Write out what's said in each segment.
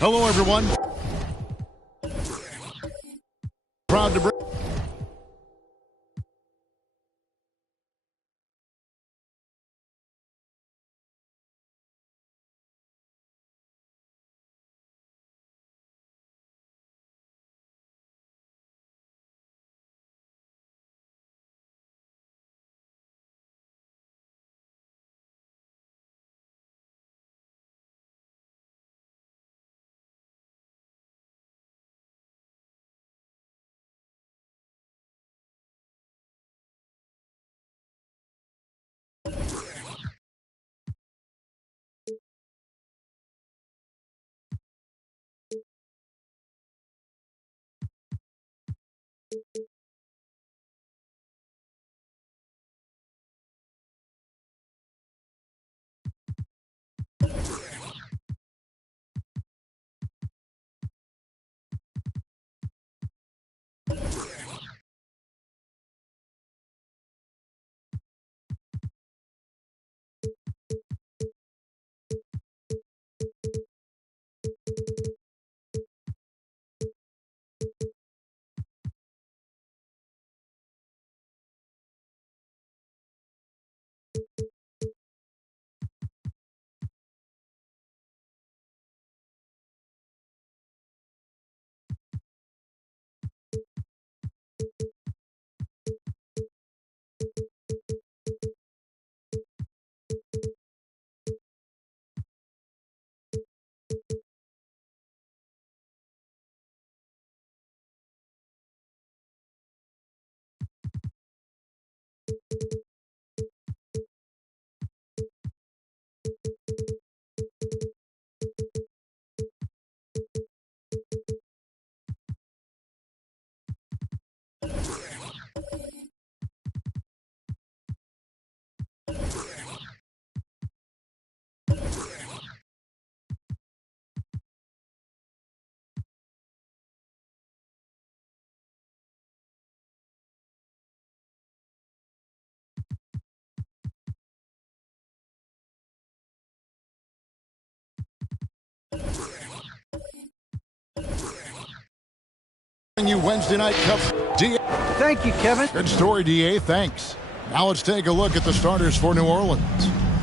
Hello, everyone. Proud to bring. You Wednesday night Cup. DA. Thank you, Kevin. Good story, DA. Thanks. Now let's take a look at the starters for New Orleans.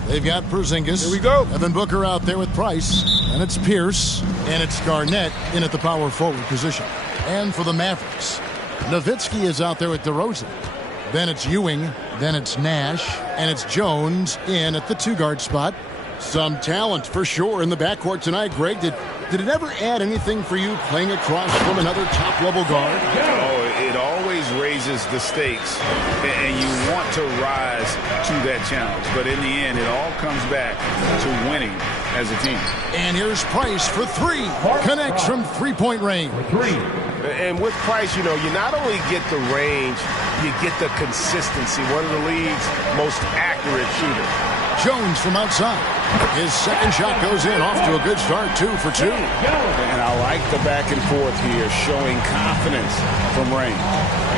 They've got Porzingis. Here we go. Devin Booker out there with Price. And it's Pierce. And it's Garnett in at the power forward position. And for the Mavericks, Nowitzki is out there with DeRozan. Then it's Ewing. Then it's Nash. And it's Jones in at the two-guard spot. Some talent for sure in the backcourt tonight. Greg, did it ever add anything for you playing across from another top-level guard? Oh, it always raises the stakes, and you want to rise to that challenge. But in the end, it all comes back to winning as a team. And here's Price for three. Connects from three-point range. And with Price, you not only get the range, you get the consistency. One of the league's most accurate shooters. Jones from outside. His second shot goes in, off to a good start, 2 for 2. And I like the back and forth here, showing confidence from range.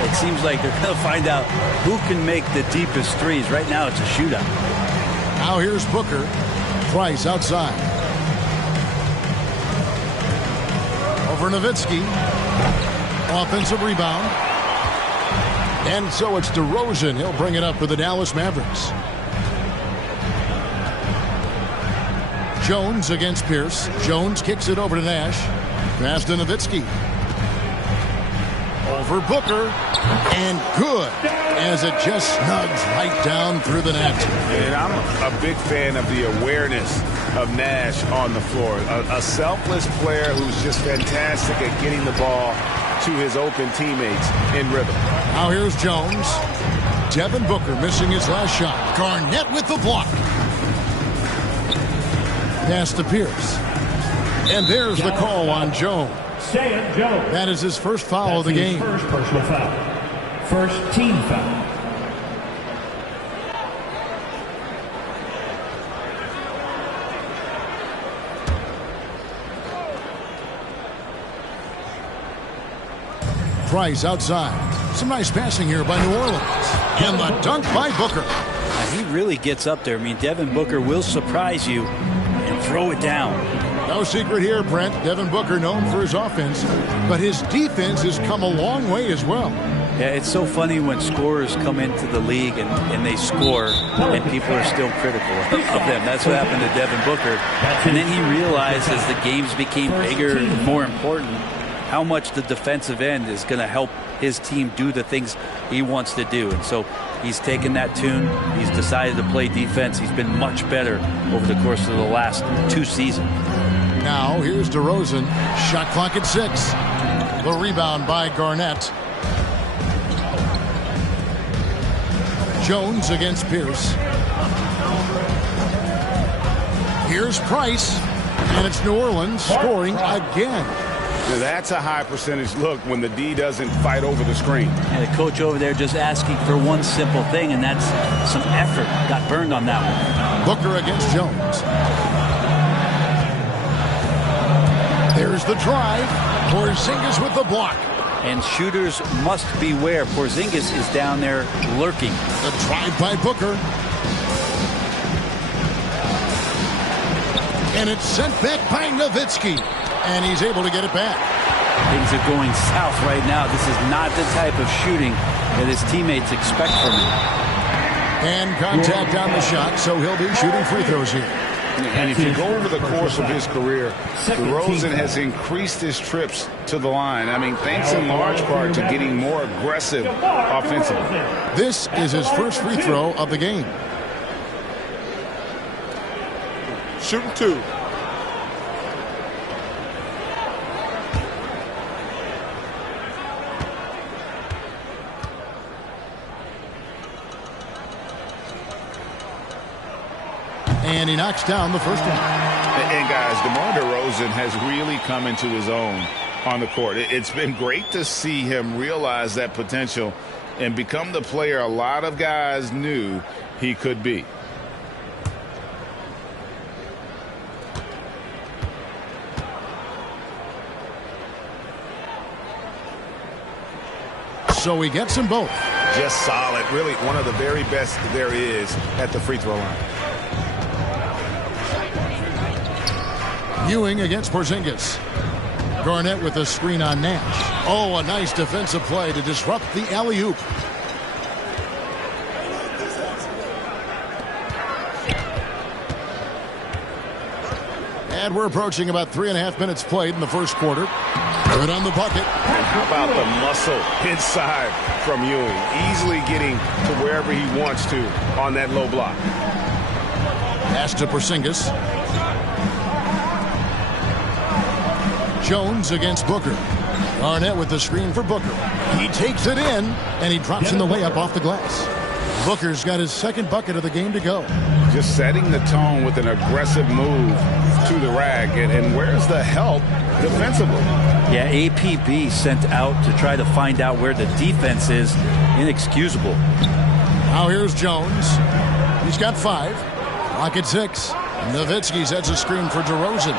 It seems like they're going to find out who can make the deepest threes. Right now, it's a shootout. Now here's Booker. Price outside. Over Nowitzki. Offensive rebound. And so it's DeRozan. He'll bring it up for the Dallas Mavericks. Jones against Pierce. Jones kicks it over to Nash. Pass to Nowitzki. Over Booker. And good. As it just snugs right down through the net. And I'm a big fan of the awareness of Nash on the floor. A selfless player who's just fantastic at getting the ball to his open teammates in rhythm. Now here's Jones. Devin Booker missing his last shot. Garnett with the block. Pass to Pierce. And there's the call on Jones. That is his first foul of the game. First personal foul. First team foul. Price outside. Some nice passing here by New Orleans. And the dunk by Booker. He really gets up there. I mean, Devin Booker will surprise you and throw it down. No secret here, Brent. Devin Booker known for his offense, but his defense has come a long way as well. Yeah, it's so funny when scorers come into the league and they score and people are still critical of them. That's what happened to Devin Booker. And then he realized as the games became bigger and more important, how much the defensive end is going to help his team do the things he wants to do. And so he's taken that tune. He's decided to play defense. He's been much better over the course of the last 2 seasons. Now here's DeRozan. Shot clock at 6. The rebound by Garnett. Jones against Pierce. Here's Price. And it's New Orleans scoring again. Now, that's a high percentage look when the D doesn't fight over the screen. And the coach over there just asking for one simple thing, and that's some effort. Got burned on that one. Booker against Jones. There's the drive. Porzingis with the block. And shooters must beware. Porzingis is down there lurking. The drive by Booker. And it's sent back by Nowitzki. And he's able to get it back. Things are going south right now. This is not the type of shooting that his teammates expect from him. And contact on the shot, so he'll be shooting free throws here. And if you go over the course of his career, DeRozan has increased his trips to the line. I mean, thanks in large part to getting more aggressive offensively. This is his first free throw of the game. Shooting 2. And he knocks down the first one. And guys, DeMar DeRozan has really come into his own on the court. It's been great to see him realize that potential and become the player a lot of guys knew he could be. So he gets them both. Just solid. Really one of the very best there is at the free throw line. Ewing against Porzingis. Garnett with a screen on Nash. Oh, a nice defensive play to disrupt the alley-oop. And we're approaching about 3.5 minutes played in the first quarter. Good on the bucket. And how about the muscle inside from Ewing? Easily getting to wherever he wants to on that low block. Pass to Porzingis. Jones against Booker. Garnett with the screen for Booker. He takes it in, and he drops in the layup off the glass. Booker's got his second bucket of the game to go. Just setting the tone with an aggressive move to the rack. And where's the help defensively? Yeah, APB sent out to try to find out where the defense is. Inexcusable. Now here's Jones. He's got 5. Clock at 6. Nowitzki sets a screen for DeRozan.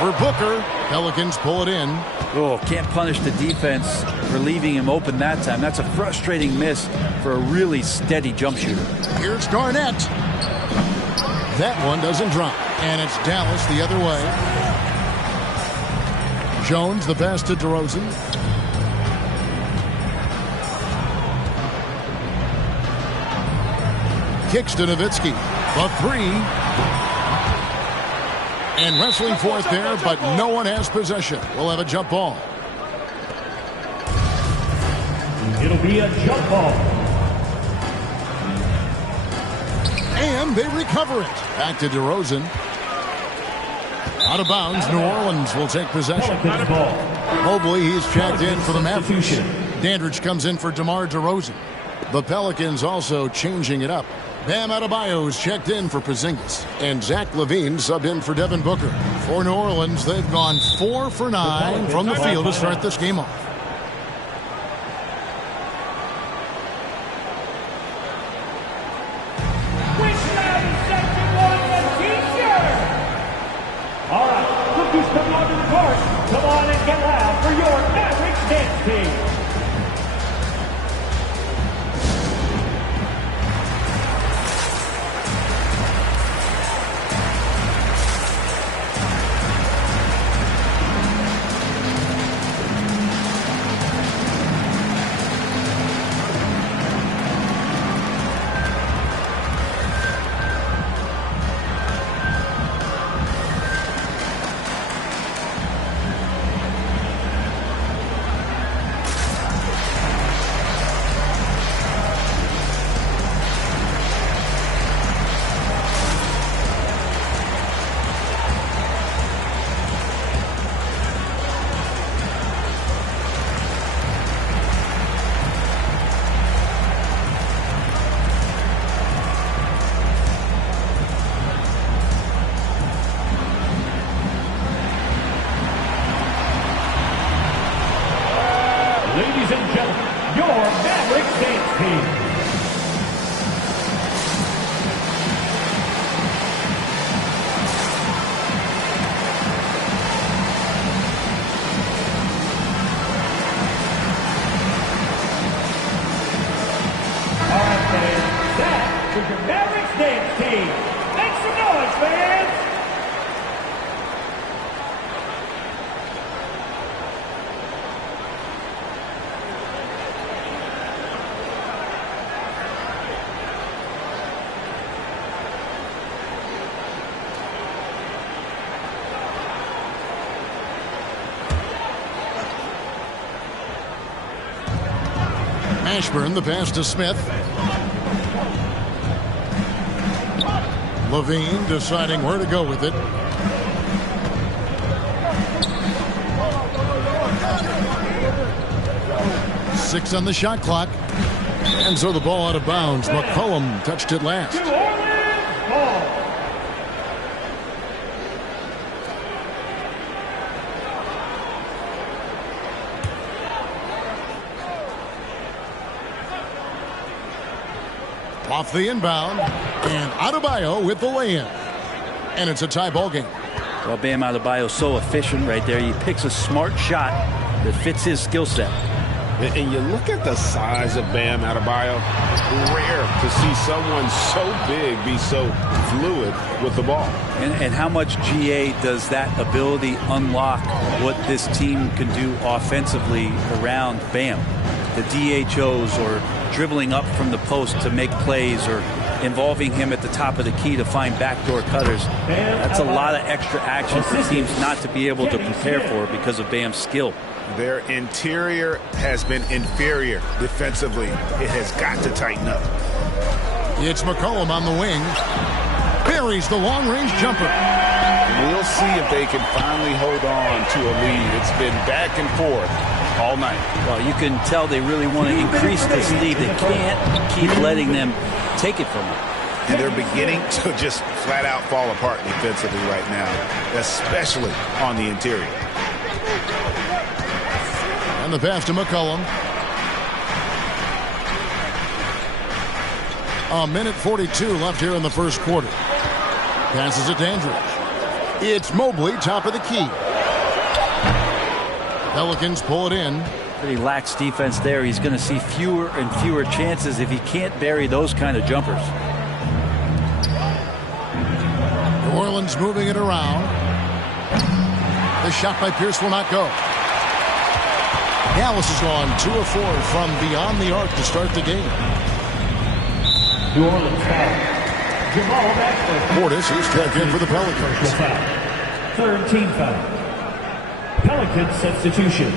Over Booker. Pelicans pull it in. Oh, can't punish the defense for leaving him open that time. That's a frustrating miss for a really steady jump shooter. Here's Garnett. That one doesn't drop. And it's Dallas the other way. Jones the pass to DeRozan. Kicks to Nowitzki. The 3. And wrestling for it there, but no one has possession. We'll have a jump ball. It'll be a jump ball. And they recover it. Back to DeRozan. Out of bounds, New Orleans will take possession. Mobley, he's checked in for the Mavericks. Dandridge comes in for DeMar DeRozan. The Pelicans also changing it up. Bam Adebayo's checked in for Porzingis. And Zach LaVine subbed in for Devin Booker. For New Orleans, they've gone 4 for 9 from the field to start this game off. All right, rookies coming onto the court. Come on and get loud for your Mavericks dance team. Ashburn, the pass to Smith. Levine deciding where to go with it. Six on the shot clock. And so the ball out of bounds. McCollum touched it last. Off the inbound, and Adebayo with the lay-in. And it's a tie ball game. Well, Bam Adebayo so efficient right there. He picks a smart shot that fits his skill set. And you look at the size of Bam Adebayo. Rare to see someone so big be so fluid with the ball. And how much GA does that ability unlock what this team can do offensively around Bam? The DHOs or dribbling up from the post to make plays or involving him at the top of the key to find backdoor cutters. That's a lot of extra action for teams not to be able to prepare for because of Bam's skill. Their interior has been inferior defensively. It has got to tighten up. It's McCollum on the wing. Buries the long-range jumper. We'll see if they can finally hold on to a lead. It's been back and forth all night. Well, you can tell they really want to increase this lead. They can't keep letting them take it from them. And they're beginning to just flat out fall apart defensively right now, especially on the interior. And the pass to McCollum. A minute 42 left here in the first quarter. Passes it to Dandridge. It's Mobley, top of the key. Pelicans pull it in. Pretty lax defense there. He's going to see fewer and fewer chances if he can't bury those kind of jumpers. New Orleans moving it around. The shot by Pierce will not go. Dallas has gone 2 of 4 from beyond the arc to start the game. New Orleans foul. Jamal Maxwell. Portis is checked in for the Pelicans. Third team foul. Pelicans substitution.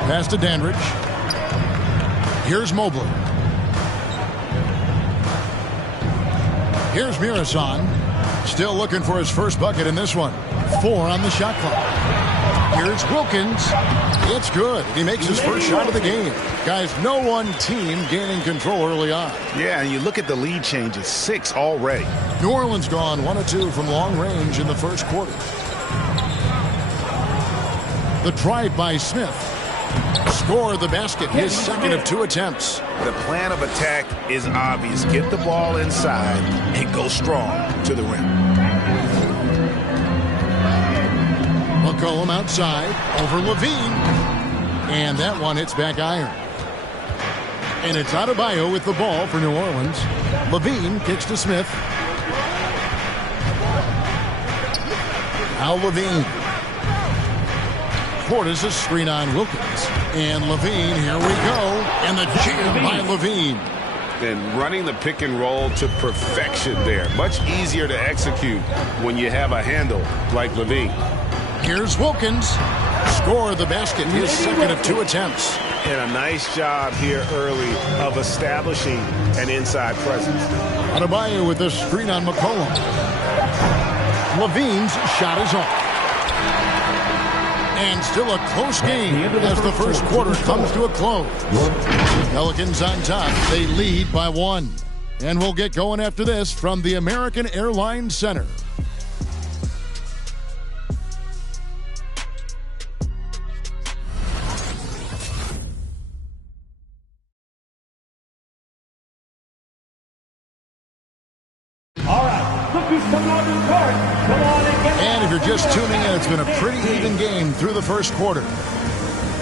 Pass to Dandridge. Here's Mobley. Here's Mirasan. Still looking for his first bucket in this one. 4 on the shot clock. Here's Wilkins. It's good. He makes his first shot of the game. Guys, no one team gaining control early on. Yeah, and you look at the lead changes, 6 already. New Orleans gone 1 of 2 from long range in the first quarter. The drive by Smith. Score the basket, his second of 2 attempts. The plan of attack is obvious. Get the ball inside and go strong to the rim. McCollum outside over Levine. And that one hits back iron. And it's Adebayo with the ball for New Orleans. Levine kicks to Smith. Now Levine. Portis' screen on Wilkins. And Levine, here we go. And the jam by Levine. And running the pick and roll to perfection there. Much easier to execute when you have a handle like Levine. Here's Wilkins. Score the basket, his second of 2 attempts. And a nice job here early of establishing an inside presence. Adebayo with the screen on McCollum. Levine's shot is off. And still a close game as the first quarter comes to a close. Pelicans on top. They lead by 1. And we'll get going after this from the American Airlines Center. And if you're just tuning in, it's been a pretty even game through the first quarter.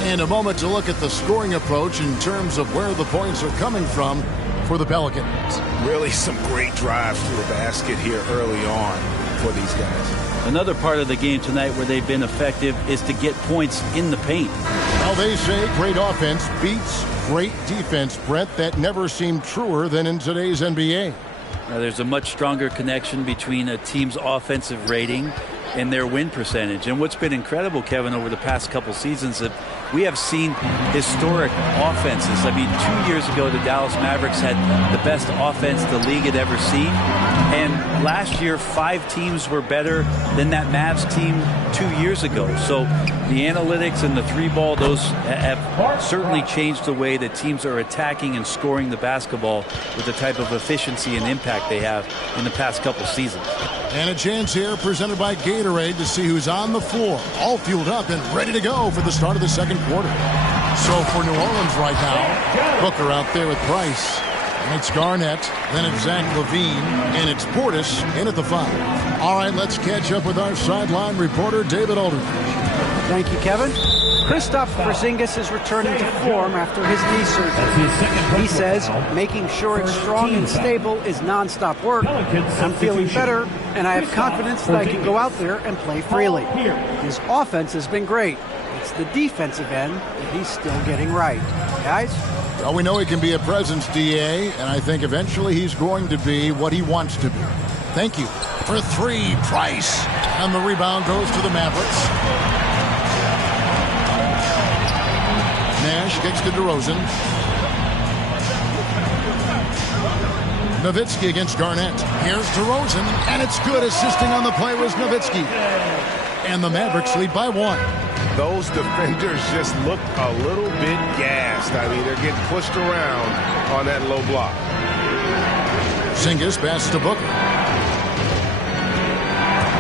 And a moment to look at the scoring approach in terms of where the points are coming from for the Pelicans. Really some great drives to the basket here early on for these guys. Another part of the game tonight where they've been effective is to get points in the paint. Well, they say great offense beats great defense, Brett. That never seemed truer than in today's NBA. There's a much stronger connection between a team's offensive rating and their win percentage. And what's been incredible, Kevin, over the past couple seasons, that we have seen historic offenses. I mean, 2 years ago, the Dallas Mavericks had the best offense the league had ever seen. And last year, 5 teams were better than that Mavs team 2 years ago. So the analytics and the 3-ball, those have certainly changed the way that teams are attacking and scoring the basketball with the type of efficiency and impact they have in the past couple seasons. And a chance here presented by Gatorade to see who's on the floor, all fueled up and ready to go for the start of the second quarter. So for New Orleans right now, Booker out there with Price. And it's Garnett, then it's Zach LaVine, and it's Portis in at the 5. All right, let's catch up with our sideline reporter, David Aldridge. Thank you, Kevin. Kristaps Porzingis is returning to form after his knee surgery. He says making sure it's strong and stable is nonstop work. I'm feeling better, and I have confidence that I can go out there and play freely. His offense has been great. It's the defensive end that he's still getting right. Guys? Well, we know he can be a presence, DA, and I think eventually he's going to be what he wants to be. Thank you. For 3, Price. And the rebound goes to the Mavericks. Nash kicks to DeRozan. Nowitzki against Garnett. Here's DeRozan, and it's good. Assisting on the play was Nowitzki. And the Mavericks lead by 1. Those defenders just look a little bit gassed. I mean, they're getting pushed around on that low block. Porzingis passes to Booker.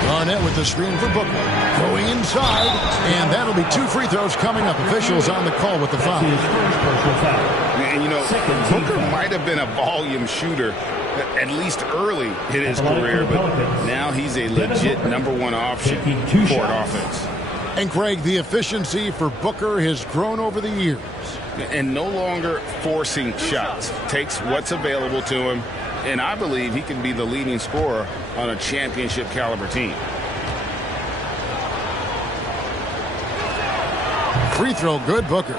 Garnett with the screen for Booker. Going inside, and that'll be 2 free throws coming up. Officials on the call with the foul. And, you know, Booker might have been a volume shooter, at least early in his career, but now he's a legit #1 option for an offense. And, Craig, the efficiency for Booker has grown over the years. And no longer forcing shots. Takes what's available to him, and I believe he can be the leading scorer on a championship caliber team. Free throw, good, Booker.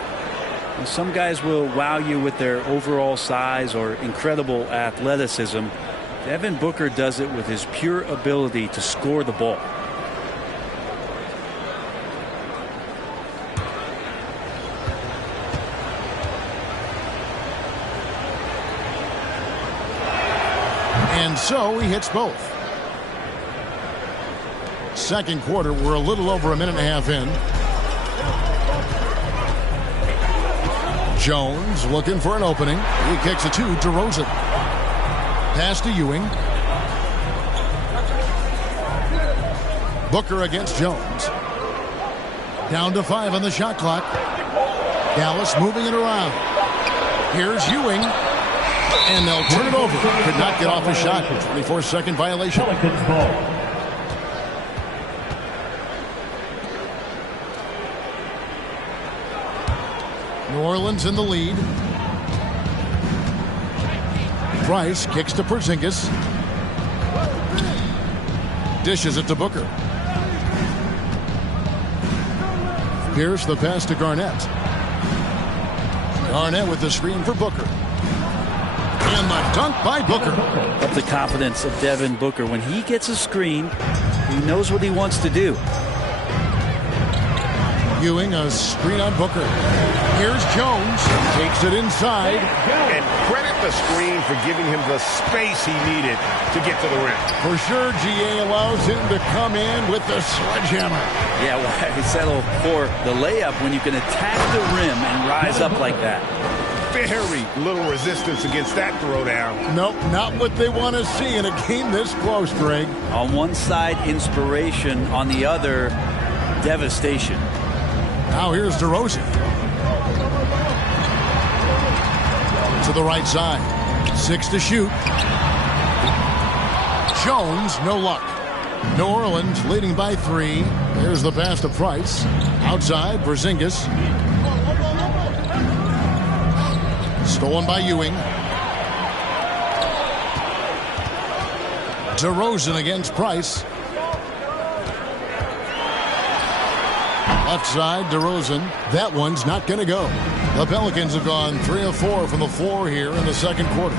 And some guys will wow you with their overall size or incredible athleticism. Devin Booker does it with his pure ability to score the ball. And so he hits both. Second quarter, we're a little over a minute and a half in. Jones looking for an opening. He kicks it to DeRozan. Pass to Ewing. Booker against Jones. Down to 5 on the shot clock. Dallas moving it around. Here's Ewing. And they'll turn it over. Could not get off a shot. 24-second violation. New Orleans in the lead. Price kicks to Porzingis. Dishes it to Booker. Pierce the pass to Garnett. Garnett with the screen for Booker. And the dunk by Booker. Up the confidence of Devin Booker. When he gets a screen, he knows what he wants to do. Ewing, a screen on Booker. Here's Jones. Takes it inside. And credit the screen for giving him the space he needed to get to the rim. For sure, GA allows him to come in with the sledgehammer. Yeah, why settle for the layup when you can attack the rim and rise up like that? Very little resistance against that throwdown. Nope, not what they want to see in a game this close, Greg. On one side, inspiration. On the other, devastation. Now here's DeRozan. To the right side. 6 to shoot. Jones, no luck. New Orleans leading by 3. There's the pass to Price. Outside, Porzingis. Stolen by Ewing. DeRozan against Price. Left side, DeRozan. That one's not going to go. The Pelicans have gone 3 of 4 from the floor here in the second quarter.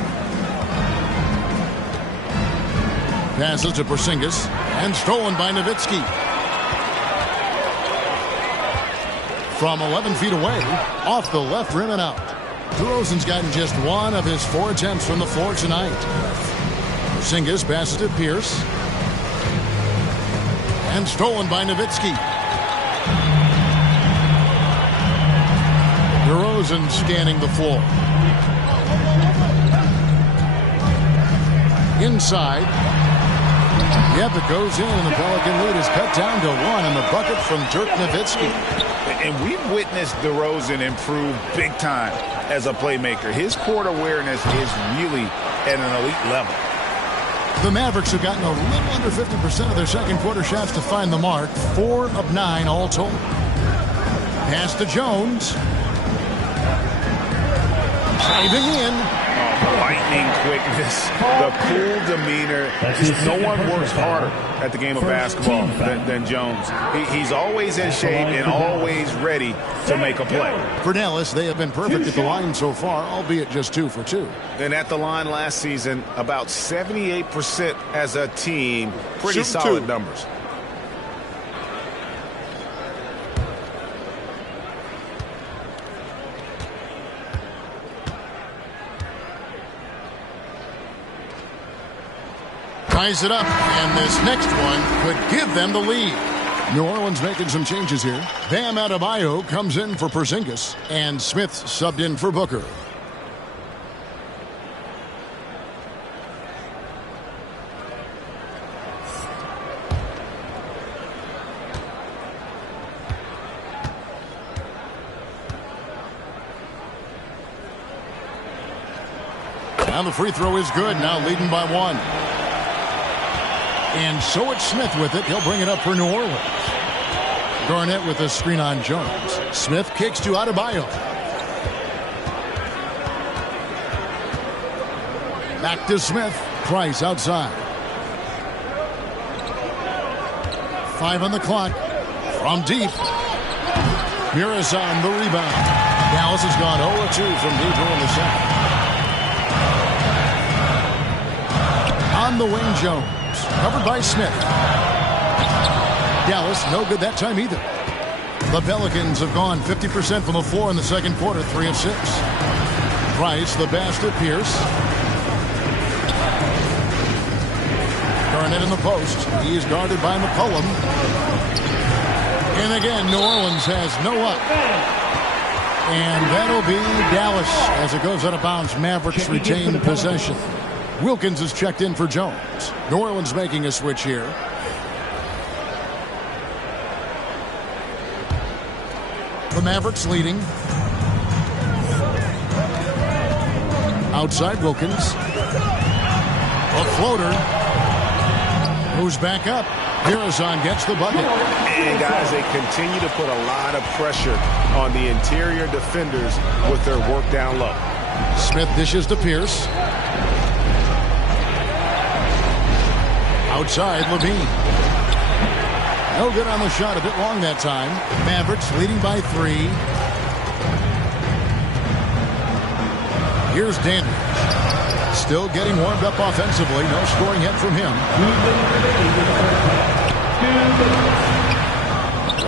Passes to Porzingis and stolen by Nowitzki. From 11 feet away, off the left rim and out. DeRozan's gotten just 1 of his 4 attempts from the floor tonight. Porzingis passes to Pierce. And stolen by Nowitzki. DeRozan scanning the floor. Inside. Yep, it goes in, and the Pelican lead is cut down to 1 in the bucket from Dirk Nowitzki. And we've witnessed DeRozan improve big time as a playmaker. His court awareness is really at an elite level. The Mavericks have gotten a little under 50% of their second quarter shots to find the mark. 4 of 9 all told. Pass to Jones. Driving in. Lightning quickness, the cool demeanor. No one works harder at the game of basketball than Jones. He's always in shape and always ready to make a play. For Dallas, they have been perfect at the line so far, albeit just 2 for 2. And at the line last season, about 78% as a team. Pretty solid numbers. Ties it up, and this next one could give them the lead. New Orleans making some changes here. Bam Adebayo comes in for Porzingis, and Smith subbed in for Booker. And the free throw is good, now leading by 1. And so it's Smith with it. He'll bring it up for New Orleans. Garnett with a screen on Jones. Smith kicks to Adebayo. Back to Smith. Price outside. 5 on the clock. From deep. Murazan the rebound. Dallas has gone 0-2 from deep in the second. On the wing, Jones. Covered by Smith. Dallas, no good that time either. The Pelicans have gone 50% from the floor in the second quarter, 3 of 6. Price, the pass to Pierce. Garnett in the post. He is guarded by McCollum. And again, New Orleans has no up. And that'll be Dallas as it goes out of bounds. Mavericks retain possession. Wilkins is checked in for Jones. New Orleans making a switch here. The Mavericks leading. Outside Wilkins. A floater. Moves back up. Murazan gets the bucket. And guys, they continue to put a lot of pressure on the interior defenders with their work down low. Smith dishes to Pierce. Outside, Levine. No good on the shot, a bit long that time. Mavericks leading by 3. Here's Dandridge. Still getting warmed up offensively. No scoring yet from him.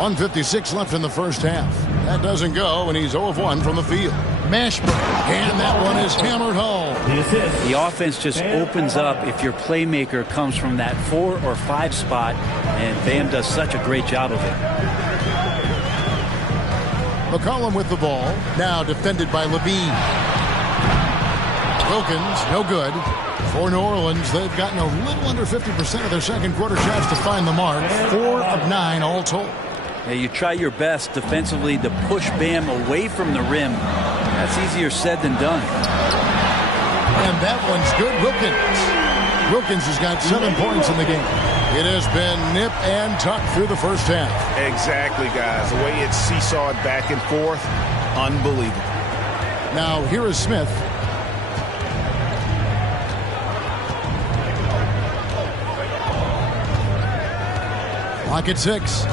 1:56 left in the first half. That doesn't go, and he's 0 of 1 from the field. Mashburn, and that one is hammered home. The offense just opens up if your playmaker comes from that 4 or 5 spot, and Bam does such a great job of it. McCollum with the ball, now defended by Levine. Wilkins, no good. For New Orleans, they've gotten a little under 50% of their second quarter shots to find the mark. 4 of 9 all told. Yeah, you try your best defensively to push Bam away from the rim. That's easier said than done. And that one's good. Wilkins has got 7 points in the game. It has been nip and tuck through the first half. Exactly, guys. The way it's seesawed back and forth, unbelievable. Now, here is Smith. Clock at 6.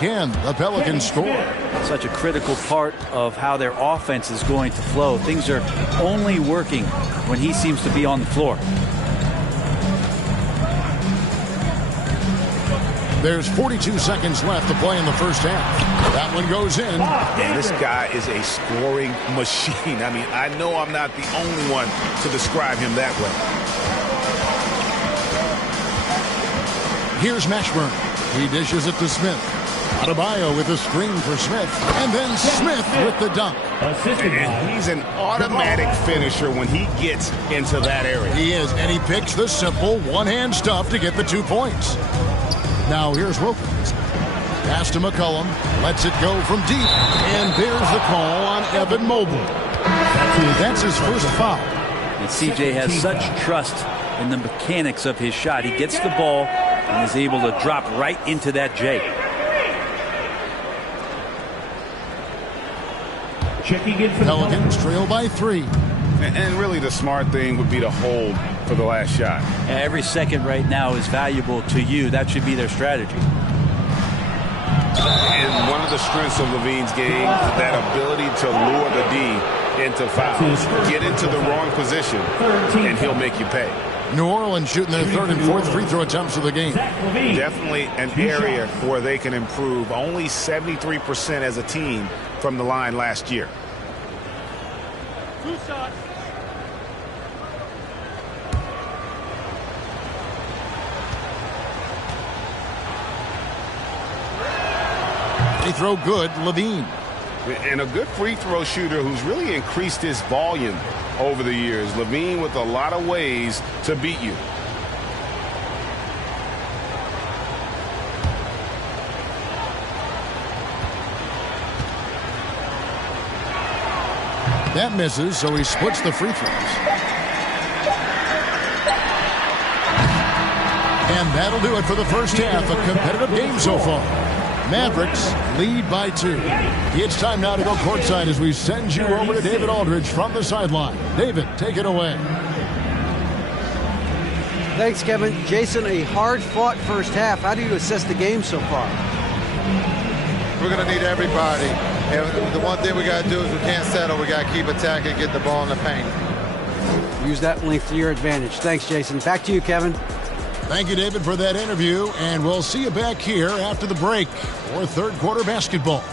Again, the Pelicans score. Such a critical part of how their offense is going to flow. Things are only working when he seems to be on the floor. There's 42 seconds left to play in the first half. That one goes in. And this guy is a scoring machine. I mean, I know I'm not the only one to describe him that way. Here's Mashburn. He dishes it to Smith. Adebayo with a screen for Smith. And then Smith with the dunk. And he's an automatic finisher when he gets into that area. He is, and he picks the simple one-hand stuff to get the 2 points. Now here's Wilkins. Pass to McCollum. Lets it go from deep. And there's the call on Evan Mobley. That's his first foul. And CJ has such trust in the mechanics of his shot. He gets the ball and is able to drop right into that J. Pelicans trail by 3. And really the smart thing would be to hold for the last shot. Every second right now is valuable to you. That should be their strategy. And one of the strengths of Levine's game is that ability to lure the D into fouls. Get into the wrong position, and he'll make you pay. New Orleans shooting their third and fourth free throw attempts of the game. Definitely an area where they can improve. Only 73% as a team from the line last year. 2 shots. Free throw good, Levine. And a good free throw shooter who's really increased his volume over the years. Levine with a lot of ways to beat you. That misses, so he splits the free throws. And that'll do it for the first half. A competitive game so far. Mavericks lead by 2. It's time now to go courtside as we send you over to David Aldridge from the sideline. David, take it away. Thanks, Kevin. Jason, a hard-fought first half. How do you assess the game so far? We're going to need everybody. And the one thing we got to do is we can't settle. We got to keep attacking, get the ball in the paint. Use that length to your advantage. Thanks, Jason. Back to you, Kevin. Thank you, David, for that interview, and we'll see you back here after the break for third quarter basketball.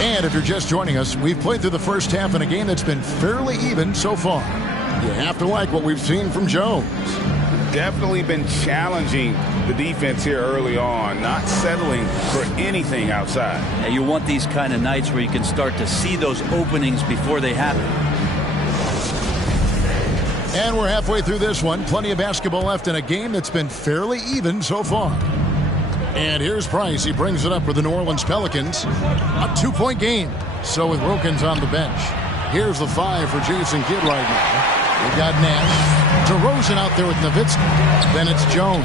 And if you're just joining us, we've played through the first half in a game that's been fairly even so far. You have to like what we've seen from Jones. Definitely been challenging the defense here early on, not settling for anything outside. And you want these kind of nights where you can start to see those openings before they happen. And we're halfway through this one. Plenty of basketball left in a game that's been fairly even so far. And here's Price. He brings it up for the New Orleans Pelicans. A 2-point game. So with Wilkins on the bench. Here's the 5 for Jason Kidd right now. We've got Nash. DeRozan out there with Nowitzki. Then it's Jones.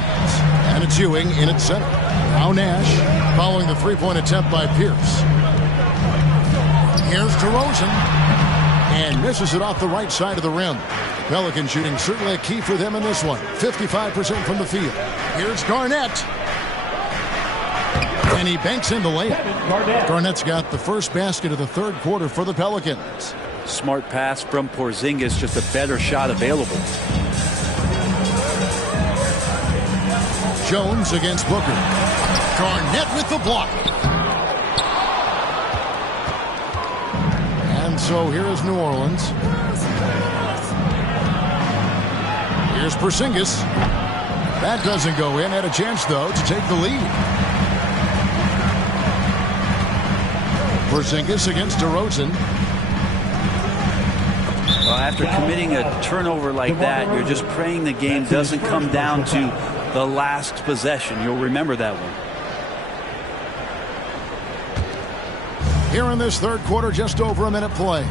And it's Ewing in at center. Now Nash following the 3-point attempt by Pierce. Here's DeRozan. And misses it off the right side of the rim. Pelican shooting certainly a key for them in this one. 55% from the field. Here's Garnett. And he banks in the layup. Garnett's got the first basket of the third quarter for the Pelicans. Smart pass from Porzingis, just a better shot available. Jones against Booker. Garnett with the block. And so here is New Orleans. Here's Porzingis. That doesn't go in. Had a chance, though, to take the lead. Porzingis against DeRozan. Well, after committing a turnover like that, you're just praying the game doesn't come down to the last possession. You'll remember that one. Here in this third quarter, just over a minute play.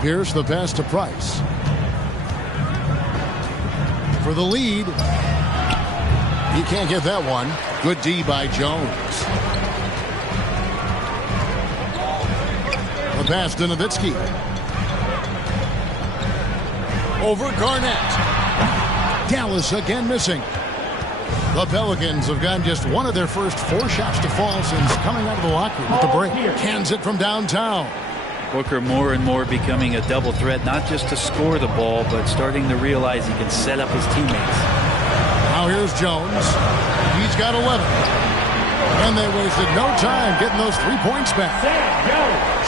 Pierce the pass to Price. For the lead. He can't get that one. Good D by Jones. The pass to Nowitzki. Over Garnett. Dallas again missing. The Pelicans have gotten just one of their first 4 shots to fall since coming out of the locker room at the break. Cans it from downtown. Booker more and more becoming a double threat, not just to score the ball, but starting to realize he can set up his teammates. Now here's Jones. He's got 11. And they wasted no time getting those 3 points back.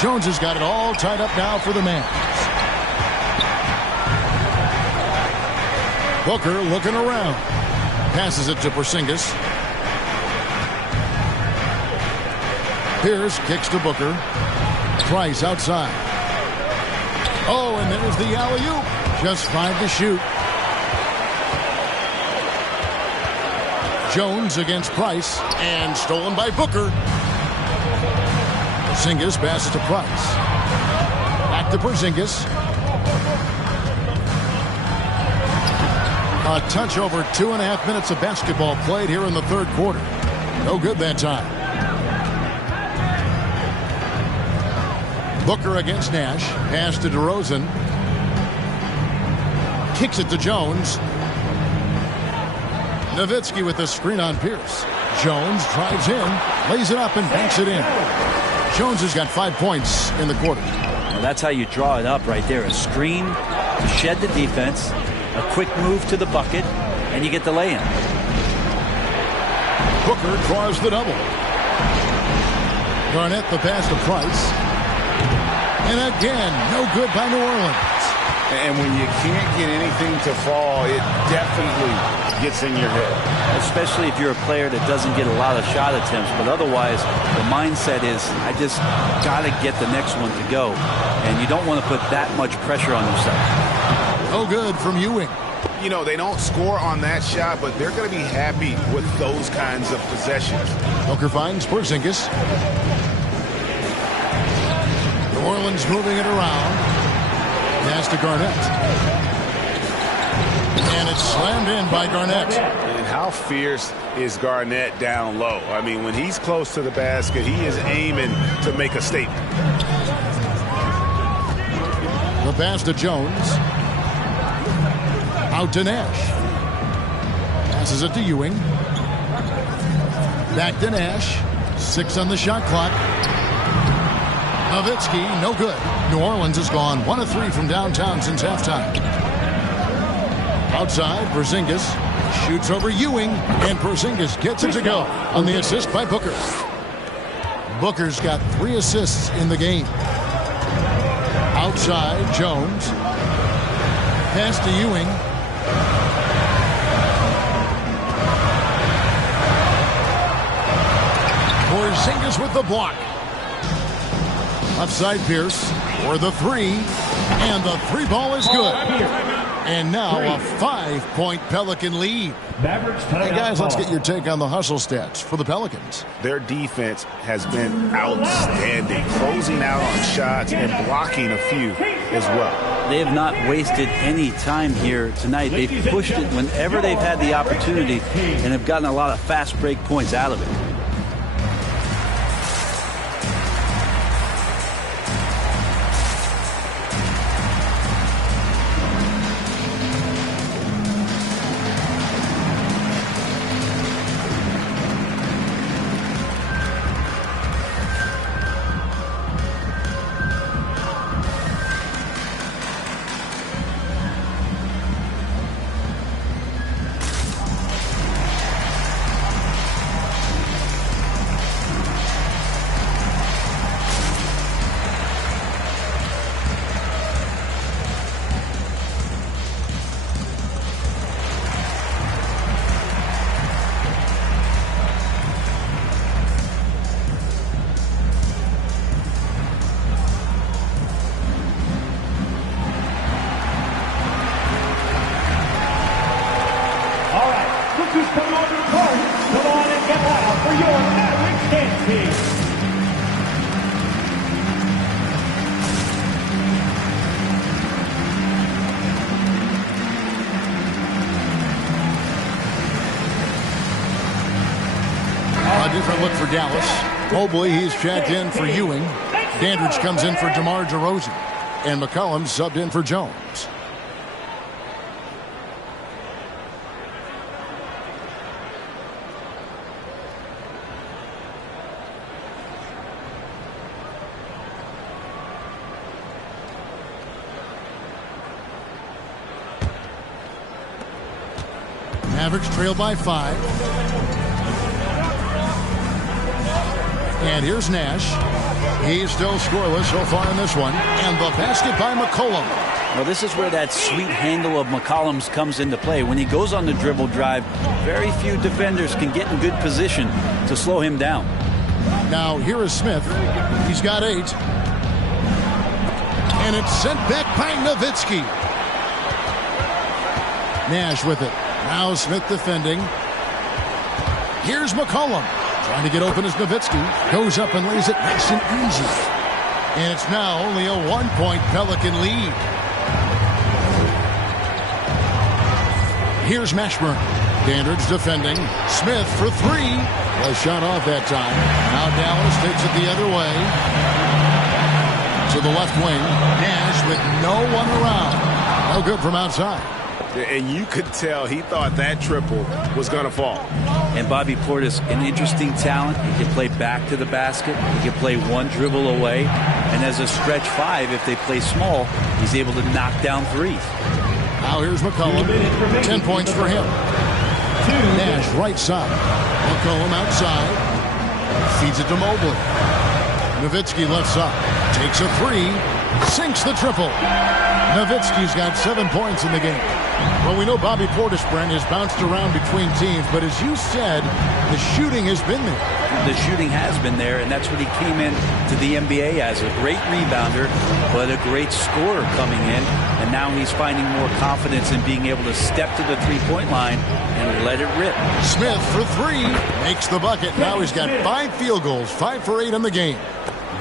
Jones has got it all tied up now for the Mavs. Booker looking around. Passes it to Porzingis. Pierce kicks to Booker. Price outside. Oh, and there's the alley-oop. Just 5 to shoot. Jones against Price, and stolen by Booker. Porzingis passes to Price. Back to Porzingis. A touch over 2.5 minutes of basketball played here in the third quarter. No good that time. Booker against Nash. Pass to DeRozan. Kicks it to Jones. Nowitzki with the screen on Pierce. Jones drives in, lays it up, and banks it in. Jones has got 5 points in the quarter. Well, that's how you draw it up right there. A screen to shed the defense, a quick move to the bucket, and you get the lay-in. Booker draws the double. Garnett the pass to Price. And again, no good by New Orleans. And when you can't get anything to fall, it definitely gets in your head. Especially if you're a player that doesn't get a lot of shot attempts. But otherwise, the mindset is, I just got to get the next one to go. And you don't want to put that much pressure on yourself. No good from Ewing. You know, they don't score on that shot, but they're going to be happy with those kinds of possessions. Booker finds Porzingis. New Orleans moving it around. Pass to Garnett. And it's slammed in by Garnett. And how fierce is Garnett down low? I mean, when he's close to the basket, he is aiming to make a statement. The pass to Jones. Out to Nash. Passes it to Ewing. Back to Nash. 6 on the shot clock. Nowitzki, no good. New Orleans has gone 1 of 3 from downtown since halftime. Outside, Porzingis shoots over Ewing, and Porzingis gets it to go on the assist by Booker. Booker's got 3 assists in the game. Outside, Jones. Pass to Ewing. Porzingis with the block. Upside Pierce for the 3, and the 3 ball is good. And now a 5-point Pelican lead. Hey guys, let's get your take on the hustle stats for the Pelicans. Their defense has been outstanding, closing out on shots and blocking a few as well. They have not wasted any time here tonight. They've pushed it whenever they've had the opportunity and have gotten a lot of fast break points out of it. Dansby. A different look for Dallas. Mobley, he's checked in for Ewing. Dandridge comes in for DeMar DeRozan. And McCollum subbed in for Jones. Mavericks trail by 5. And here's Nash. He's still scoreless so far in this one. And the basket by McCollum. Well, this is where that sweet handle of McCollum's comes into play. When he goes on the dribble drive, very few defenders can get in good position to slow him down. Now here is Smith. He's got 8. And it's sent back by Nowitzki. Nash with it. Now Smith defending. Here's McCollum. Trying to get open as Nowitzki. Goes up and lays it nice and easy. And it's now only a 1-point Pelican lead. Here's Mashburn. Dandridge defending. Smith for 3. Was shot off that time. Now Dallas takes it the other way. To the left wing. Nash with no one around. No good from outside. And you could tell he thought that triple was going to fall. And Bobby Portis, an interesting talent. He can play back to the basket. He can play one dribble away. And as a stretch 5, if they play small, he's able to knock down 3s. Now here's McCollum. 10 points for him. Nash right side. McCollum outside. Feeds it to Mobley. Nowitzki left side. Takes a 3. Sinks the triple. Nowitzki's got 7 points in the game. Well, we know Bobby Portis, Brent, has bounced around between teams, but as you said, the shooting has been there. The shooting has been there, and that's what he came in to the NBA as, a great rebounder, but a great scorer coming in, and now he's finding more confidence in being able to step to the three-point line and let it rip. Smith for 3, makes the bucket. Now he's got 5 field goals, 5 for 8 in the game.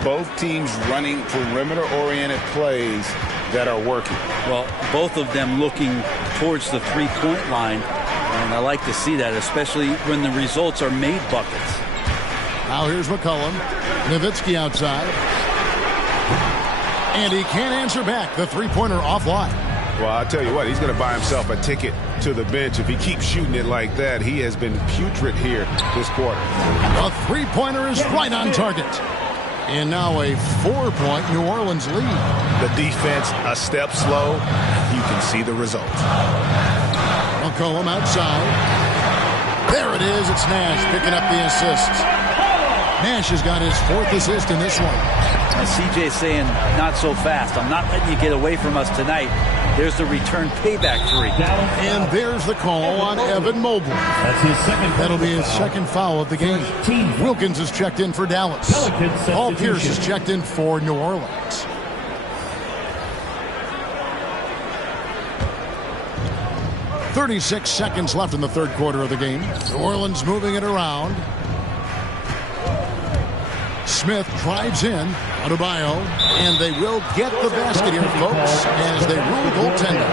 Both teams running perimeter-oriented plays that are working. Well, both of them looking towards the three-point line, and I like to see that, especially when the results are made buckets. Now here's McCollum. Nowitzki outside. And he can't answer back. The three-pointer offline. Well, I'll tell you what, he's going to buy himself a ticket to the bench. If he keeps shooting it like that, he has been putrid here this quarter. A three-pointer is right on target. And now a 4-point New Orleans lead. The defense a step slow. You can see the result. McCollum outside. There it is. It's Nash picking up the assist. Nash has got his 4th assist in this one. CJ saying, not so fast. I'm not letting you get away from us tonight. There's the return payback 3. And there's the call on Evan Mobley. That's his second. That'll be his second foul of the game. Wilkins is checked in for Dallas. Paul Pierce is checked in for New Orleans. .36 seconds left in the third quarter of the game. New Orleans moving it around. Smith drives in. Adebayo, and they will get the basket here, folks, as they rule goaltending.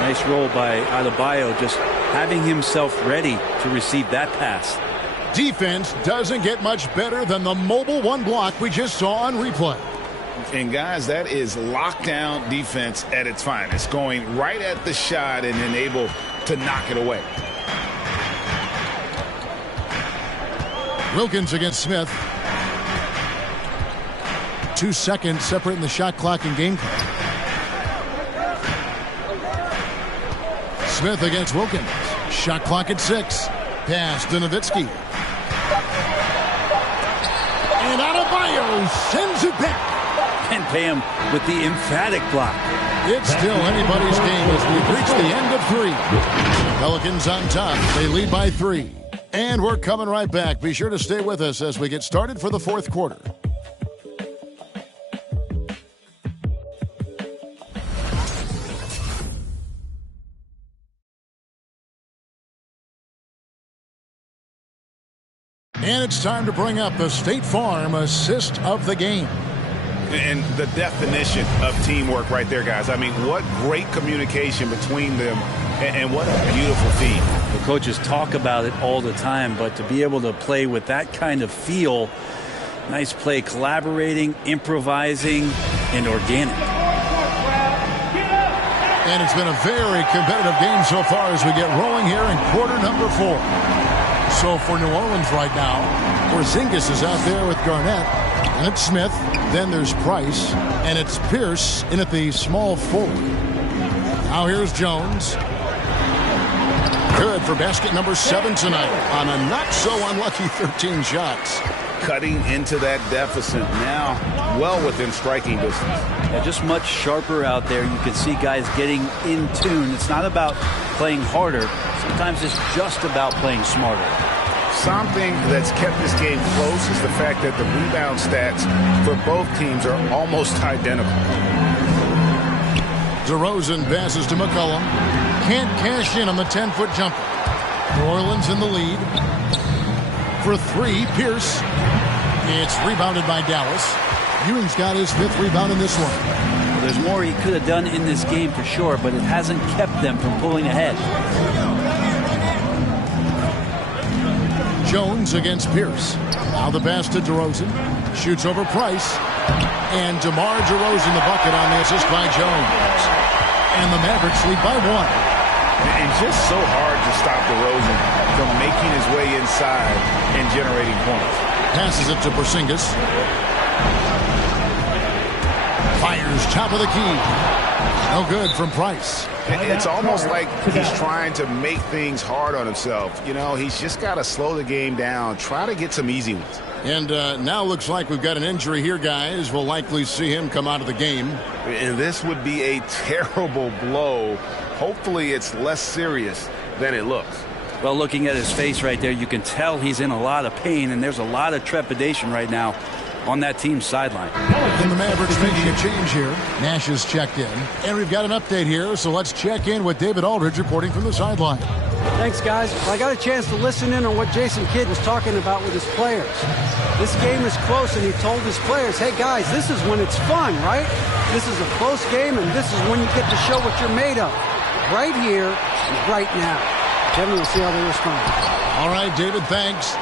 Nice roll by Adebayo, just having himself ready to receive that pass. Defense doesn't get much better than the mobile one block we just saw on replay. And, guys, that is lockdown defense at its finest, going right at the shot and then able to knock it away. Wilkins against Smith. 2 seconds separating the shot clock and game clock. Smith against Wilkins. Shot clock at 6. Pass to Nowitzki. And Adebayo sends it back. And pay him with the emphatic block. It's still anybody's game as we reach the end of 3. Pelicans on top. They lead by 3. And we're coming right back. Be sure to stay with us as we get started for the fourth quarter. And it's time to bring up the State Farm assist of the game. And the definition of teamwork right there, guys. I mean, what great communication between them, and what a beautiful feed. The coaches talk about it all the time, but to be able to play with that kind of feel, nice play, collaborating, improvising, and organic. And it's been a very competitive game so far as we get rolling here in quarter number 4. So for New Orleans right now, Porzingis is out there with Garnett, and it's Smith, then there's Price, and it's Pierce in at the small forward. Now here's Jones. Good for basket number 7 tonight on a not-so-unlucky 13 shots. Cutting into that deficit now, well within striking distance. Yeah, just much sharper out there. You can see guys getting in tune. It's not about playing harder. Sometimes it's just about playing smarter. Something that's kept this game close is the fact that the rebound stats for both teams are almost identical. DeRozan passes to McCollum. Can't cash in on the 10-foot jumper. New Orleans in the lead. For 3, Pierce. It's rebounded by Dallas. Ewing's got his 5th rebound in this one. Well, there's more he could have done in this game for sure, but it hasn't kept them from pulling ahead. Jones against Pierce. Now the pass to DeRozan. Shoots over Price. And DeMar DeRozan the bucket on the assist by Jones. And the Mavericks lead by 1. It's just so hard to stop DeRozan from making his way inside and generating points. Passes it to Porzingis. Fires top of the key. No good from Price. It's almost like he's trying to make things hard on himself. You know, he's just got to slow the game down, try to get some easy ones. And now looks like we've got an injury here, guys. We'll likely see him come out of the game. And this would be a terrible blow. Hopefully it's less serious than it looks. Well, looking at his face right there, you can tell he's in a lot of pain, and there's a lot of trepidation right now on that team's sideline. And the Mavericks making a change here. Nash is checked in. And we've got an update here, so let's check in with David Aldridge reporting from the sideline. Thanks, guys. Well, I got a chance to listen in on what Jason Kidd was talking about with his players. This game is close, and he told his players, hey, guys, this is when it's fun, right? This is a close game, and this is when you get to show what you're made of. Right here, right now. Kevin, we'll see how they respond. All right, David, thanks.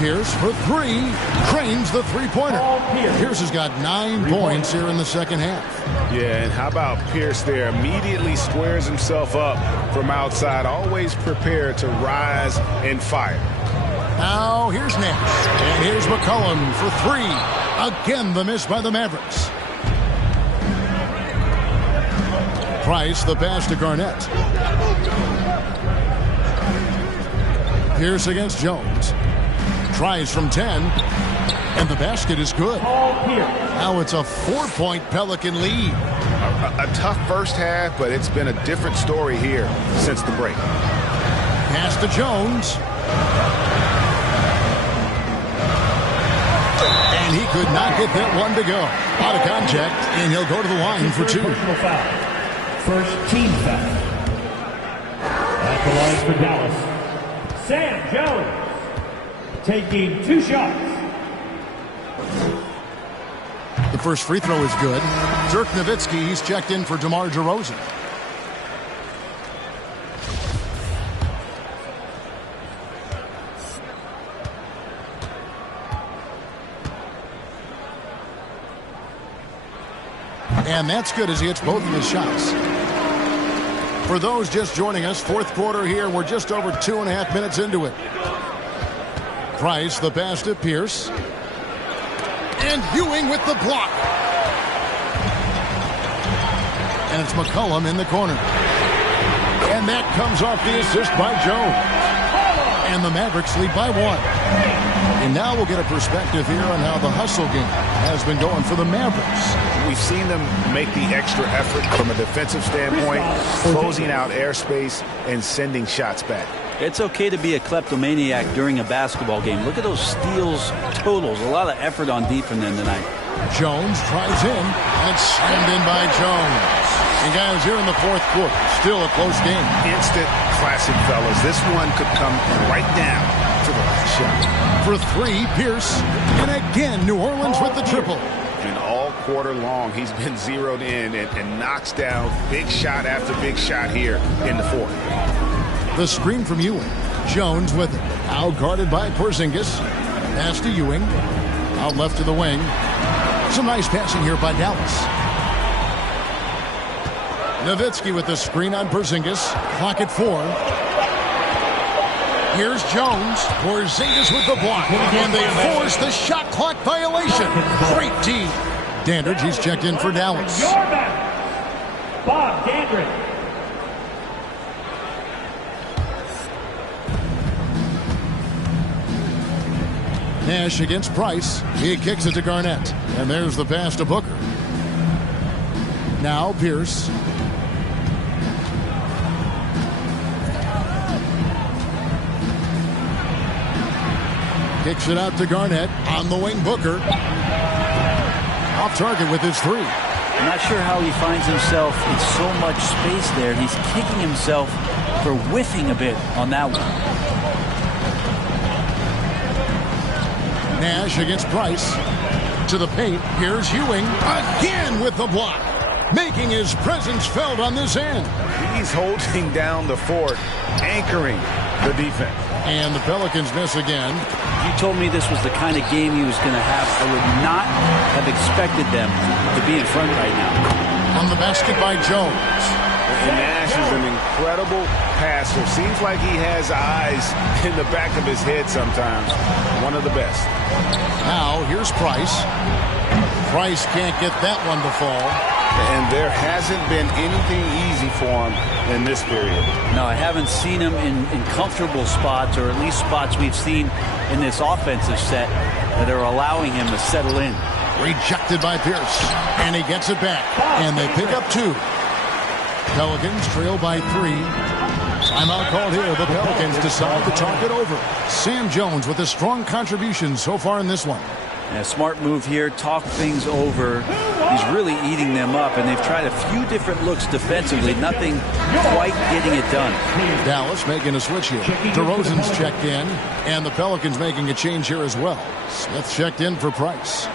Pierce for 3. Cranes the three-pointer. Pierce has got 9 points here in the second half. Yeah, and how about Pierce there? Immediately squares himself up from outside, always prepared to rise and fire. Now here's Nash. And here's McCollum for 3. Again, the miss by the Mavericks. Price, the pass to Garnett. Pierce against Jones. Tries from 10. And the basket is good. Now it's a 4-point Pelican lead. A tough first half, but it's been a different story here since the break. Pass to Jones. And he could not get that one to go. Out of contact, and he'll go to the line for 2. First team foul. At the line for Dallas, Sam Jones taking 2 shots. The first free throw is good. Dirk Nowitzki, he's checked in for DeMar DeRozan. And that's good as he hits both of his shots. For those just joining us, fourth quarter here. We're just over 2.5 minutes into it. Price, the pass to Pierce. And Ewing with the block. And it's McCollum in the corner. And that comes off the assist by Jones. And the Mavericks lead by 1. And now we'll get a perspective here on how the hustle game has been going for the Mavericks. We've seen them make the extra effort from a defensive standpoint, closing out airspace and sending shots back. It's okay to be a kleptomaniac during a basketball game. Look at those steals totals. A lot of effort on deep from them tonight. Jones tries in, and it's slammed in by Jones. And guys, here in the fourth quarter, still a close game. Instant classic, fellas. This one could come right down to the last shot. For three, Pierce. And again, New Orleans with the triple. And all quarter long, he's been zeroed in and knocks down big shot after big shot here in the fourth. The screen from Ewing. Jones with it. Now guarded by Porzingis. Pass to Ewing. Out left to the wing. Some nice passing here by Dallas. Nowitzki with the screen on Porzingis. Clock at 4. Here's Jones. Porzingis with the block. And they force the shot clock violation. Great D. Dandridge, he's checked in for Dallas. Your man, Bob Dandridge. Nash against Price. He kicks it to Garnett. And there's the pass to Booker. Now Pierce. Kicks it out to Garnett. On the wing, Booker. Off target with his three. I'm not sure how he finds himself in so much space there. He's kicking himself for whiffing a bit on that one. Nash against Price. To the paint. Here's Ewing. Again with the block. Making his presence felt on this end. He's holding down the fort, anchoring the defense. And the Pelicans miss again. If you told me this was the kind of game he was going to have, I would not have expected them to be in front right now. On the basket by Jones. And Nash is an incredible passer. Seems like he has eyes in the back of his head sometimes. One of the best. Now here's Price. Price can't get that one to fall. And there hasn't been anything easy for him in this period. No, I haven't seen him in comfortable spots, or at least spots we've seen in this offensive set that are allowing him to settle in. Rejected by Pierce. And he gets it back. And they pick up 2. Pelicans trail by 3. Timeout called here. The Pelicans decide to talk it over. Sam Jones with a strong contribution so far in this one. And a smart move here, talk things over. He's really eating them up, and they've tried a few different looks defensively. Nothing quite getting it done. Dallas making a switch here. DeRozan's checked in, and the Pelicans making a change here as well. Smith checked in for Price.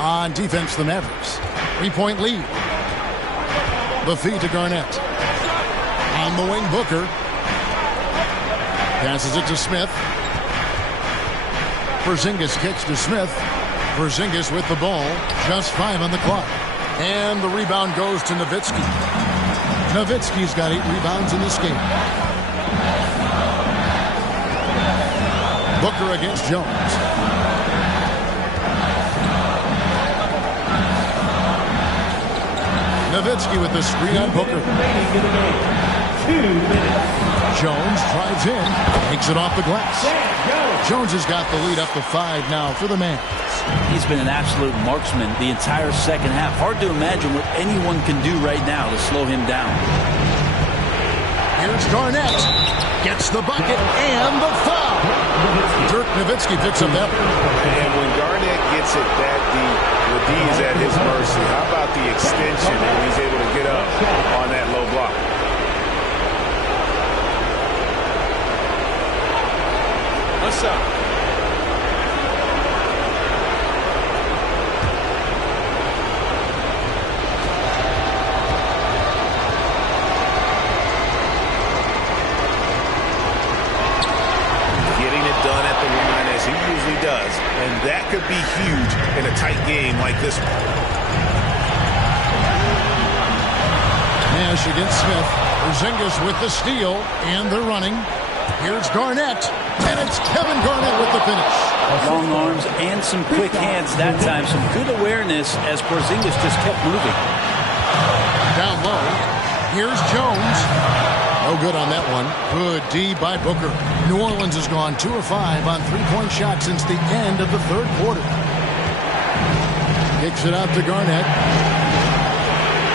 On defense, the Mavericks. 3-point lead. The feed to Garnett. On the wing, Booker. Passes it to Smith. Porzingis kicks to Smith. Porzingis with the ball. Just 5 on the clock. And the rebound goes to Nowitzki. Nowitzki's got 8 rebounds in this game. Booker against Jones. Nowitzki with the screen on Booker. 2 minutes. Jones drives in, takes it off the glass. Jones has got the lead up to 5 now for the Mavs. He's been an absolute marksman the entire second half. Hard to imagine what anyone can do right now to slow him down. Here's Garnett. Gets the bucket and the foul. Dirk Nowitzki picks up that one. And when Garnett gets it that deep, the D is at his mercy. How about the extension when he's able to get up on that low block? What's up? Does, and that could be huge in a tight game like this one. Nash against Smith. Porzingis with the steal, and they're running. Here's Garnett, and it's Kevin Garnett with the finish. Long arms and some quick hands that time. Some good awareness as Porzingis just kept moving. Down low. Here's Jones. No good on that one. Good D by Booker. New Orleans has gone 2 of 5 on three-point shots since the end of the third quarter. Kicks it out to Garnett.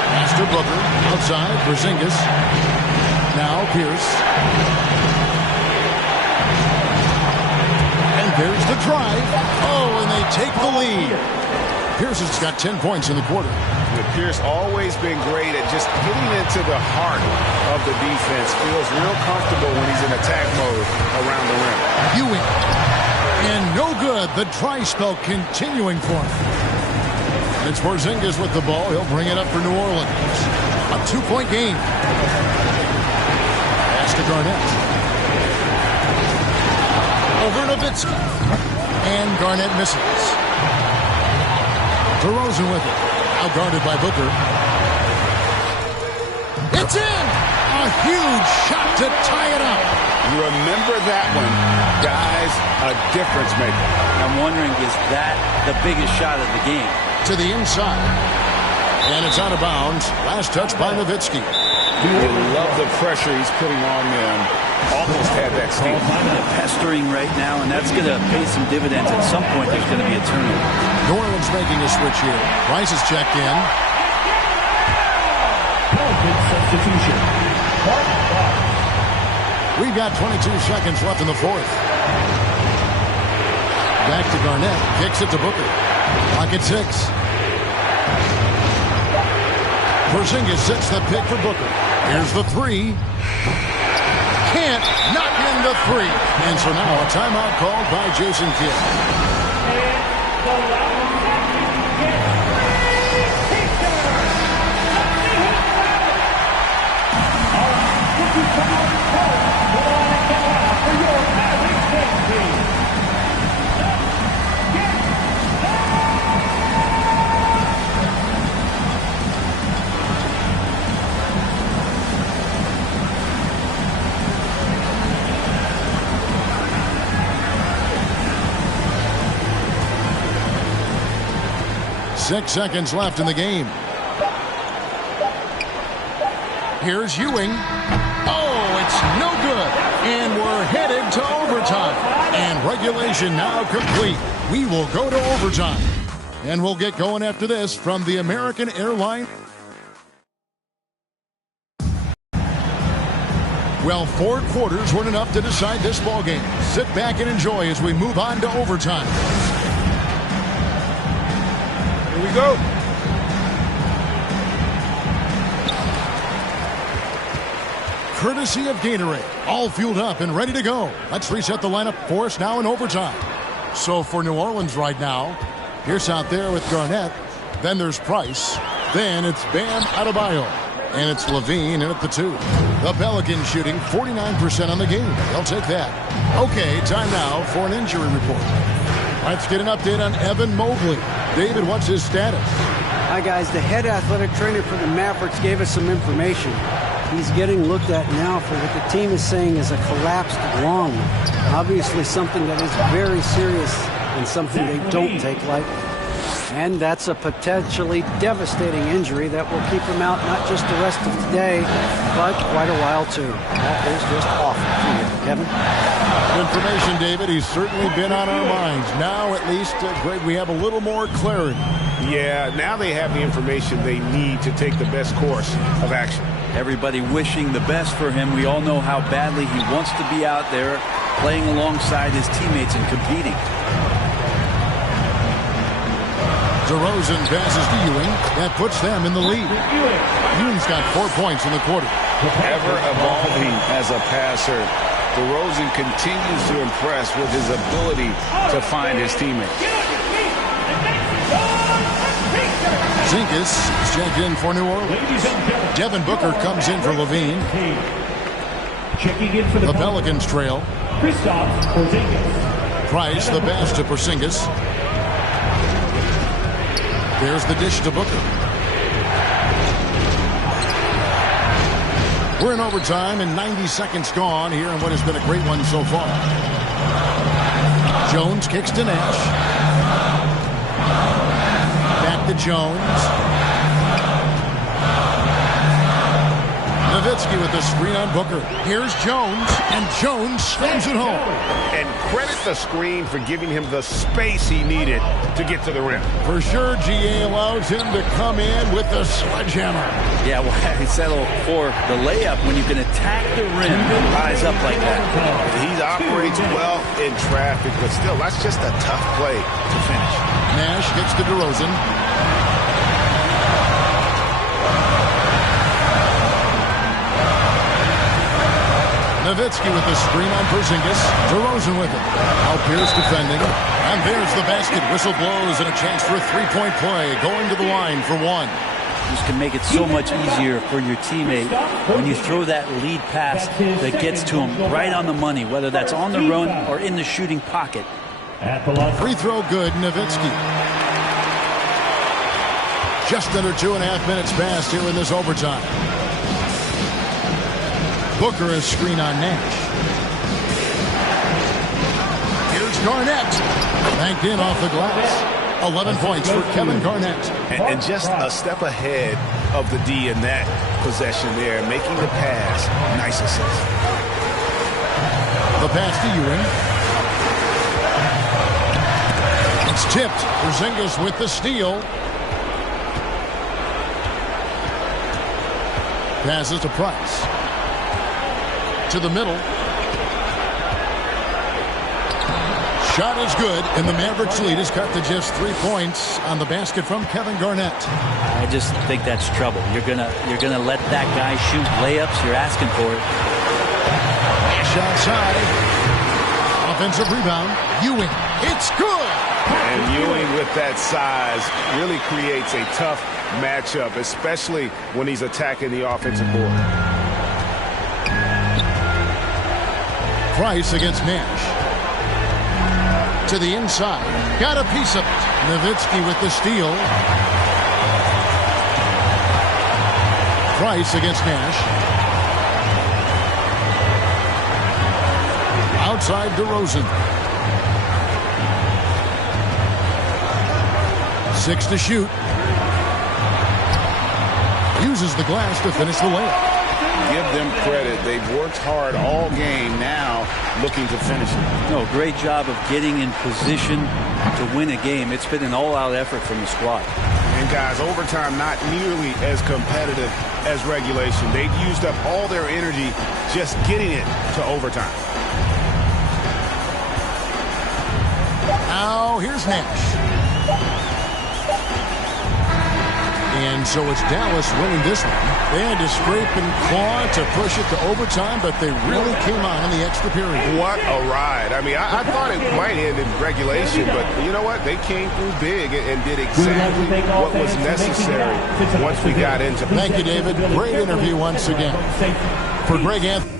Pass to Booker. Outside, Porzingis. Now Pierce. And there's the drive. Oh, and they take the lead. Pierce has got 10 points in the quarter. Pierce always been great at just getting into the heart of the defense. Feels real comfortable when he's in attack mode around the rim. Ewing. And no good. The dry spell continuing for him. It's Porzingis with the ball. He'll bring it up for New Orleans. A 2-point game. Pass to Garnett. Over Nowitzki. And Garnett misses. DeRozan with it. Now guarded by Booker. It's in! A huge shot to tie it up. Remember that one. Guys, a difference maker. I'm wondering, is that the biggest shot of the game? To the inside. And it's out of bounds. Last touch by Nowitzki. You love the pressure he's putting on them. Almost had that steal. They're pestering right now, and that's going to pay some dividends. At some point, there's going to be a turnover. New Orleans making a switch here. Price is checked in. Substitution. We've got 22 seconds left in the fourth. Back to Garnett. Kicks it to Booker. Pocket 6. Porzingis sets the pick for Booker. Here's the 3. Can't knock in the 3. And so now a timeout called by Jason Kidd. Six seconds left in the game. Here's Ewing. Oh, it's no good. And we're headed to overtime. And regulation now complete. We will go to overtime. And we'll get going after this from the American Airlines. Well, 4 quarters weren't enough to decide this ballgame. Sit back and enjoy as we move on to overtime. Here we go. Courtesy of Gatorade. All fueled up and ready to go. Let's reset the lineup for us now in overtime. So for New Orleans right now, Pierce out there with Garnett. Then there's Price. Then it's Bam Adebayo. And it's Levine in at the 2. The Pelicans shooting 49% on the game. They'll take that. Okay, time now for an injury report. Let's get an update on Evan Mobley. David, what's his status? Hi, guys. The head athletic trainer for the Mavericks gave us some information. He's getting looked at now for what the team is saying is a collapsed lung. Obviously something that is very serious and something they don't take lightly. And that's a potentially devastating injury that will keep him out not just the rest of today, but quite a while too. That is just awful. Kevin? Information, David. He's certainly been on our minds. Now, at least, Greg, we have a little more clarity. Yeah, now they have the information they need to take the best course of action. Everybody wishing the best for him. We all know how badly he wants to be out there playing alongside his teammates and competing. DeRozan passes to Ewing. That puts them in the lead. Ewing's got 4 points in the quarter. Ever evolving as a passer, DeRozan continues to impress with his ability to find his teammates. Zinkis is checked in for New Orleans. Devin Booker comes in for Levine. Checking in for the Pelicans trail. Kristaps Porzingis. Price, the pass to Porzingis. There's the dish to Booker. We're in overtime and 90 seconds gone here in what has been a great one so far. Jones kicks to Nash. Back to Jones. Nowitzki with the screen on Booker. Here's Jones, and Jones slams it home. And credit the screen for giving him the space he needed to get to the rim. For sure, GA allows him to come in with the sledgehammer. Yeah, well, I settle for the layup when you can attack the rim and rise up like that. He operates well in traffic, but still, that's just a tough play to finish. Nash gets to DeRozan. Nowitzki with the screen on Porzingis. DeRozan with it. Now Pierce defending. And there's the basket. Whistle blows and a chance for a three-point play. Going to the line for one. This can make it so much easier for your teammate when you throw that lead pass that gets to him right on the money, whether that's on the run or in the shooting pocket. Free throw good, Nowitzki. Just under 2.5 minutes passed here in this overtime. Booker is screen on Nash. Here's Garnett. Banked in off the glass. 11 points for Kevin Garnett. And just a step ahead of the D in that possession there, making the pass. Nice assist. The pass to Ewing. It's tipped. Porzingis with the steal. Passes to Price. To the middle. Shot is good, and the Mavericks lead is cut to just 3 points on the basket from Kevin Garnett. I just think that's trouble. You're gonna let that guy shoot layups. You're asking for it. Nash outside. Offensive rebound. Ewing. It's good. And Ewing with that size really creates a tough matchup, especially when he's attacking the offensive board. Price against Nash. To the inside. Got a piece of it. Nowitzki with the steal. Price against Nash. Outside DeRozan. 6 to shoot. Uses the glass to finish the layup. Give them credit. They've worked hard all game, now looking to finish it. No, great job of getting in position to win a game. It's been an all-out effort from the squad. And guys, overtime not nearly as competitive as regulation. They've used up all their energy just getting it to overtime. Now here's Nash. And so it's Dallas winning this one. They had to scrape and claw to push it to overtime, but they really came on in the extra period. What a ride. I mean, I thought it might end in regulation, but you know what? They came through big and did exactly what was necessary once we got into it. Thank you, David. Great interview once again. For Greg Anthony.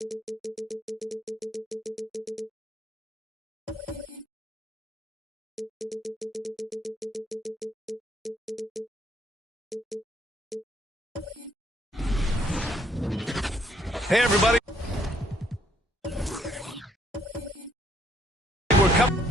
Hey, everybody. We're coming.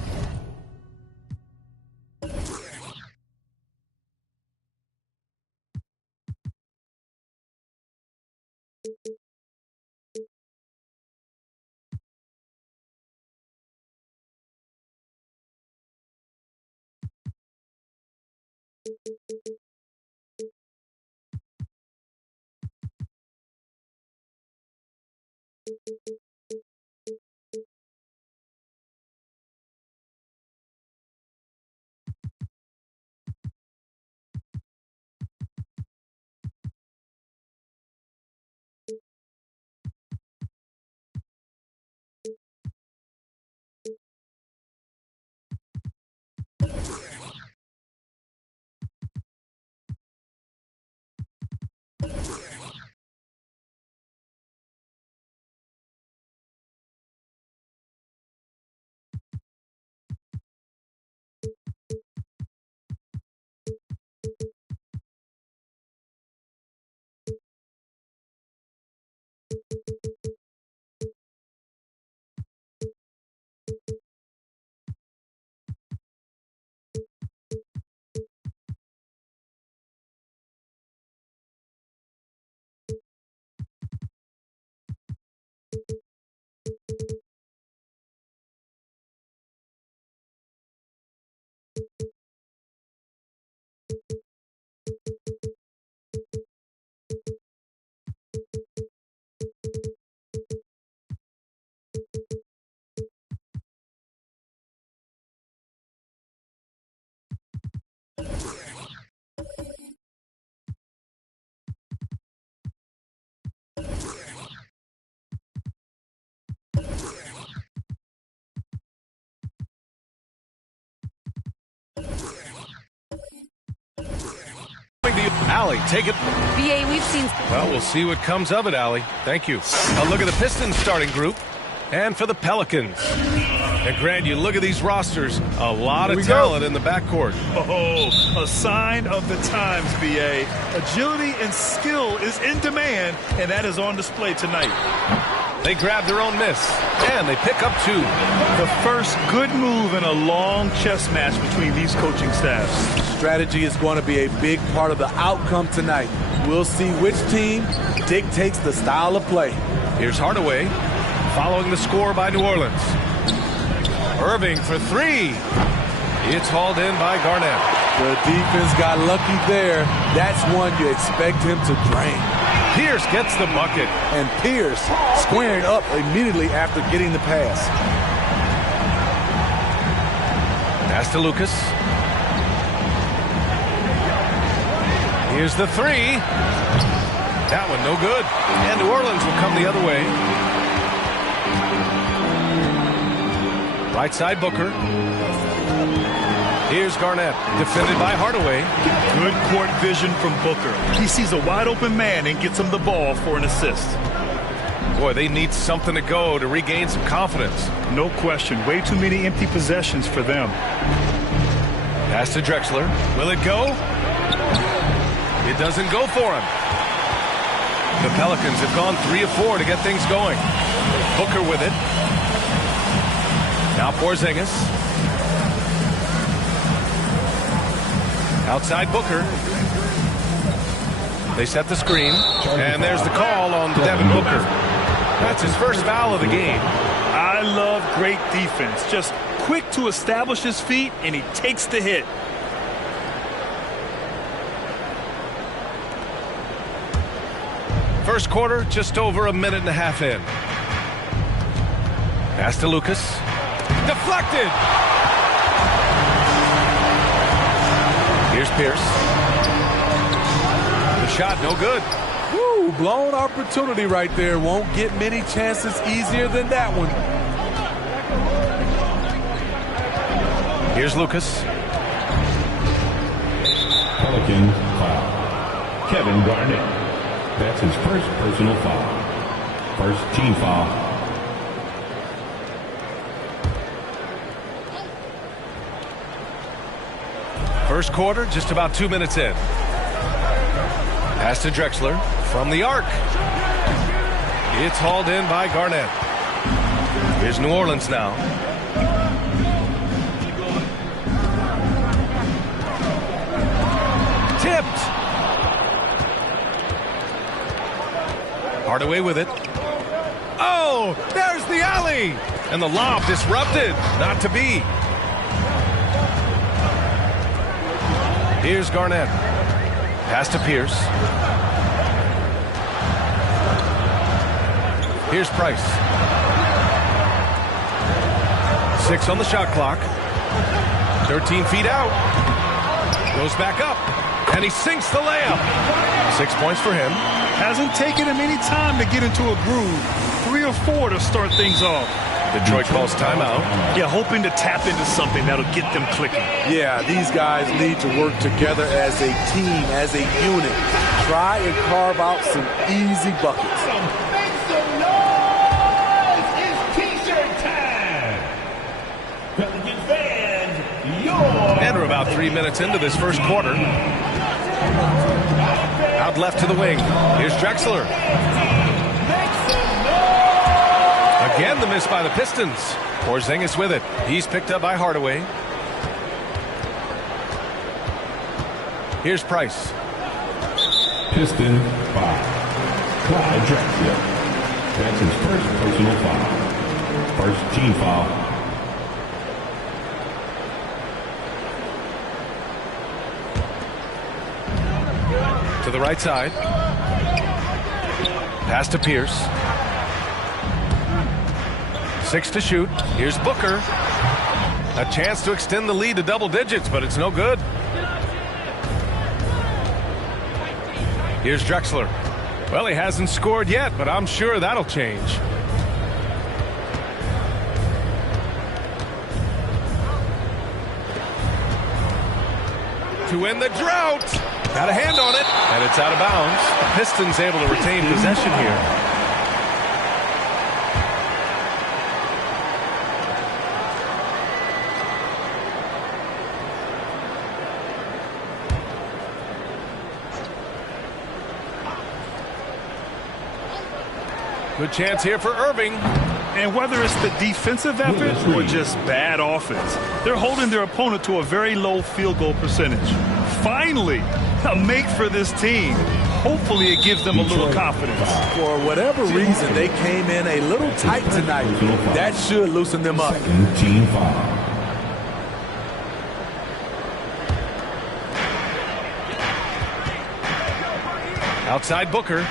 Allie, take it. BA, we've seen... Well, we'll see what comes of it, Allie. Thank you. A look at the Pistons starting group. And for the Pelicans. And Grant, you look at these rosters, a lot of talent in the backcourt. Oh, a sign of the times, BA. Agility and skill is in demand, and that is on display tonight. They grab their own miss, and they pick up 2. The first good move in a long chess match between these coaching staffs. Strategy is going to be a big part of the outcome tonight. We'll see which team dictates the style of play. Here's Hardaway, following the score by New Orleans. Irving for 3. It's hauled in by Garnett. The defense got lucky there. That's one you expect him to drain. Pierce gets the bucket. And Pierce squaring up immediately after getting the pass. Pass to Lucas. Here's the 3. That one no good. And New Orleans will come the other way. Right side Booker. Here's Garnett, defended by Hardaway. Good court vision from Booker. He sees a wide open man and gets him the ball for an assist. Boy, they need something to go to regain some confidence. No question. Way too many empty possessions for them. Pass to Drexler. Will it go? It doesn't go for him. The Pelicans have gone 3 of 4 to get things going. Booker with it. Now Porzingis. Outside Booker. They set the screen. And there's the call on Devin Booker. That's his first foul of the game. I love great defense. Just quick to establish his feet, and he takes the hit. First quarter, just over a minute and a half in. Pass to Lucas. Deflected. Here's Pierce. The shot, no good. Woo, blown opportunity right there. Won't get many chances easier than that one. Here's Lucas. Pelicans foul. Kevin Garnett. That's his first personal foul. First team foul. First quarter, just about 2 minutes in. Pass to Drexler from the arc. It's hauled in by Garnett. Here's New Orleans now. Tipped. Hardaway with it. Oh, there's the alley. And the lob disrupted. Not to be. Here's Garnett. Pass to Pierce. Here's Price. 6 on the shot clock. 13 feet out. Goes back up. And he sinks the layup. 6 points for him. Hasn't taken him any time to get into a groove. 3 or 4 to start things off. Detroit calls timeout. Yeah, hoping to tap into something that'll get them clicking. Yeah, these guys need to work together as a team, as a unit. Try and carve out some easy buckets. Make some noise! It's T-shirt time! Pelicans fans, And we're about 3 minutes into this first quarter. Out left to the wing. Here's Drexler. Again, the miss by the Pistons. Porzingis with it. He's picked up by Hardaway. Here's Price. Piston foul. Clyde Drexler. That's his first personal foul. First team foul. To the right side. Pass to Pierce. 6 to shoot. Here's Booker. A chance to extend the lead to double digits, but it's no good. Here's Drexler. Well, he hasn't scored yet, but I'm sure that'll change. To end the drought. Got a hand on it, and it's out of bounds. Pistons able to retain possession here. Good chance here for Irving. And whether it's the defensive effort or just bad offense, they're holding their opponent to a very low field goal percentage. Finally, a make for this team. Hopefully it gives them a little confidence. For whatever reason, they came in a little tight tonight. That should loosen them up. Team foul. Outside Booker.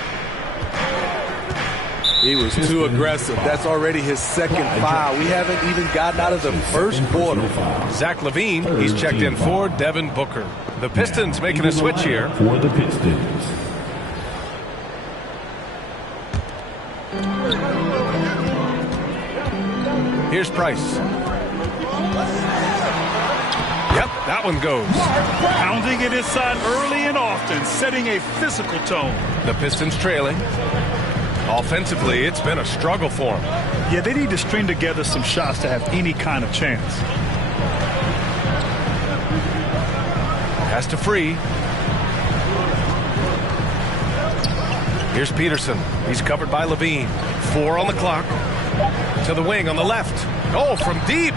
He was too aggressive. That's already his second foul. We haven't even gotten out of the first quarter. Zach LaVine, he's checked in for Devin Booker. The Pistons making a switch here. For the Pistons. Here's Price. Yep, that one goes. Pounding it inside early and often, setting a physical tone. The Pistons trailing. Offensively, it's been a struggle for them. Yeah, they need to string together some shots to have any kind of chance. Pass to Free. Here's Peterson. He's covered by LaVine. 4 on the clock. To the wing on the left. Oh, from deep.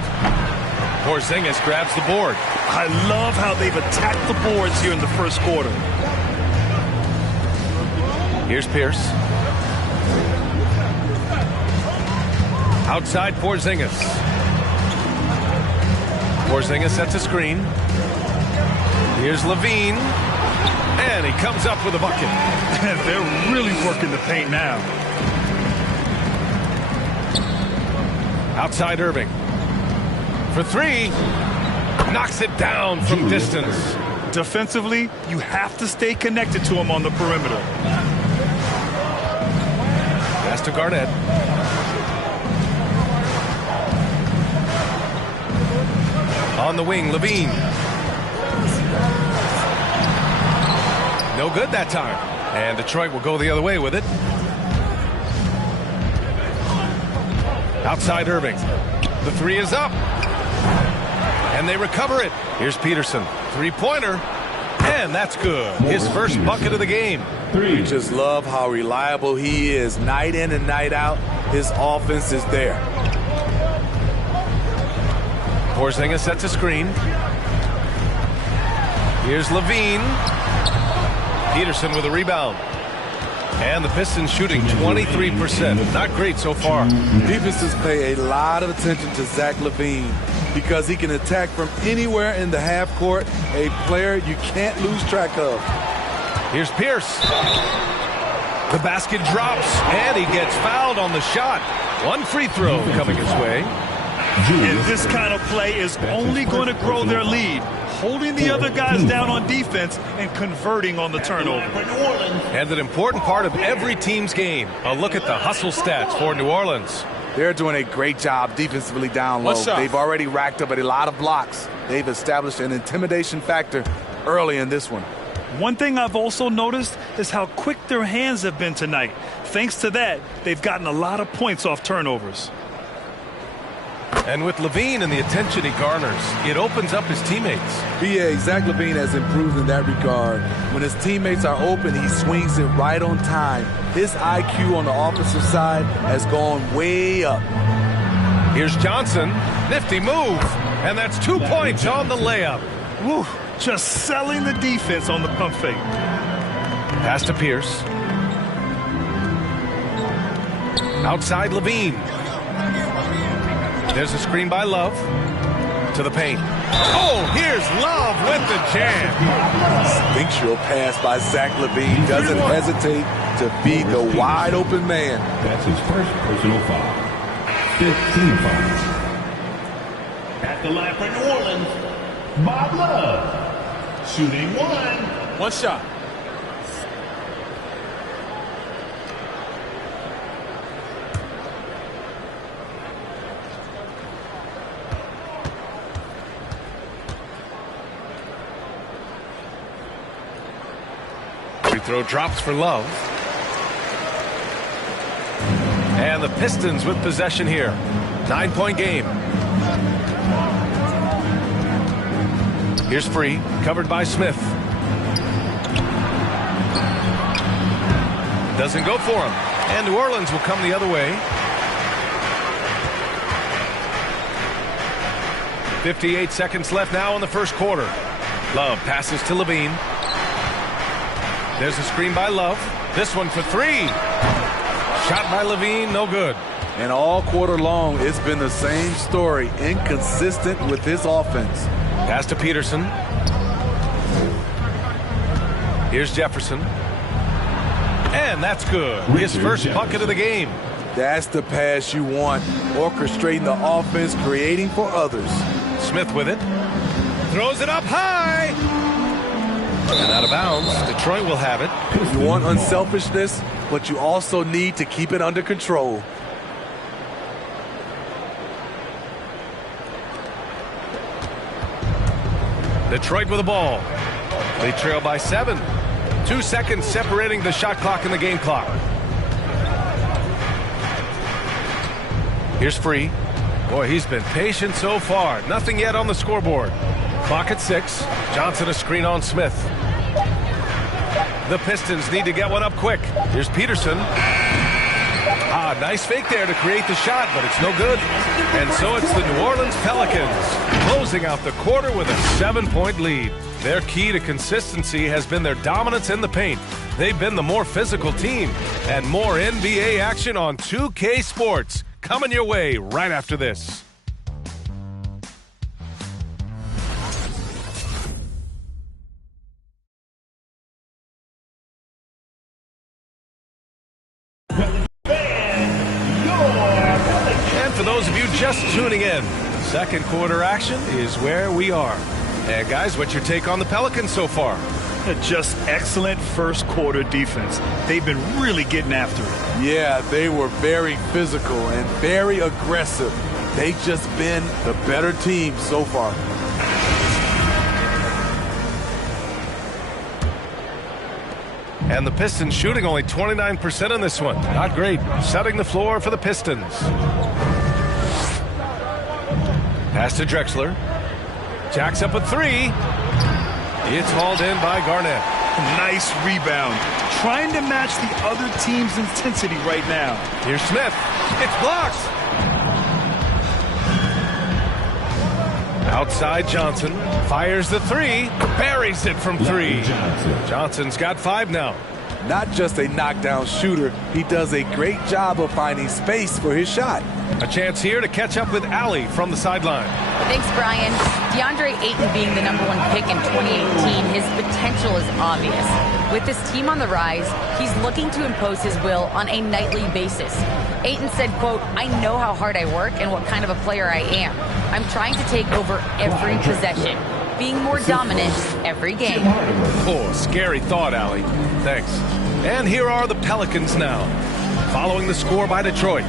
Porzingis grabs the board. I love how they've attacked the boards here in the first quarter. Here's Pierce. Outside Porzingis. Porzingis sets a screen. Here's LaVine. And he comes up with a bucket. They're really working the paint now. Outside Irving. For 3. Knocks it down from distance. Defensively, you have to stay connected to him on the perimeter. Pass to Garnett. On the wing, LaVine. No good that time. And Detroit will go the other way with it. Outside Irving. The three is up. And they recover it. Here's Peterson. Three-pointer. And that's good. His first bucket of the game. We just love how reliable he is. Night in and night out, his offense is there. Porzingis sets a screen. Here's Levine. Peterson with a rebound. And the Pistons shooting 23%. Not great so far. Defenses pay a lot of attention to Zach LaVine because he can attack from anywhere in the half court, a player you can't lose track of. Here's Pierce. The basket drops, and he gets fouled on the shot. One free throw coming his way. And this kind of play is only going to grow their lead, holding the other guys down on defense and converting on the turnover. And an important part of every team's game. A look at the hustle stats for New Orleans. They're doing a great job defensively down low. They've already racked up a lot of blocks. They've established an intimidation factor early in this one. One thing I've also noticed is how quick their hands have been tonight. Thanks to that, they've gotten a lot of points off turnovers. And with LaVine and the attention he garners, it opens up his teammates. Yeah, Zach LaVine has improved in that regard. When his teammates are open, he swings it right on time. His IQ on the offensive side has gone way up. Here's Johnson. Nifty move. And that's 2 points on the layup. Woo, just selling the defense on the pump fake. Pass to Pierce. Outside Levine. There's a screen by Love. To the paint. Oh, here's Love with the jam. Instinctual pass by Zach LaVine. Doesn't hesitate to feed the wide open man. That's his first personal foul. 15 fouls. At the line for New Orleans, Bob Love. Shooting one shot. Free throw drops for Love. And the Pistons with possession here. 9-point game. Here's Free, covered by Smith. Doesn't go for him. And New Orleans will come the other way. 58 seconds left now in the first quarter. Love passes to Levine. There's a screen by Love. This one for three. Shot by Levine, no good. And all quarter long, it's been the same story. Inconsistent with his offense. Pass to Peterson. Here's Jefferson. And that's good. His first bucket of the game. That's the pass you want. Orchestrating the offense, creating for others. Smith with it. Throws it up high. And out of bounds. Detroit will have it. You want unselfishness, but you also need to keep it under control. Detroit with the ball. They trail by 7. 2 seconds separating the shot clock and the game clock. Here's Free. Boy, he's been patient so far. Nothing yet on the scoreboard. Clock at 6. Johnson a screen on Smith. The Pistons need to get one up quick. Here's Peterson. Nice fake there to create the shot, but it's no good. And so it's the New Orleans Pelicans closing out the quarter with a 7-point lead. Their key to consistency has been their dominance in the paint. They've been the more physical team. And more NBA action on 2K Sports coming your way right after this. And for those of you just tuning in, second quarter action is where we are. And guys, what's your take on the Pelicans so far? Just excellent first quarter defense. They've been really getting after it. Yeah, they were very physical and very aggressive. They've just been the better team so far. And the Pistons shooting only 29% in this one. Not great. Setting the floor for the Pistons. Pass to Drexler. Jacks up a three. It's hauled in by Garnett. Nice rebound. Trying to match the other team's intensity right now. Here's Smith. It's blocked. Outside Johnson. Fires the three. Buries it from three. Johnson's got 5 now. Not just a knockdown shooter, he does a great job of finding space for his shot. A chance here to catch up with Allie from the sideline. Thanks, Brian. DeAndre Ayton being the #1 pick in 2018, his potential is obvious. With this team on the rise, he's looking to impose his will on a nightly basis. Ayton said, quote, "I know how hard I work and what kind of a player I am. I'm trying to take over every possession, being more dominant every game." Oh, scary thought, Allie. Thanks. And here are the Pelicans now, following the score by Detroit.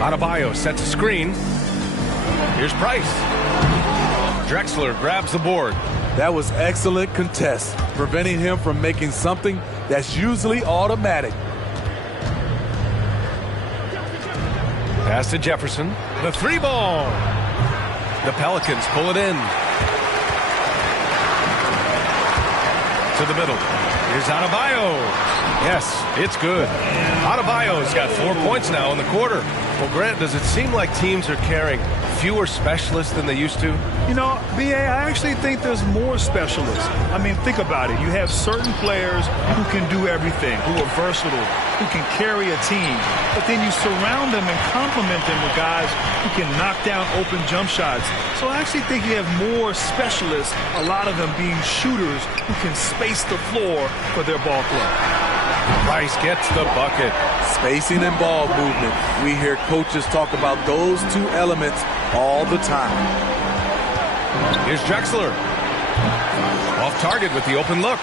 Adebayo sets a screen. Here's Price. Drexler grabs the board. That was excellent contest, preventing him from making something that's usually automatic. Pass to Jefferson. The 3-ball. The Pelicans pull it in. To the middle. Here's Adebayo. Yes, it's good. Adebayo's got 4 points now in the quarter. Well, Grant, does it seem like teams are carrying fewer specialists than they used to? You know, B.A., I actually think there's more specialists. I mean, think about it. You have certain players who can do everything, who are versatile, who can carry a team. But then you surround them and complement them with guys who can knock down open jump shots. So I actually think you have more specialists, a lot of them being shooters who can space the floor for their ball club. Price gets the bucket. Spacing and ball movement. We hear coaches talk about those 2 elements all the time. Here's Drexler. Off target with the open look.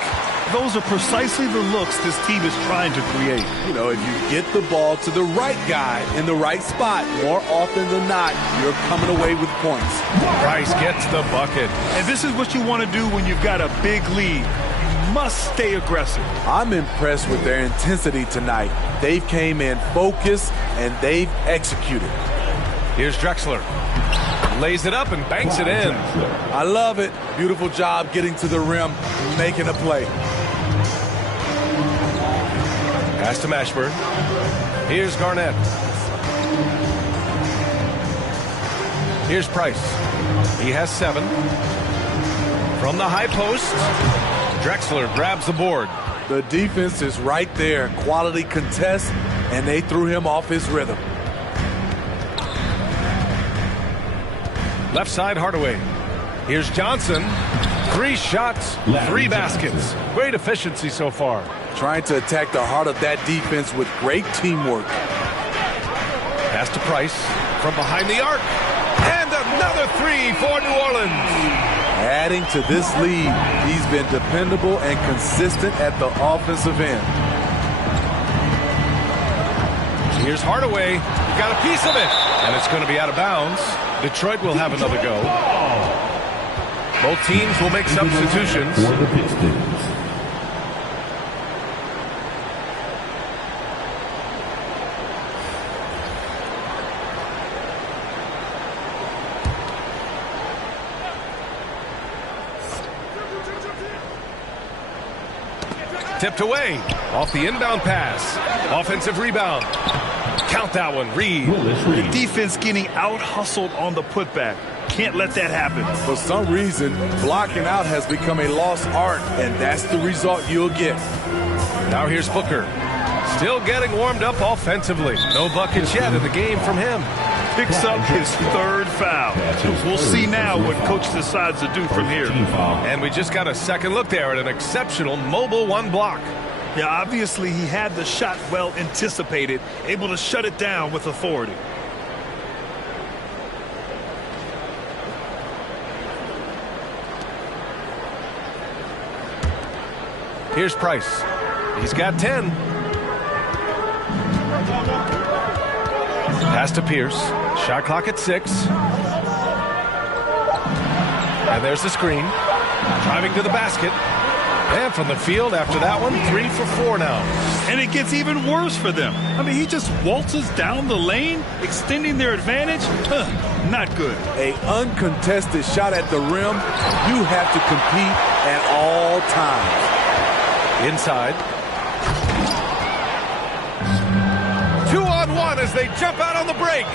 Those are precisely the looks this team is trying to create. You know, if you get the ball to the right guy in the right spot, more often than not, you're coming away with points. Price gets the bucket. And this is what you want to do when you've got a big lead. Must stay aggressive. I'm impressed with their intensity tonight. They've came in focused and they've executed. Here's Drexler. Lays it up and banks it in. I love it. Beautiful job getting to the rim, making a play. Pass to Mashburn. Here's Garnett. Here's Price. He has 7. From the high post, Drexler grabs the board. The defense is right there. Quality contest, and they threw him off his rhythm. Left side, Hardaway. Here's Johnson. 3 shots, 3 baskets. Great efficiency so far. Trying to attack the heart of that defense with great teamwork. Pass to Price from behind the arc. And another 3 for New Orleans. Adding to this lead, he's been dependable and consistent at the offensive end. Here's Hardaway. He got a piece of it. And it's going to be out of bounds. Detroit will have another go. Both teams will make substitutions. For the Pistons. Tipped away. Off the inbound pass. Offensive rebound. Count that one. Reed. The defense getting out-hustled on the putback. Can't let that happen. For some reason, blocking out has become a lost art, and that's the result you'll get. Now here's Booker. Still getting warmed up offensively. No buckets yet in the game from him. Picks up his 3rd foul. We'll see now what coach decides to do from here. And we just got a second look there at an exceptional mobile 1 block. Yeah, obviously he had the shot well anticipated, able to shut it down with authority. Here's Price. He's got 10. Pass to Pierce. Shot clock at 6. And there's the screen. Driving to the basket. And from the field after that one, 3 for 4 now. And it gets even worse for them. I mean, he just waltzes down the lane, extending their advantage. Not good. A uncontested shot at the rim. You have to compete at all times. Inside. 2-on-1 as they jump out on the break.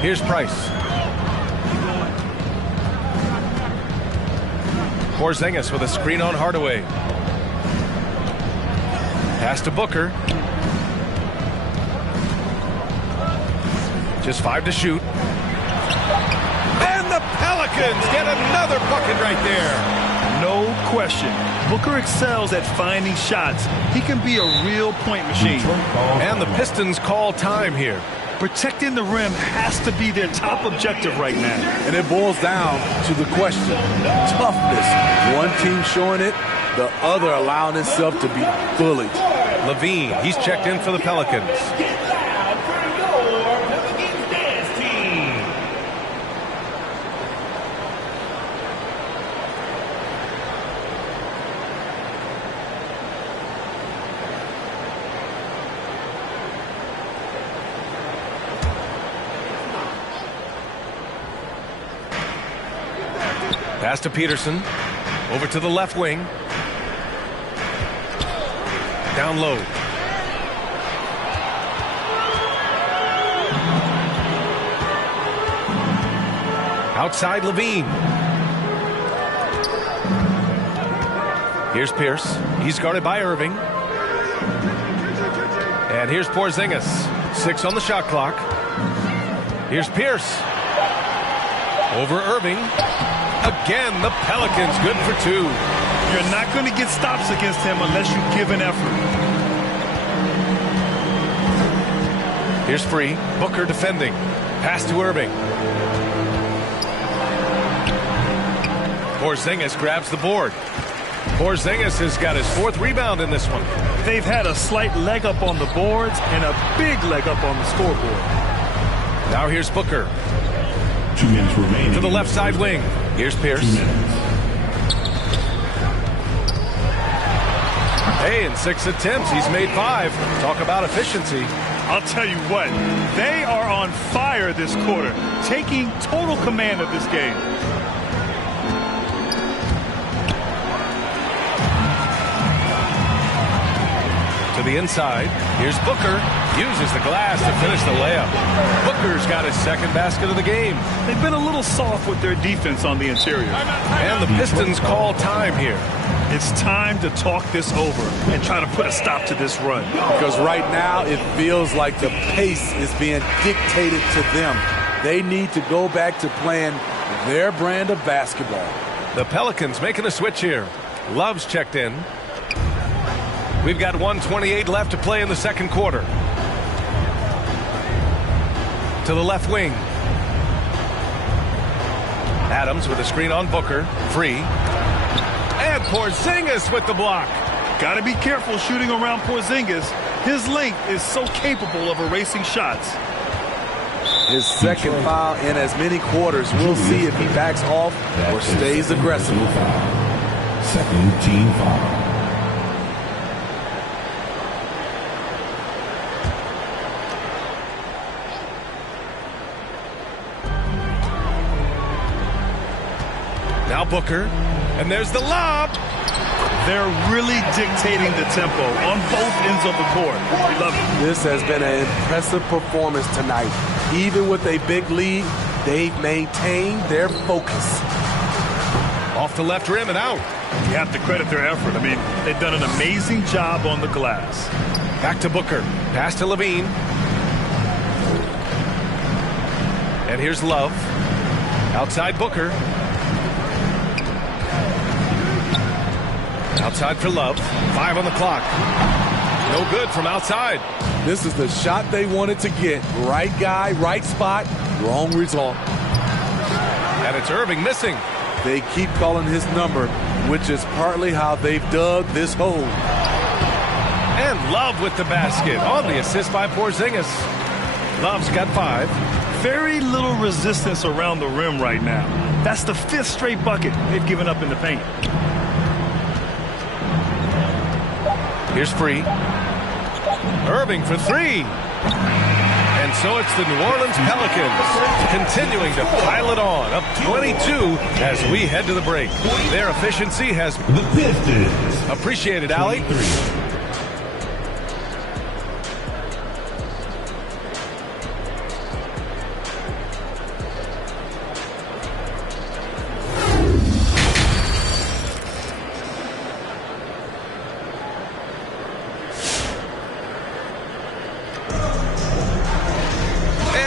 Here's Price. Porzingis with a screen on Hardaway. Pass to Booker. Just 5 to shoot. And the Pelicans get another bucket right there. No question. Booker excels at finding shots. He can be a real point machine. And the Pistons call time here. Protecting the rim has to be their top objective right now. And it boils down to the question. Toughness. One team showing it, the other allowing itself to be bullied. Levine, he's checked in for the Pelicans. Pass to Peterson. Over to the left wing. Down low. Outside Levine. Here's Pierce. He's guarded by Irving. And here's Porzingis. 6 on the shot clock. Here's Pierce. Over Irving. Again, the Pelicans good for 2. You're not going to get stops against him unless you give an effort. Here's Free. Booker defending. Pass to Irving. Porzingis grabs the board. Porzingis has got his 4th rebound in this one. They've had a slight leg up on the boards and a big leg up on the scoreboard. Now here's Booker. 2 minutes remaining. To the left side wing. Here's Pierce. Hey, in 6 attempts, he's made 5. Talk about efficiency. I'll tell you what, they are on fire this quarter, taking total command of this game. To the inside. Here's Booker. Uses the glass to finish the layup. Booker's got his 2nd basket of the game. They've been a little soft with their defense on the interior. And the Pistons call time here. It's time to talk this over and try to put a stop to this run. Because right now it feels like the pace is being dictated to them. They need to go back to playing their brand of basketball. The Pelicans making a switch here. Love's checked in. We've got 1:28 left to play in the 2nd quarter. To the left wing. Adams with a screen on Booker. Free. And Porzingis with the block. Got to be careful shooting around Porzingis. His length is so capable of erasing shots. His 2nd foul in as many quarters. We'll see if he backs off or stays aggressive. 2nd team foul. Now Booker, and there's the lob. They're really dictating the tempo on both ends of the court. Love it. This has been an impressive performance tonight. Even with a big lead, they've maintained their focus. Off the left rim and out. You have to credit their effort. I mean, they've done an amazing job on the glass. Back to Booker. Pass to Levine. And here's Love. Outside Booker. Outside for Love. 5 on the clock. No good from outside. This is the shot they wanted to get. Right guy, right spot, wrong result. And it's Irving missing. They keep calling his number, which is partly how they've dug this hole. And Love with the basket on the assist by Porzingis. Love's got 5. Very little resistance around the rim right now. That's the 5th straight bucket they've given up in the paint. Here's Free. Irving for 3. And so it's the New Orleans Pelicans continuing to pile it on, up 22 as we head to the break. Their efficiency has appreciated, Allie.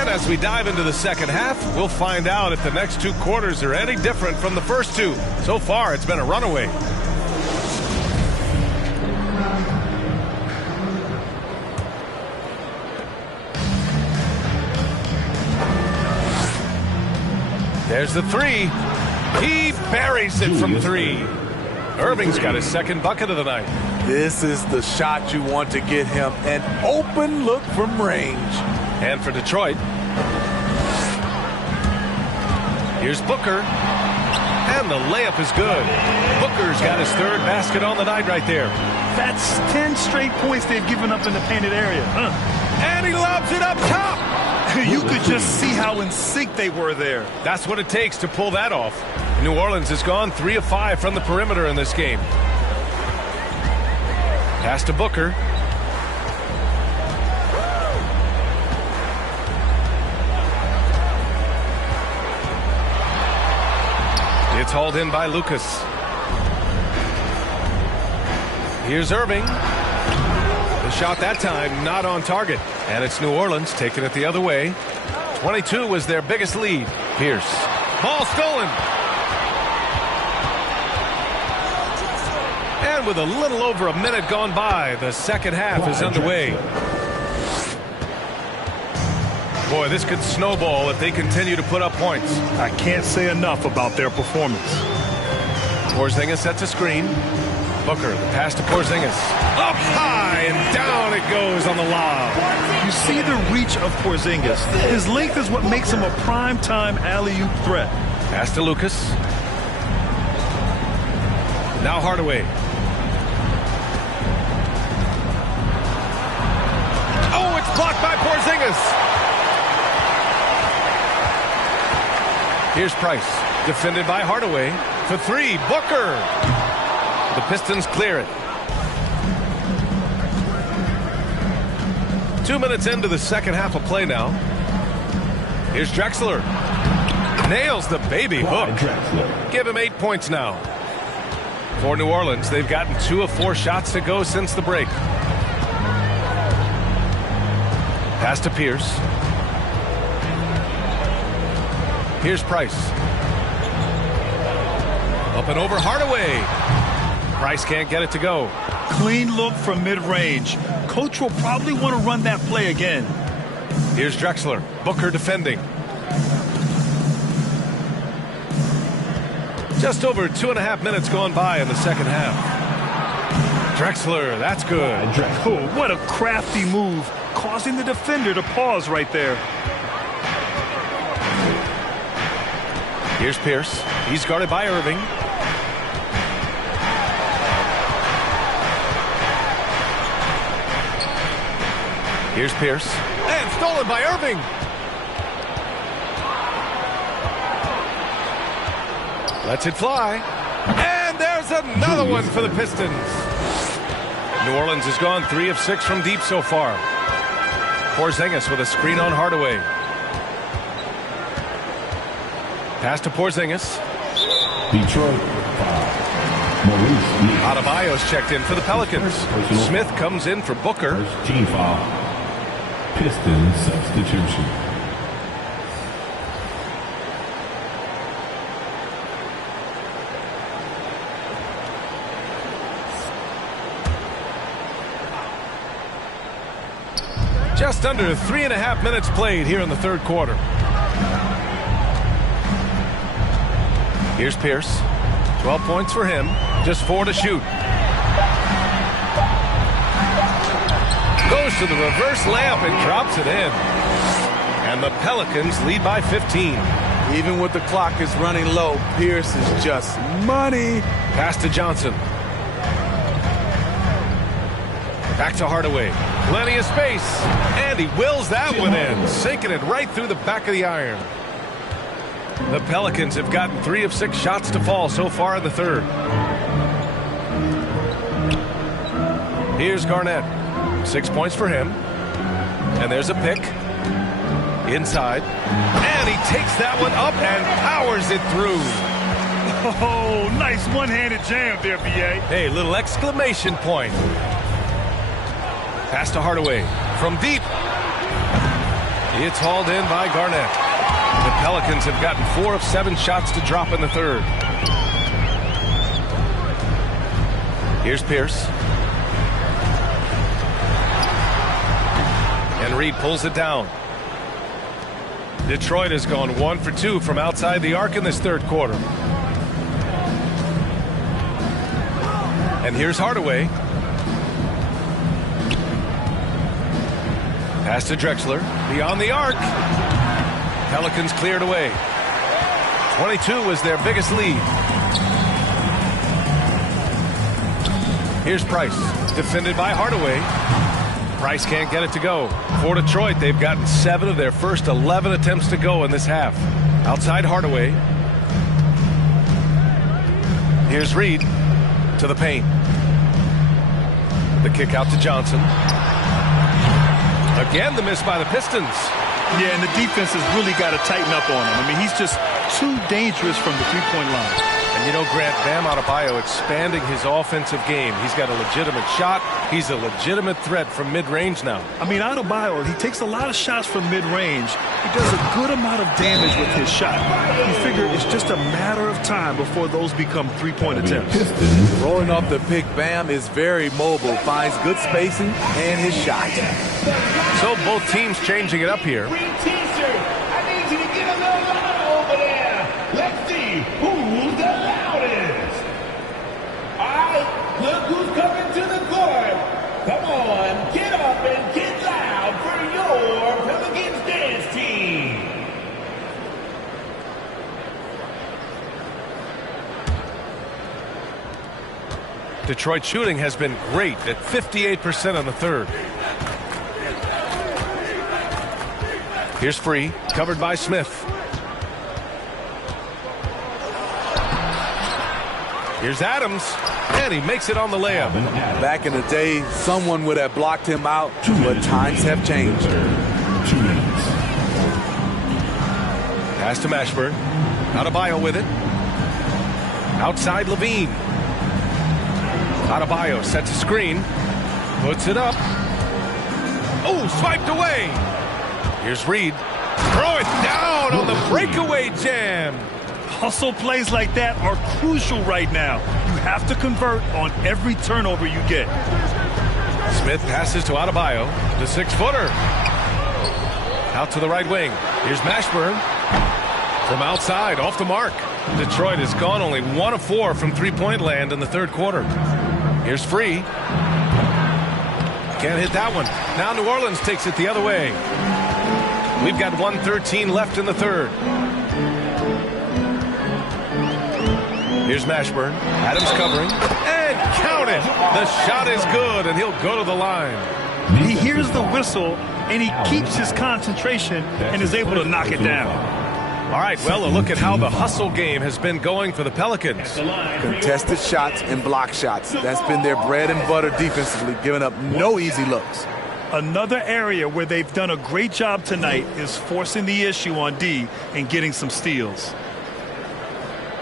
As we dive into the second half, we'll find out if the next 2 quarters are any different from the first 2. So far, it's been a runaway. There's the 3. He buries it from 3. Irving's got his 2nd bucket of the night. This is the shot you want to get him. An open look from range. And for Detroit, here's Booker. And the layup is good. Booker's got his 3rd basket on the night right there. That's 10 straight points they've given up in the painted area. And he lobs it up top. You could just see how in sync they were there. That's what it takes to pull that off. New Orleans has gone 3 of 5 from the perimeter in this game. Pass to Booker. It's hauled in by Lucas. Here's Irving. The shot that time not on target. And it's New Orleans taking it the other way. 22 was their biggest lead. Pierce. Ball stolen. And with a little over a minute gone by, the second half is underway. Boy, this could snowball if they continue to put up points. I can't say enough about their performance. Porzingis sets a screen. Booker, the pass to Porzingis. Up high and down it goes on the lob. You see the reach of Porzingis. His length is what makes him a prime-time alley-oop threat. Pass to Lucas. Now Hardaway. Oh, it's blocked by Porzingis. Here's Price, defended by Hardaway. For 3, Booker. The Pistons clear it. 2 minutes into the second half of play now. Here's Drexler. Nails the baby hook. Give him 8 points now. For New Orleans, they've gotten 2 of 4 shots to go since the break. Pass to Pierce. Here's Price. Up and over Hardaway. Price can't get it to go. Clean look from mid-range. Coach will probably want to run that play again. Here's Drexler. Booker defending. Just over 2.5 minutes gone by in the second half. Drexler, that's good. Oh, what a crafty move, causing the defender to pause right there. Here's Pierce. He's guarded by Irving. Here's Pierce. And stolen by Irving. Lets it fly. And there's another one for the Pistons. New Orleans has gone 3 of 6 from deep so far. Porzingis with a screen on Hardaway. Pass to Porzingis. Detroit. Maurice. Adebayo's checked in for the Pelicans. Smith comes in for Booker. First team foul. Pistons substitution. Just under 3.5 minutes played here in the third quarter. Here's Pierce. 12 points for him. Just 4 to shoot. Goes to the reverse layup and drops it in. And the Pelicans lead by 15. Even with the clock is running low, Pierce is just money. Pass to Johnson. Back to Hardaway. Plenty of space. And he wills that one in, sinking it right through the back of the iron. The Pelicans have gotten 3 of 6 shots to fall so far in the third. Here's Garnett. 6 points for him. And there's a pick. Inside. And he takes that one up and powers it through. Oh, nice one-handed jam there, B.A. Hey, little exclamation point. Pass to Hardaway from deep. It's hauled in by Garnett. The Pelicans have gotten 4 of 7 shots to drop in the third. Here's Pierce. And Reed pulls it down. Detroit has gone 1 for 2 from outside the arc in this third quarter. And here's Hardaway. Pass to Drexler. Beyond the arc. Pelicans cleared away. 22 was their biggest lead. Here's Price. Defended by Hardaway. Price can't get it to go. For Detroit, they've gotten 7 of their first 11 attempts to go in this half. Outside Hardaway. Here's Reed to the paint. The kick out to Johnson. Again, the miss by the Pistons. Yeah, and the defense has really got to tighten up on him. I mean, he's just too dangerous from the three-point line. And you know, Grant, Bam Adebayo expanding his offensive game. He's got a legitimate shot. He's a legitimate threat from mid-range now. I mean, Adebayo, he takes a lot of shots from mid-range. He does a good amount of damage with his shot. You figure it's just a matter of time before those become three-point attempts. Rolling off the pick, Bam is very mobile, finds good spacing and his shot. So both teams changing it up here. Green t-shirt. I need you to get a little louder over there. Let's see who's the loudest. All right, look who's coming to the court. Come on, get up and get loud for your Pelicans dance team. Detroit shooting has been great at 58% on the third. Here's Free, covered by Smith. Here's Adams, and he makes it on the layup. Back in the day, someone would have blocked him out, but times have changed. 2 minutes. Pass to Mashburn. Adebayo with it. Outside Levine. Adebayo sets a screen. Puts it up. Oh, swiped away. Here's Reed. Throw it down on the breakaway jam. Hustle plays like that are crucial right now. You have to convert on every turnover you get. Smith passes to Adebayo. The 6-footer. Out to the right wing. Here's Mashburn. From outside, off the mark. Detroit has gone only 1 of 4 from three-point land in the third quarter. Here's Free. Can't hit that one. Now New Orleans takes it the other way. We've got 1:13 left in the third. Here's Mashburn. Adams covering. And count it. The shot is good, and he'll go to the line. He hears the whistle, and he keeps his concentration and is able to knock it down. All right, well, a look at how the hustle game has been going for the Pelicans. Contested shots and block shots. That's been their bread and butter defensively, giving up no easy looks. Another area where they've done a great job tonight is forcing the issue on D and getting some steals.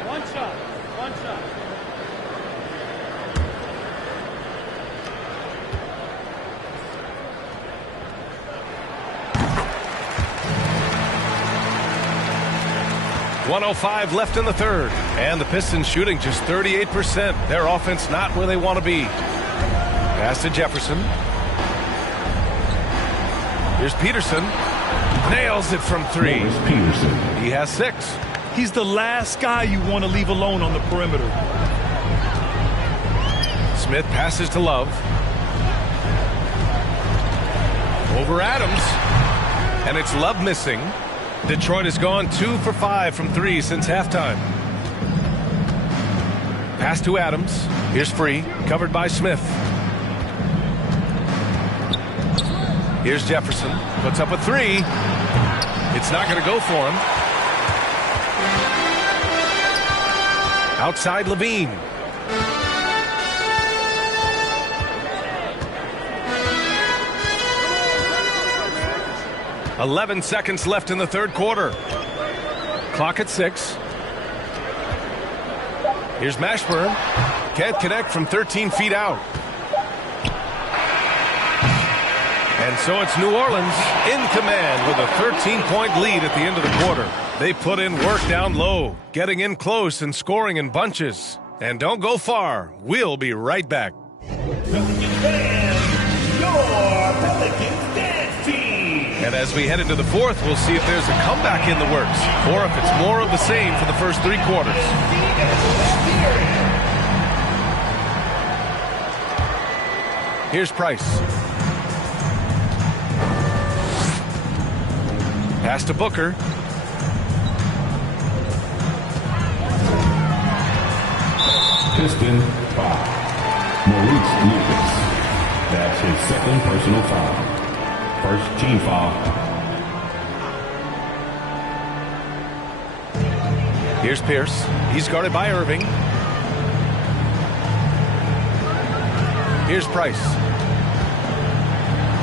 One shot. One shot. 1:05 left in the third. And the Pistons shooting just 38%. Their offense not where they want to be. Pass to Jefferson. Here's Peterson. Nails it from three. He has 6. He's the last guy you want to leave alone on the perimeter. Smith passes to Love. Over Adams. And it's Love missing. Detroit has gone 2 for 5 from 3 since halftime. Pass to Adams. Here's free. Covered by Smith. Here's Jefferson. Puts up a 3. It's not going to go for him. Outside Levine. "11 seconds left in the third quarter. Clock at 6. Here's Mashburn. Can't connect from 13 feet out. And so it's New Orleans in command with a 13-point lead at the end of the quarter. They put in work down low, getting in close and scoring in bunches. And don't go far. We'll be right back. And as we head into the fourth, we'll see if there's a comeback in the works or if it's more of the same for the first 3 quarters. Here's Price. Pass to Booker. Piston foul. Maurice Lucas. That's his second personal foul. First team foul. Here's Pierce. He's guarded by Irving. Here's Price.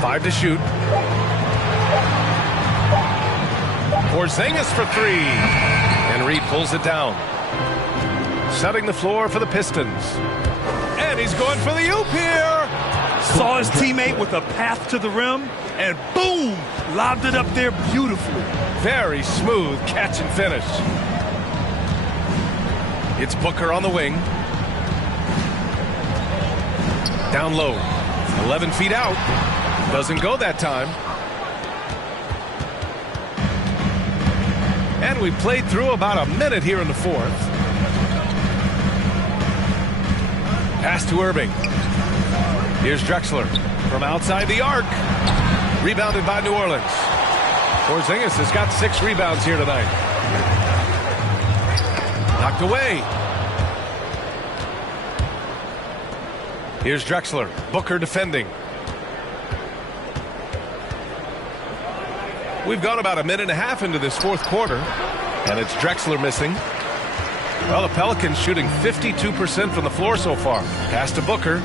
5 to shoot. Porzingis for 3. And Reed pulls it down. Setting the floor for the Pistons. And he's going for the oop here. Saw his teammate with a path to the rim, and boom, lobbed it up there beautifully. Very smooth catch and finish. It's Booker on the wing. Down low. 11 feet out. Doesn't go that time. And we played through about a minute here in the fourth. Pass to Irving. Here's Drexler from outside the arc. Rebounded by New Orleans. Porzingis has got 6 rebounds here tonight. Knocked away. Here's Drexler. Booker defending. We've gone about a minute and a half into this fourth quarter, and it's Drexler missing. Well, the Pelicans shooting 52% from the floor so far. Pass to Booker.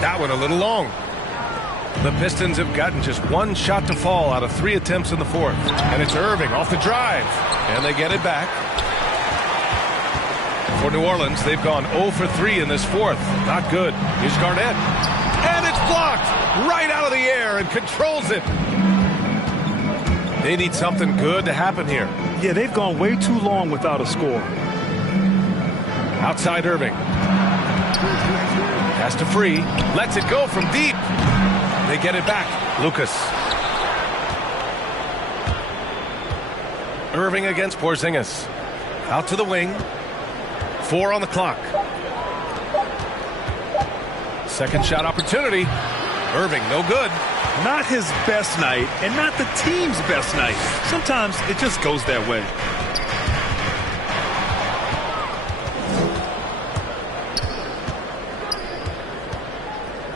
That one a little long. The Pistons have gotten just 1 shot to fall out of 3 attempts in the fourth. And it's Irving off the drive. And they get it back. For New Orleans, they've gone 0 for 3 in this fourth. Not good. Here's Garnett. And it's blocked right out of the air and controls it. They need something good to happen here. Yeah, they've gone way too long without a score. Outside Irving. Pass to Free. Lets it go from deep. They get it back. Lucas. Irving against Porzingis. Out to the wing. 4 on the clock. Second shot opportunity. Irving, no good. Not his best night, and not the team's best night. Sometimes it just goes that way.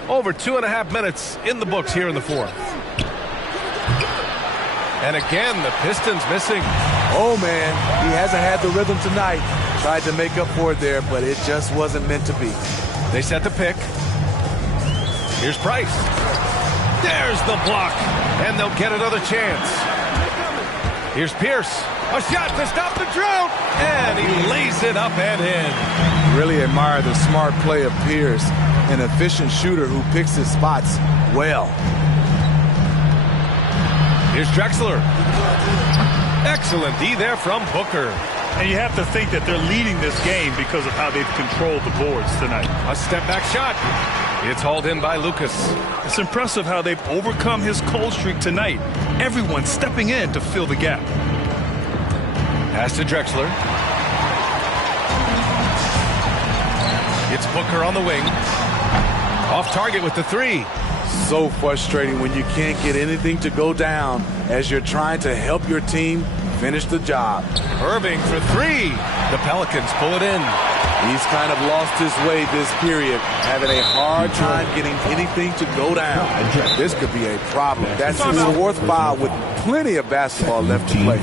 Over 2.5 minutes in the books here in the fourth. And again, the Pistons missing. Oh, man, he hasn't had the rhythm tonight. Tried to make up for it there, but it just wasn't meant to be. They set the pick. Here's Price. There's the block, and they'll get another chance. Here's Pierce. A shot to stop the drought, and he lays it up and in. Really admire the smart play of Pierce, an efficient shooter who picks his spots well. Here's Drexler. Excellent D there from Booker. And you have to think that they're leading this game because of how they've controlled the boards tonight. A step-back shot. It's hauled in by Lucas. It's impressive how they've overcome his cold streak tonight. Everyone stepping in to fill the gap. Pass to Drexler. It's Booker on the wing. Off target with the 3. So frustrating when you can't get anything to go down as you're trying to help your team finish the job. Irving for three. The Pelicans pull it in. He's kind of lost his way this period, having a hard time getting anything to go down. This could be a problem. That's his fourth foul with plenty of basketball left to play.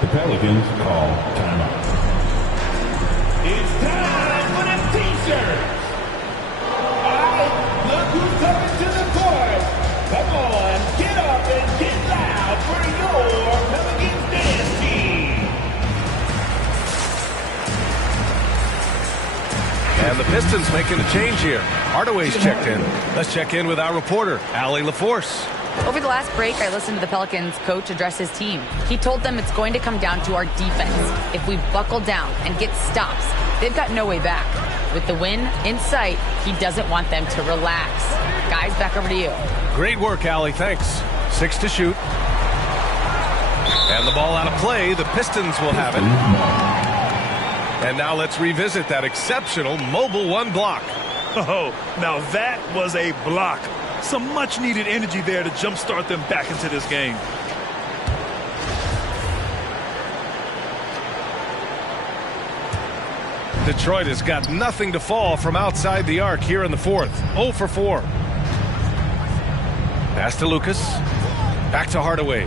The Pelicans call timeout. It's time for the T-shirts. Look who's coming to the court. Come on, get up and get loud for your Pelicans dance team. And the Pistons making a change here. Hardaway's checked in. Let's check in with our reporter, Allie LaForce. Over the last break, I listened to the Pelicans coach address his team. He told them it's going to come down to our defense. If we buckle down and get stops, they've got no way back. With the win in sight, he doesn't want them to relax. Guys, back over to you. Great work, Allie. Thanks. 6 to shoot. And the ball out of play. The Pistons will have it. And now let's revisit that exceptional Mobile One block. Oh, now that was a block. Some much-needed energy there to jumpstart them back into this game. Detroit has got nothing to fall from outside the arc here in the fourth. 0 for 4. Pass to Lucas. Back to Hardaway.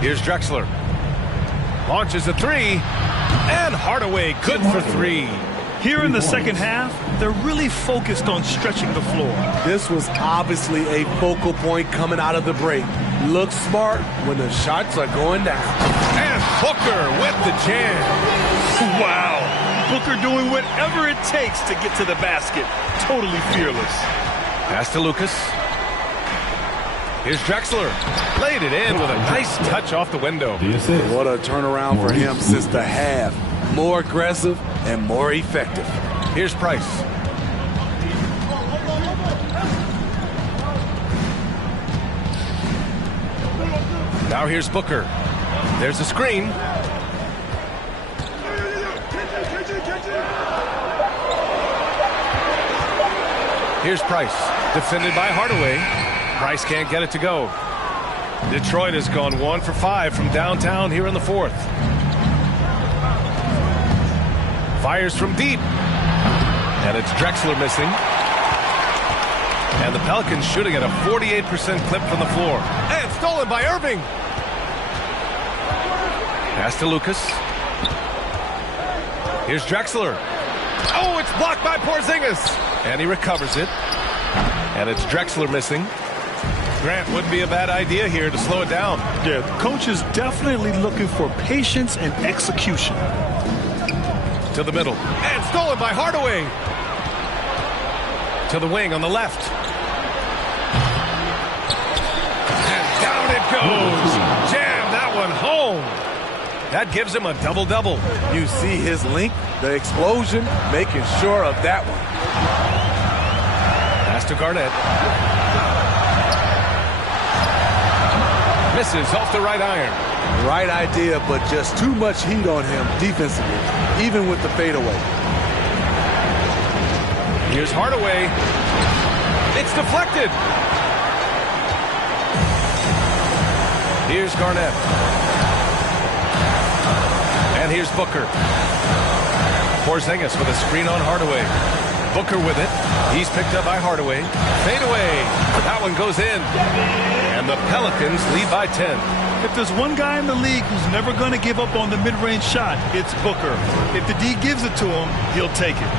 Here's Drexler. Launches a three. And Hardaway good for 3. Here in the second half, they're really focused on stretching the floor. This was obviously a focal point coming out of the break. Look smart when the shots are going down. And Booker with the jam. Wow. Booker doing whatever it takes to get to the basket. Totally fearless. Pass to Lucas. Here's Drexler. Laid it in with a nice touch off the window. What a turnaround for him since the half. More aggressive and more effective. Here's Price. Now here's Booker. There's a screen. Here's Price. Defended by Hardaway. Price can't get it to go. Detroit has gone 1 for 5 from downtown here in the fourth. Fires from deep. And it's Drexler missing. And the Pelicans shooting at a 48% clip from the floor. And stolen by Irving. Pass to Lucas. Here's Drexler. Oh, it's blocked by Porzingis. And he recovers it. And it's Drexler missing. Grant, wouldn't be a bad idea here to slow it down. Yeah, the coach is definitely looking for patience and execution. To the middle. And stolen by Hardaway. To the wing on the left. And down it goes. Jam that one home. That gives him a double-double. You see his length, the explosion, making sure of that one. Pass to Garnett. Misses off the right iron. Right idea, but just too much heat on him defensively, even with the fadeaway. Here's Hardaway. It's deflected. Here's Garnett. And here's Booker. Porzingis with a screen on Hardaway. Booker with it. He's picked up by Hardaway. Fade away. That one goes in. And the Pelicans lead by 10. If there's one guy in the league who's never going to give up on the mid-range shot, it's Booker. If the D gives it to him, he'll take it.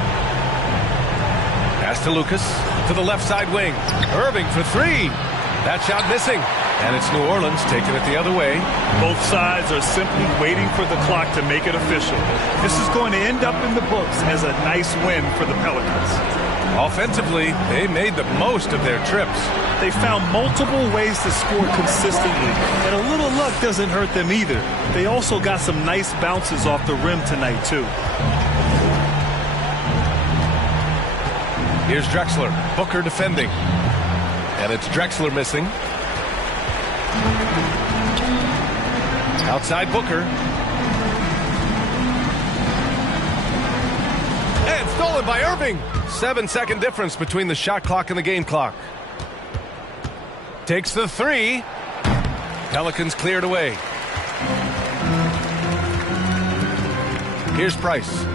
Pass to Lucas. To the left side wing. Irving for 3. That shot missing. And it's New Orleans taking it the other way. Both sides are simply waiting for the clock to make it official. This is going to end up in the books as a nice win for the Pelicans. Offensively, they made the most of their trips. They found multiple ways to score consistently, and a little luck doesn't hurt them either. They also got some nice bounces off the rim tonight, too. Here's Drexler. Booker defending. And it's Drexler missing. Outside Booker. And stolen by Irving. 7-second difference between the shot clock and the game clock. Takes the three. Pelicans cleared away. Here's Price.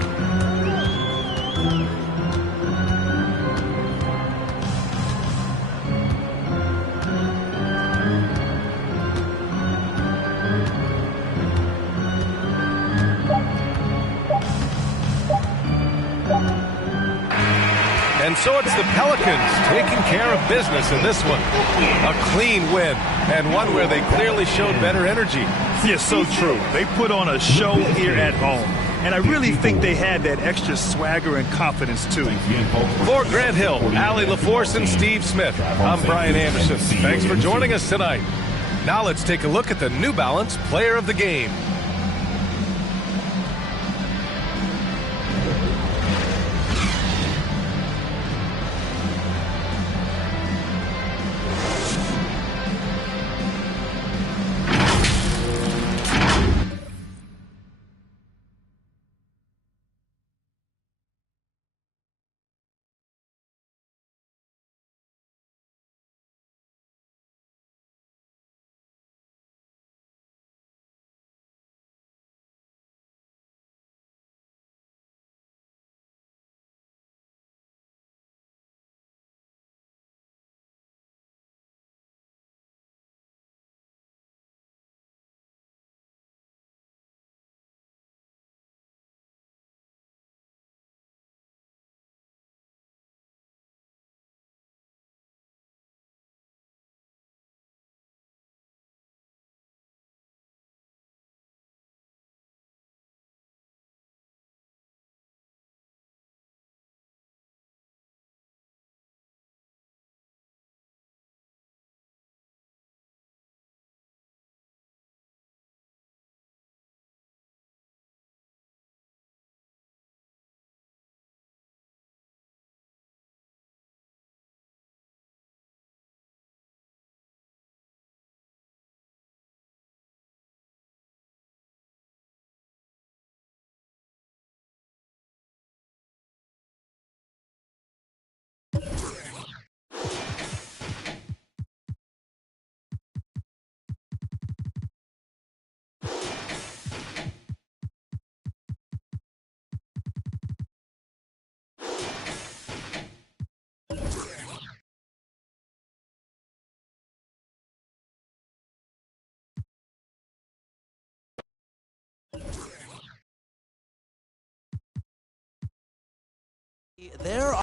And so it's the Pelicans taking care of business in this one. A clean win, and one where they clearly showed better energy. Yeah, so true. They put on a show here at home. And I really think they had that extra swagger and confidence, too. For Grant Hill, Allie LaForce, and Steve Smith, I'm Brian Anderson. Thanks for joining us tonight. Now let's take a look at the New Balance Player of the Game. There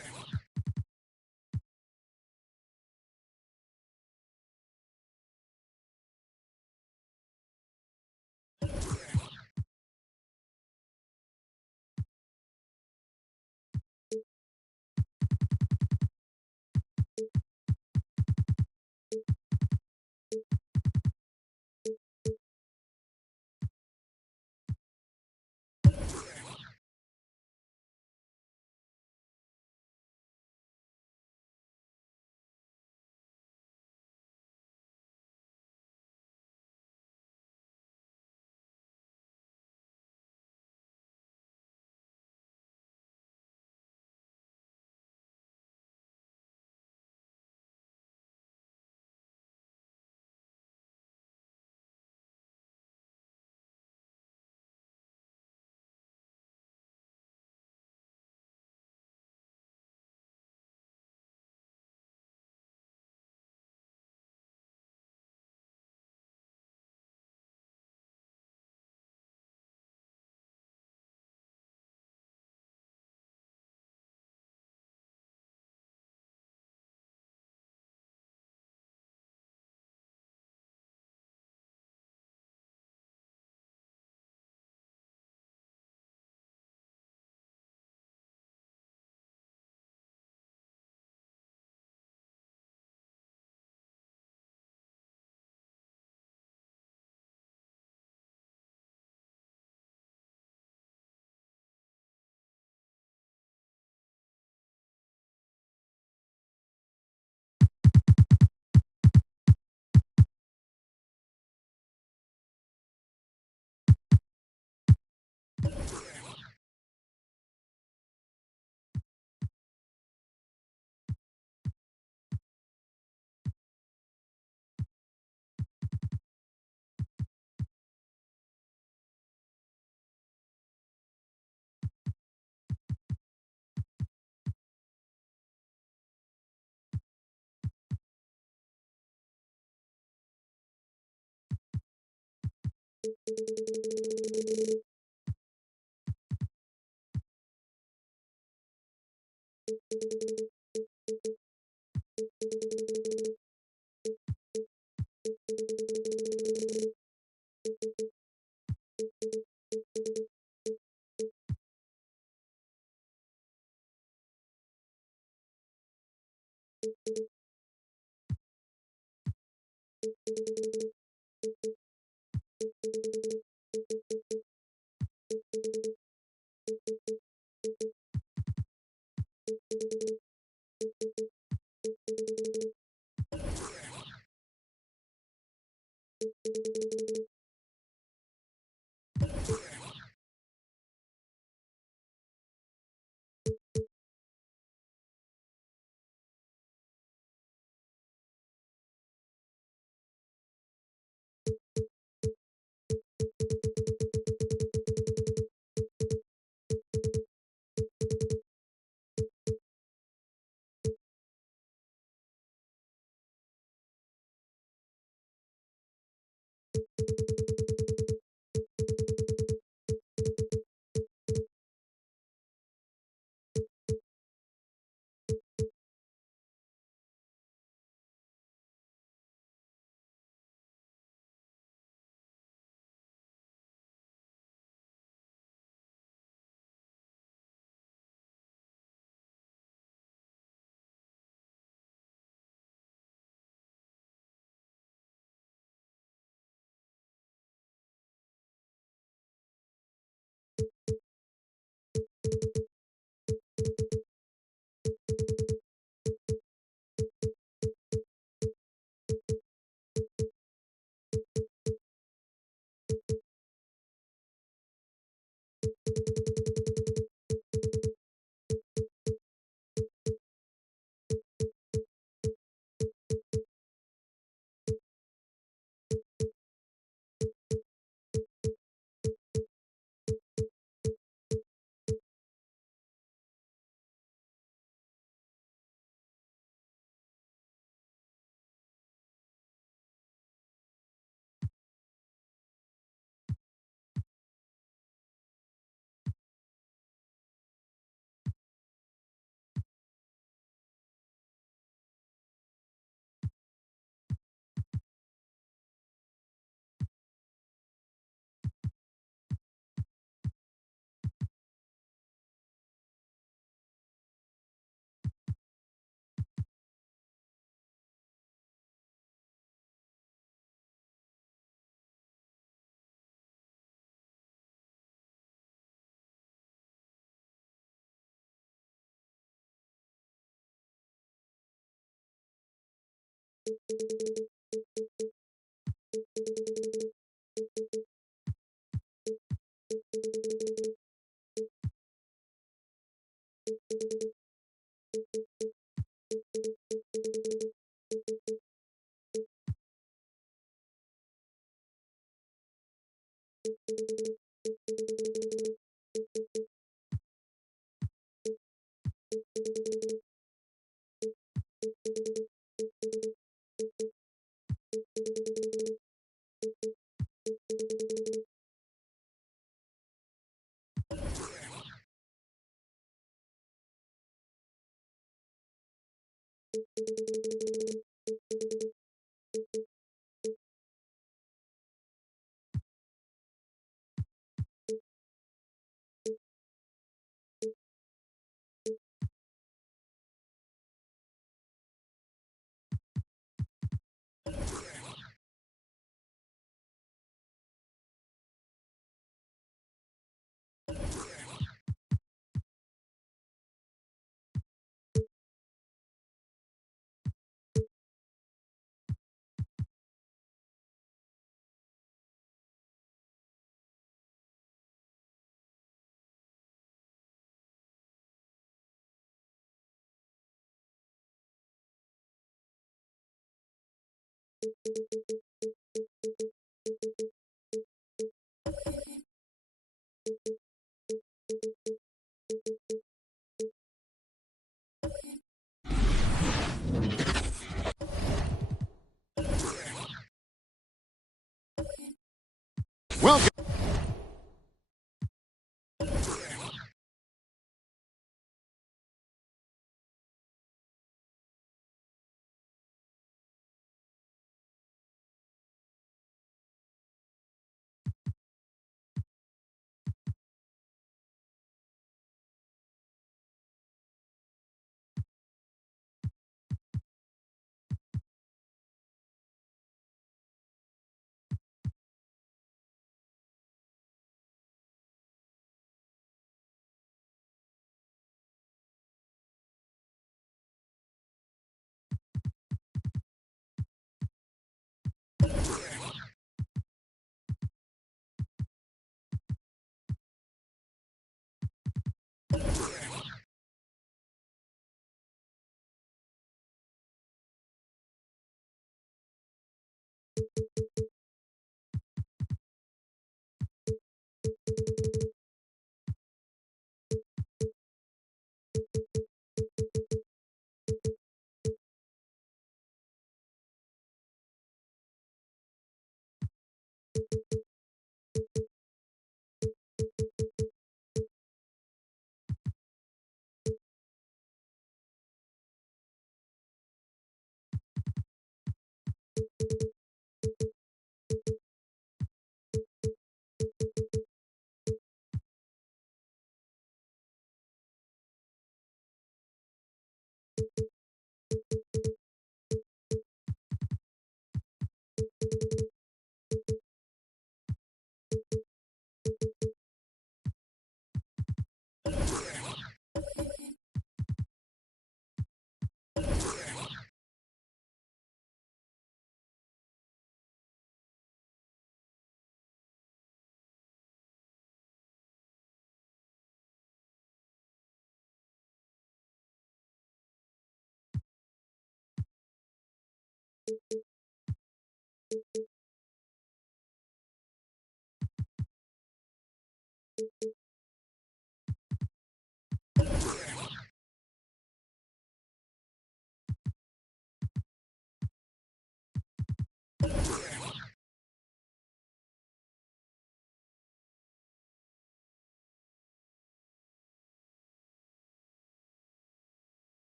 Welcome.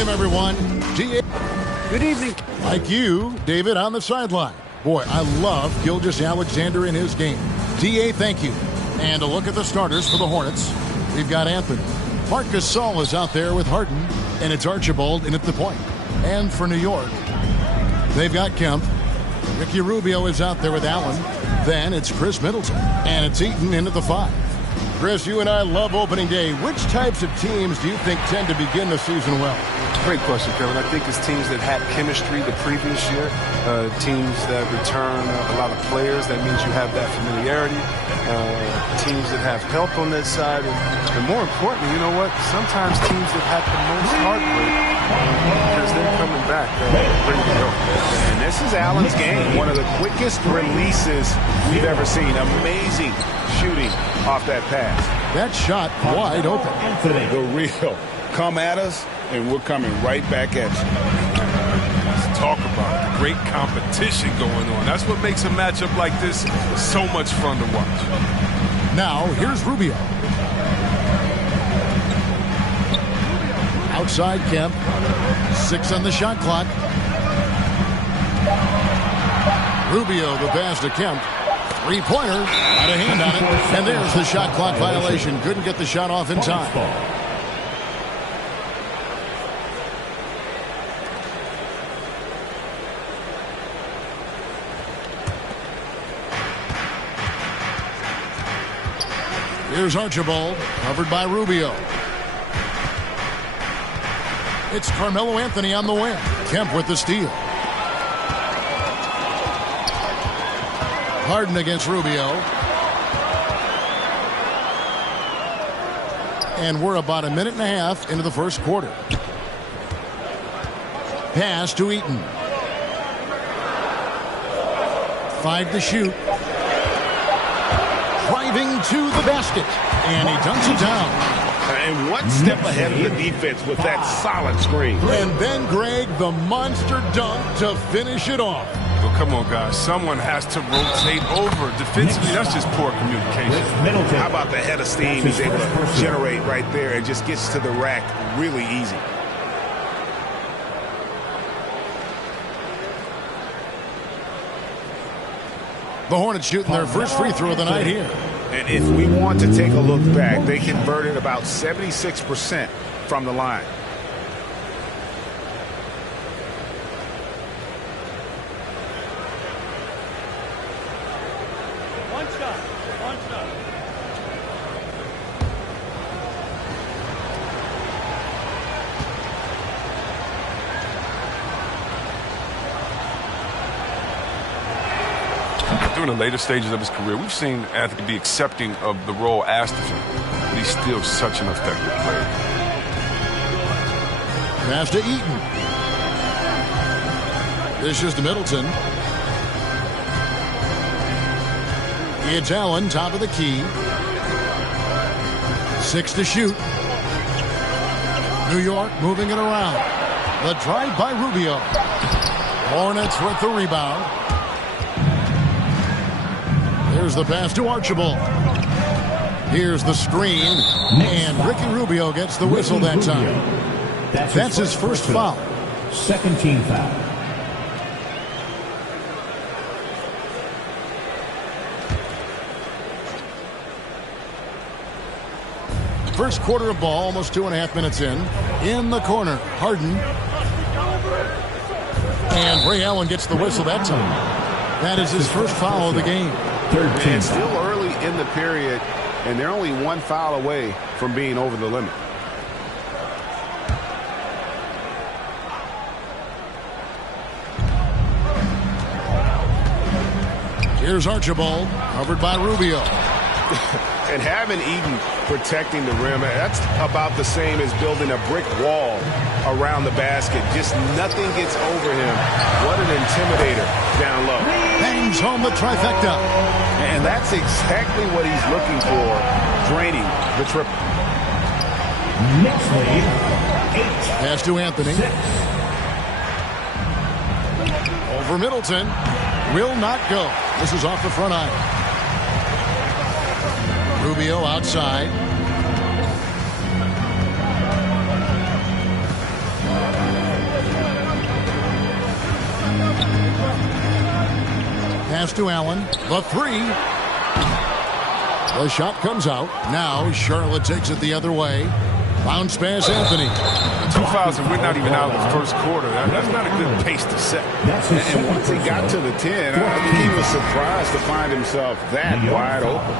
Everyone, DA. Good evening. Like you, David, on the sideline. Boy, I love Gilgeous-Alexander in his game. DA, thank you. And a look at the starters for the Hornets. We've got Anthony. Marc Gasol is out there with Harden, and it's Archibald in at the point. And for New York, they've got Kemp. Ricky Rubio is out there with Allen. Then it's Chris Middleton, and it's Eaton in at the 5. Chris, you and I love opening day. Which types of teams do you think tend to begin the season well? Great question, Kevin. I think it's teams that had chemistry the previous year, teams that return a lot of players. That means you have that familiarity. Teams that have help on that side. And more importantly, you know what? Sometimes teams that have the most heartbreak because they're coming back ready to go. And this is Allen's game. One of the quickest releases we've ever seen. Amazing shooting off that pass. That shot wide open. The real come at us, and we're coming right back at you. Let's talk about it. Great competition going on. That's what makes a matchup like this so much fun to watch. Now, here's Rubio. Outside Kemp. 6 on the shot clock. Rubio, the pass to Kemp. Three-pointer, got a hand on it, and there's the shot clock violation. Couldn't get the shot off in time. Here's Archibald, covered by Rubio. It's Carmelo Anthony on the wing. Kemp with the steal. Harden against Rubio. And we're about a minute and a half into the first quarter. Pass to Eaton. 5 to shoot. Driving to the basket. And he dunks it down. And one step ahead of the defense with that solid screen. And then, Greg, the monster dunk to finish it off. Well, come on, guys. Someone has to rotate over. Defensively, that's just poor communication. How about the head of steam he's able to generate right there and just gets to the rack really easy. The Hornets shooting their first free throw of the night here. And if we want to take a look back, they converted about 76% from the line. during the later stages of his career, we've seen Anthony be accepting of the role asked of him, but he's still such an effective player. Pass to Eaton. This is to Middleton. It's Allen, top of the key. 6 to shoot. New York moving it around. The drive by Rubio. Hornets with the rebound. Here's the pass to Archibald. Here's the screen. And Ricky Rubio gets the whistle that time. That's his first foul. Second team foul. First quarter of ball, almost 2.5 minutes in. In the corner, Harden. And Ray Allen gets the whistle that time. That is his first foul of the game. And still early in the period, and they're only one foul away from being over the limit. Here's Archibald, covered by Rubio. And having Eaton protecting the rim, that's about the same as building a brick wall around the basket. Just nothing gets over him. What an intimidator down low. Bangs home the trifecta. And that's exactly what he's looking for, draining the triple. Next lead, 8. Pass to Anthony. 6. Over Middleton. Will not go. This is off the front iron. Rubio outside. Pass to Allen. The 3. The shot comes out. Now Charlotte takes it the other way. Bounce pass Anthony. 2 fouls and we're not even out of the first quarter. That's not a good pace to set. And once he got to the 10, I think he was surprised to find himself that wide open.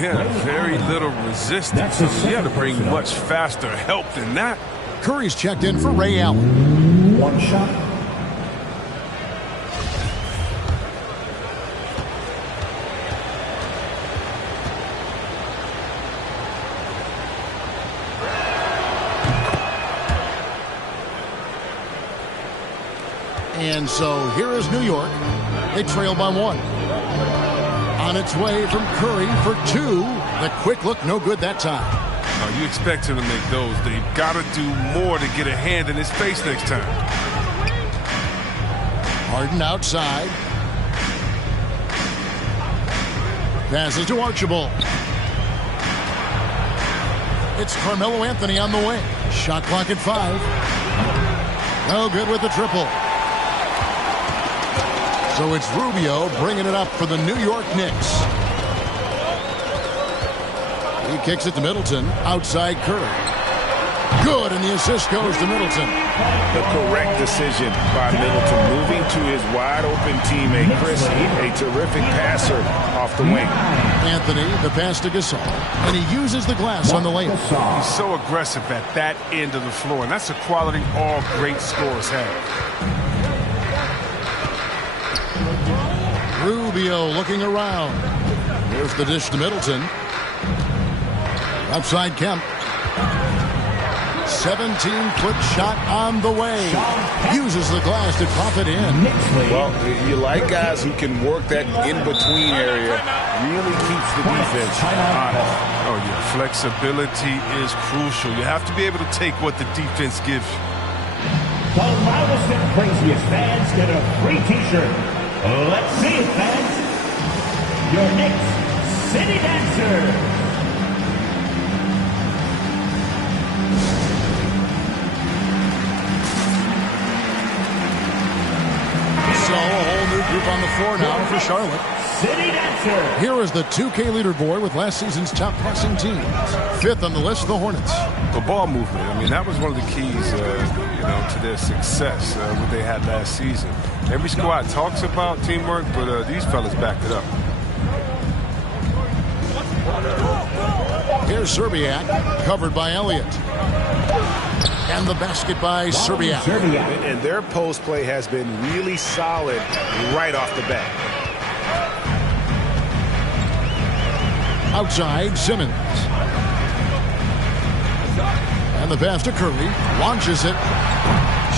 Yeah, very little resistance. He had to bring much faster help than that. Curry's checked in for Ray Allen. One shot. And so here is New York. They trail by 1. On its way from Curry for 2. The quick look, no good that time. You expect him to make those. They've got to do more to get a hand in his face next time. Harden outside. Passes to Archibald. It's Carmelo Anthony on the wing. Shot clock at 5. No good with the triple. So it's Rubio bringing it up for the New York Knicks. He kicks it to Middleton. Outside Curry. Good, and the assist goes to Middleton. The correct decision by Middleton, moving to his wide-open teammate, Chris, a terrific passer off the wing. Anthony, the pass to Gasol, and he uses the glass on the layup. He's so aggressive at that end of the floor, and that's a quality all great scorers have. Rubio looking around. Here's the dish to Middleton. Outside Kemp. 17-foot shot on the way. Uses the glass to pop it in. Well, you like guys who can work that in-between area. Really keeps the defense honest. Oh, yeah. Flexibility is crucial. You have to be able to take what the defense gives you. The loudest and craziest fans get a free T-shirt. Let's see it, fans. Your Knicks City Dancer. So a whole new group on the floor now for Charlotte. City Dancer. Here is the 2K leaderboard with last season's top pressing teams. 5th on the list, the Hornets. The ball movement. I mean, that was one of the keys, to their success, what they had last season. Every squad talks about teamwork, but these fellas backed it up. Here's Serbiak, covered by Elliott. And the basket by Serbiak. And their post play has been really solid right off the bat. Outside, Simmons. And the pass to Curry. Launches it.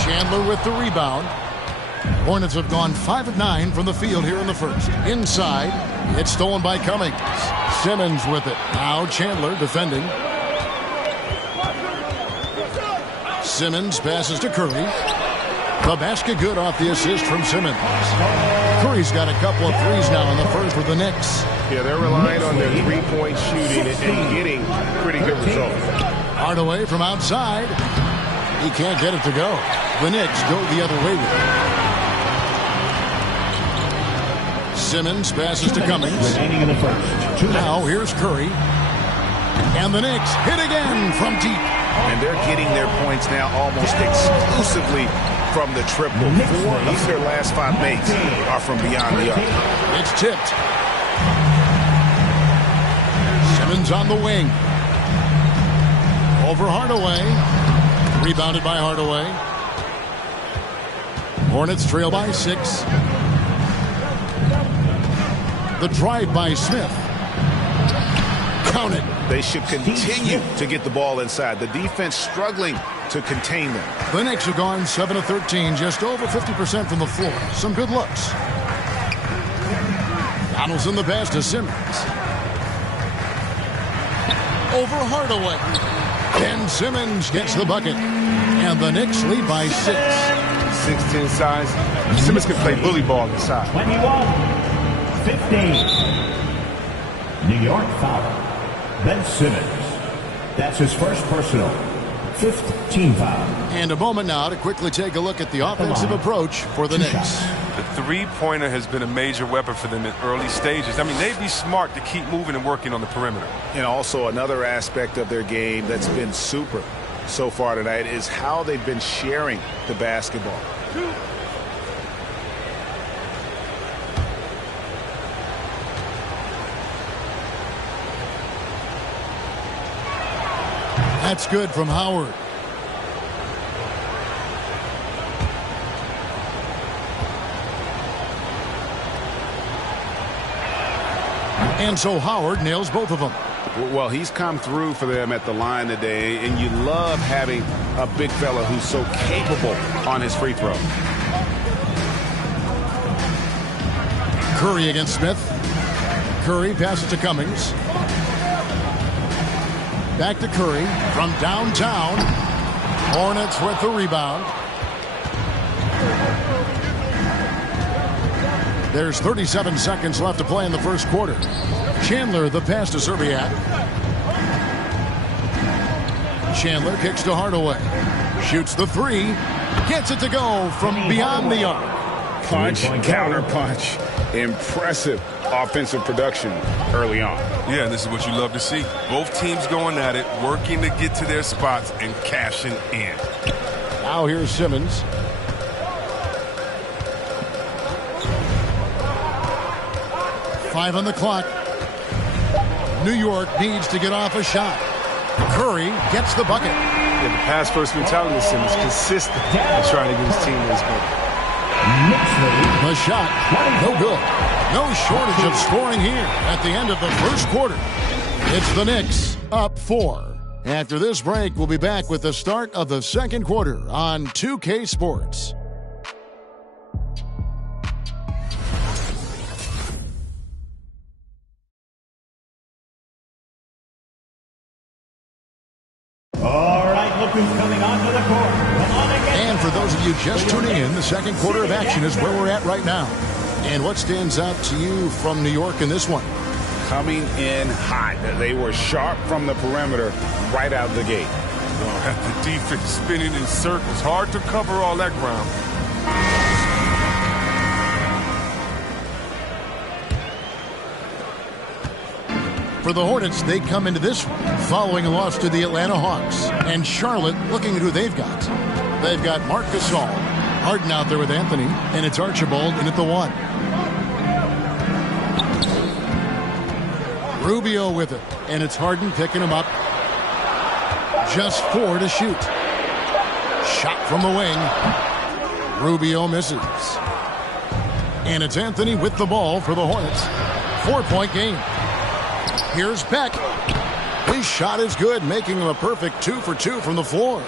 Chandler with the rebound. Hornets have gone 5 of 9 from the field here in the first. Inside, it's stolen by Cummings. Simmons with it. Now Chandler defending. Simmons passes to Curry. The basket good off the assist from Simmons. Curry's got a couple of threes now in the first for the Knicks. Yeah, they're relying on their three-point shooting and getting pretty good results. Hardaway from outside. He can't get it to go. The Knicks go the other way with it. Simmons passes to Cummings. Now here's Curry. And the Knicks hit again from deep. And they're getting their points now almost exclusively from the triple. 4 of their last 5 makes are from beyond the arc. It's tipped. Simmons on the wing. Over Hardaway. Rebounded by Hardaway. Hornets trail by 6. The drive by Smith. Count it. They should continue to get the ball inside. The defense struggling to contain them. The Knicks have gone 7 of 13, just over 50% from the floor. Some good looks. Donaldson the pass to Simmons. Over Hardaway. And Simmons gets the bucket. And the Knicks lead by 6. 16 size. Simmons can play bully ball inside. 21-15. New York foul. Ben Simmons. That's his first personal. 5th team foul. And a moment now to quickly take a look at the offensive approach for the Knicks. The three-pointer has been a major weapon for them in early stages. I mean, they'd be smart to keep moving and working on the perimeter. And also another aspect of their game that's been super so far tonight is how they've been sharing the basketball. That's good from Howard. And so Howard nails both of them. Well, he's come through for them at the line today, and you love having a big fella who's so capable on his free throw. Curry against Smith. Curry passes to Cummings. Back to Curry from downtown. Hornets with the rebound. There's 37 seconds left to play in the first quarter. Chandler the pass to Serbiak. Chandler kicks to Hardaway. Shoots the 3. Gets it to go from beyond the arc. Punch, counter punch. Impressive offensive production early on. Yeah, this is what you love to see. Both teams going at it, working to get to their spots and cashing in. Now here's Simmons. Five on the clock. New York needs to get off a shot. Curry gets the bucket. Yeah, the pass-first mentality of Simmons consistent in trying to get his teammates going. The shot, no good. No shortage of scoring here at the end of the first quarter. It's the Knicks up 4. After this break, we'll be back with the start of the second quarter on 2K Sports. All right, look who's coming onto the court. Come on again. And for those of you just tuning in, the second quarter of action is where we're at right now. And what stands out to you from New York in this one? Coming in hot. They were sharp from the perimeter right out the gate. The defense spinning in circles. Hard to cover all that ground. For the Hornets, they come into this one following a loss to the Atlanta Hawks. And Charlotte looking at who they've got. They've got Marc Gasol, Harden out there with Anthony, and it's Archibald in at the 1. Rubio with it, and it's Harden picking him up. Just 4 to shoot. Shot from the wing. Rubio misses. And it's Anthony with the ball for the Hornets. 4-point game. Here's Beck. His shot is good, making him a perfect 2 for 2 from the floor.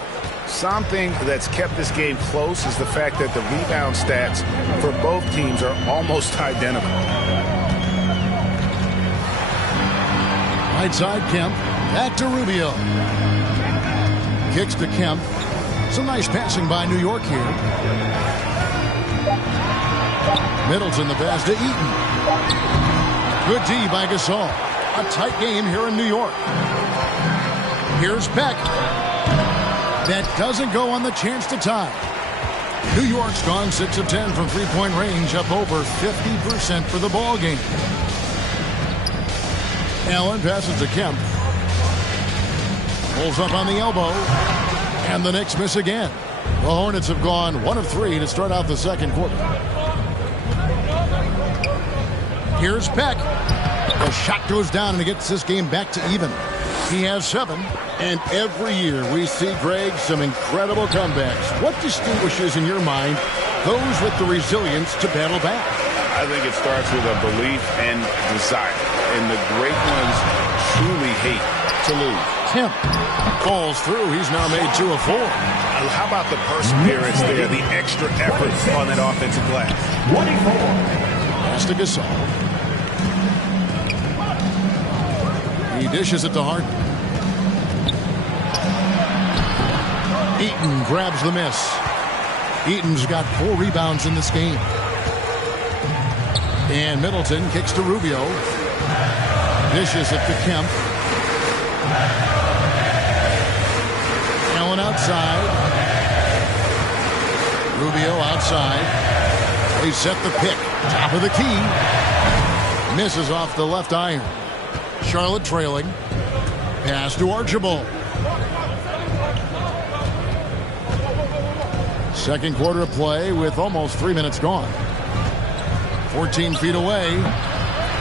Something that's kept this game close is the fact that the rebound stats for both teams are almost identical. Right side, Kemp. Back to Rubio. Kicks to Kemp. Some nice passing by New York here. Middleton the pass to Eaton. Good D by Gasol. A tight game here in New York. Here's Beck. That doesn't go on the chance to tie. New York's gone 6 of 10 from three-point range, up over 50% for the ball game. Allen passes to Kemp. Pulls up on the elbow. And the Knicks miss again. The Hornets have gone 1 of 3 to start out the second quarter. Here's Beck. The shot goes down and he gets this game back to even. He has 7. And every year we see, Greg, some incredible comebacks. What distinguishes in your mind those with the resilience to battle back? I think it starts with a belief and desire. And the great ones truly hate to lose. Kemp falls through. He's now made 2 of 4. How about the perseverance there, the extra effort on that offensive glass? 24. Pass to Gasol. He dishes it to Harden. Eaton grabs the miss. Eaton's got 4 rebounds in this game. And Middleton kicks to Rubio. Dishes it to Kemp. Allen outside. Rubio outside. They set the pick. Top of the key. Misses off the left iron. Charlotte trailing. Pass to Archibald. Second quarter of play with almost 3 minutes gone. 14 feet away.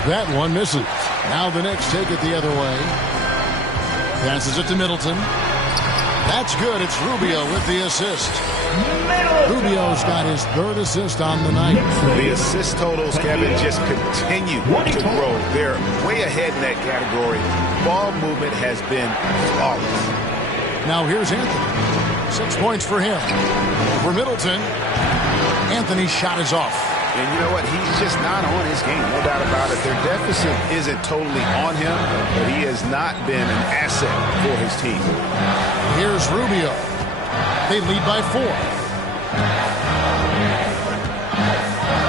That one misses. Now the Knicks take it the other way. Passes it to Middleton. That's good. It's Rubio with the assist. Rubio's got his 3rd assist on the night. The assist totals, Kevin, just continue to grow. They're way ahead in that category. Ball movement has been flawless. Now here's Anthony. 6 points for him. For Middleton. Anthony's shot is off. And you know what? He's just not on his game. No doubt about it. Their deficit isn't totally on him, but he has not been an asset for his team. Here's Rubio. They lead by 4.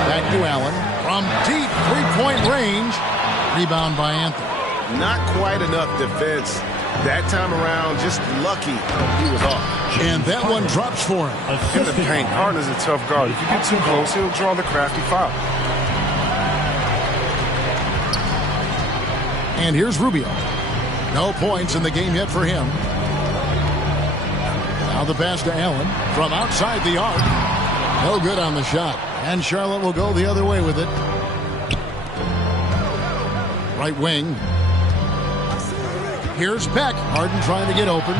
Back to Allen. From deep 3-point range. Rebound by Anthony. Not quite enough defense that time around. Just lucky he was off. And that one drops for him. In the paint, Harden's a tough guard. If you get too close, he'll draw the crafty foul. And here's Rubio. No points in the game yet for him. Now the pass to Allen from outside the arc. No good on the shot. And Charlotte will go the other way with it. Right wing. Here's Beck. Harden trying to get open.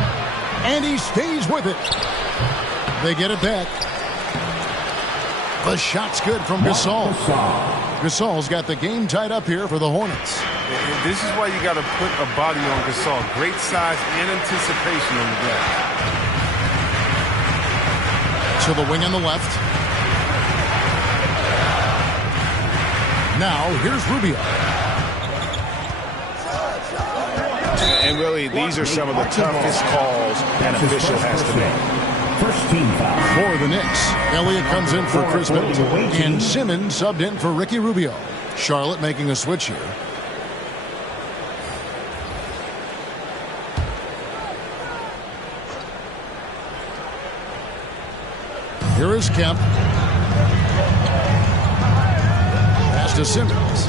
And he stays with it. They get it back. The shot's good from Gasol. Gasol's got the game tied up here for the Hornets. This is why you got to put a body on Gasol. Great size and anticipation on the glass. To the wing on the left. Now, here's Rubio. And really, these are some of the toughest calls an official has to make. First team foul. For the Knicks, Elliott comes in for Chris Middleton. And Simmons subbed in for Ricky Rubio. Charlotte making a switch here. Here is Kemp. Pass to Simmons.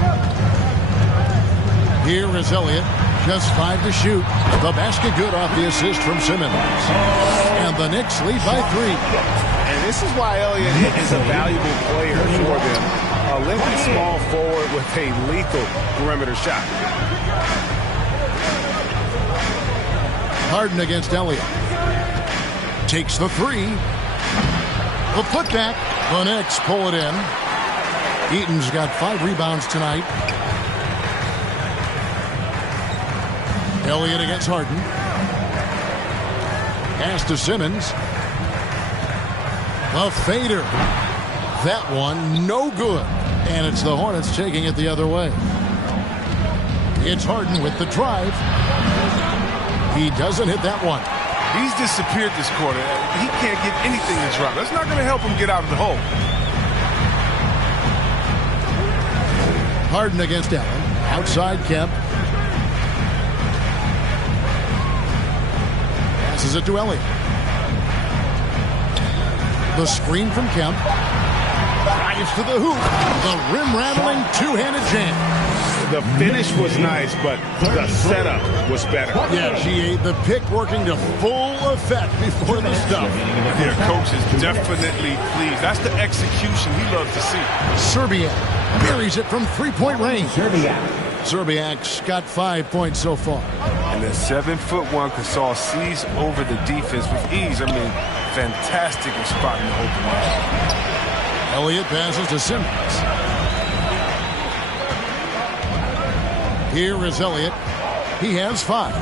Here is Elliott. Just 5 to shoot. The basket good off the assist from Simmons. And the Knicks lead by 3. And this is why Elliott is a valuable player for them. A lengthy small forward with a lethal perimeter shot. Harden against Elliott. Takes the 3. The putback. The Knicks pull it in. Eaton's got 5 rebounds tonight. Elliott against Harden. Pass to Simmons. The fader. That one, no good. And it's the Hornets taking it the other way. It's Harden with the drive. He doesn't hit that one. He's disappeared this quarter. He can't get anything to drop. That's not going to help him get out of the hole. Harden against Allen. Outside Kemp. Passes it to Elliott. The screen from Kemp. Drives to the hoop. The rim-rattling two-handed jam. The finish was nice, but the setup was better. Yeah, GA, the pick working to full effect before the stuff. Their coach is definitely pleased. That's the execution he loves to see. Serbiak buries it from three-point range. Serbiak's got 5 points so far. And the 7'1" Gasol sees over the defense with ease. I mean, fantastic in spotting the open man. Elliott passes to Simmons. Here is Elliott. He has 5.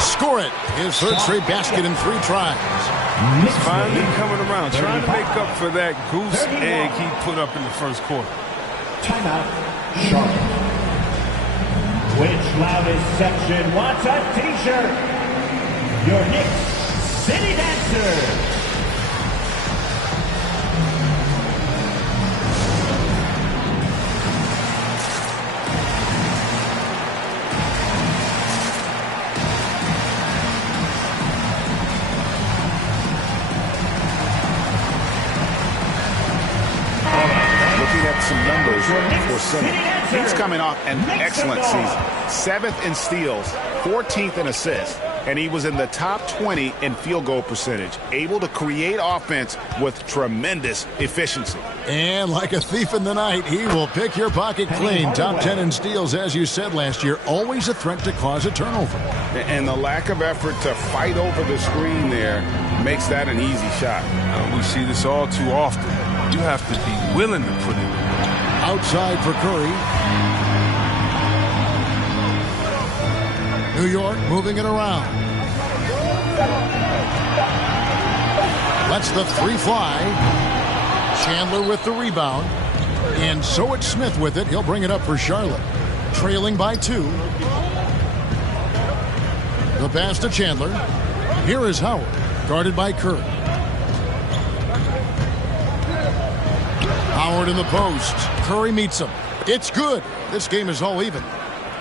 Score it. His third straight basket in 3 tries. He's finally coming around, trying to make up for that goose egg he put up in the first quarter. Timeout, Charlotte. Which loudest section wants a t-shirt? Your Knicks City Dancer. Some numbers for Simmons. He's coming off an excellent season. 7th in steals, 14th in assists, and he was in the top 20 in field goal percentage, able to create offense with tremendous efficiency. And like a thief in the night, he will pick your pocket clean. Top 10 in steals, as you said last year, always a threat to cause a turnover. And the lack of effort to fight over the screen there makes that an easy shot. We see this all too often. You have to be willing to put it in. Outside for Curry. New York moving it around. Lets the 3 fly. Chandler with the rebound. And so it's Smith with it. He'll bring it up for Charlotte. Trailing by 2. The pass to Chandler. Here is Howard. Guarded by Curry. Howard in the post. Curry meets him. It's good. This game is all even.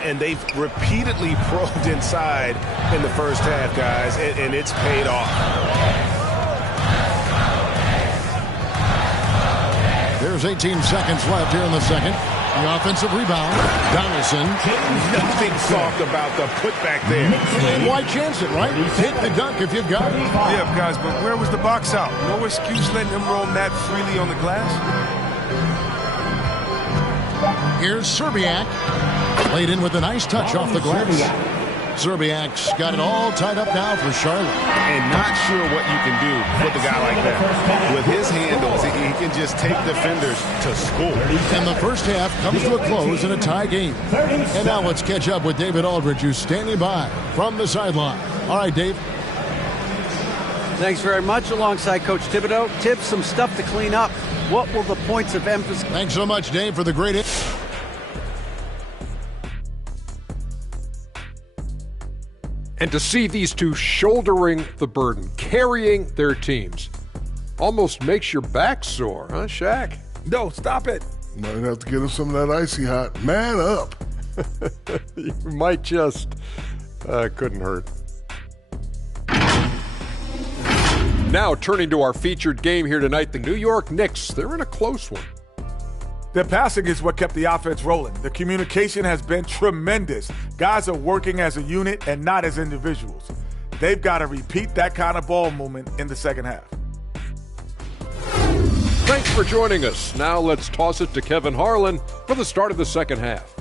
And they've repeatedly probed inside in the first half, guys, and it's paid off. There's 18 seconds left here in the second. The offensive rebound. Donaldson. Nothing soft about the putback there. And why chance it, right? Hit the dunk if you've got it. Yeah, guys, but where was the box out? No excuse letting him roam that freely on the glass. Here's Serbiak. Played in with a nice touch off the glass. Serbiak's got it all tied up now for Charlotte. And not sure what you can do with a guy like that. With his handles, he can just take defenders to school. And the first half comes to a close in a tie game. And now let's catch up with David Aldridge, who's standing by from the sideline. All right, Dave. Thanks very much. Alongside Coach Thibodeau. Tibbs, some stuff to clean up. What will the points of emphasis? Thanks so much, Dave, for the great hit. And to see these two shouldering the burden, carrying their teams, almost makes your back sore, huh, Shaq? No, stop it. Might have to get him some of that icy hot. Man up. You might just. Couldn't hurt. Now turning to our featured game here tonight, the New York Knicks. They're in a close one. The passing is what kept the offense rolling. The communication has been tremendous. Guys are working as a unit and not as individuals. They've got to repeat that kind of ball movement in the second half. Thanks for joining us. Now let's toss it to Kevin Harlan for the start of the second half.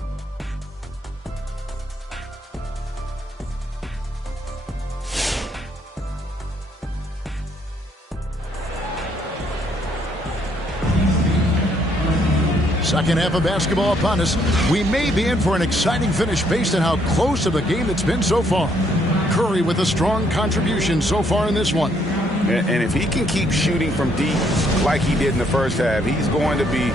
Second half of basketball upon us. We may be in for an exciting finish based on how close of a game it's been so far. Curry with a strong contribution so far in this one. And if he can keep shooting from deep like he did in the first half, he's going to be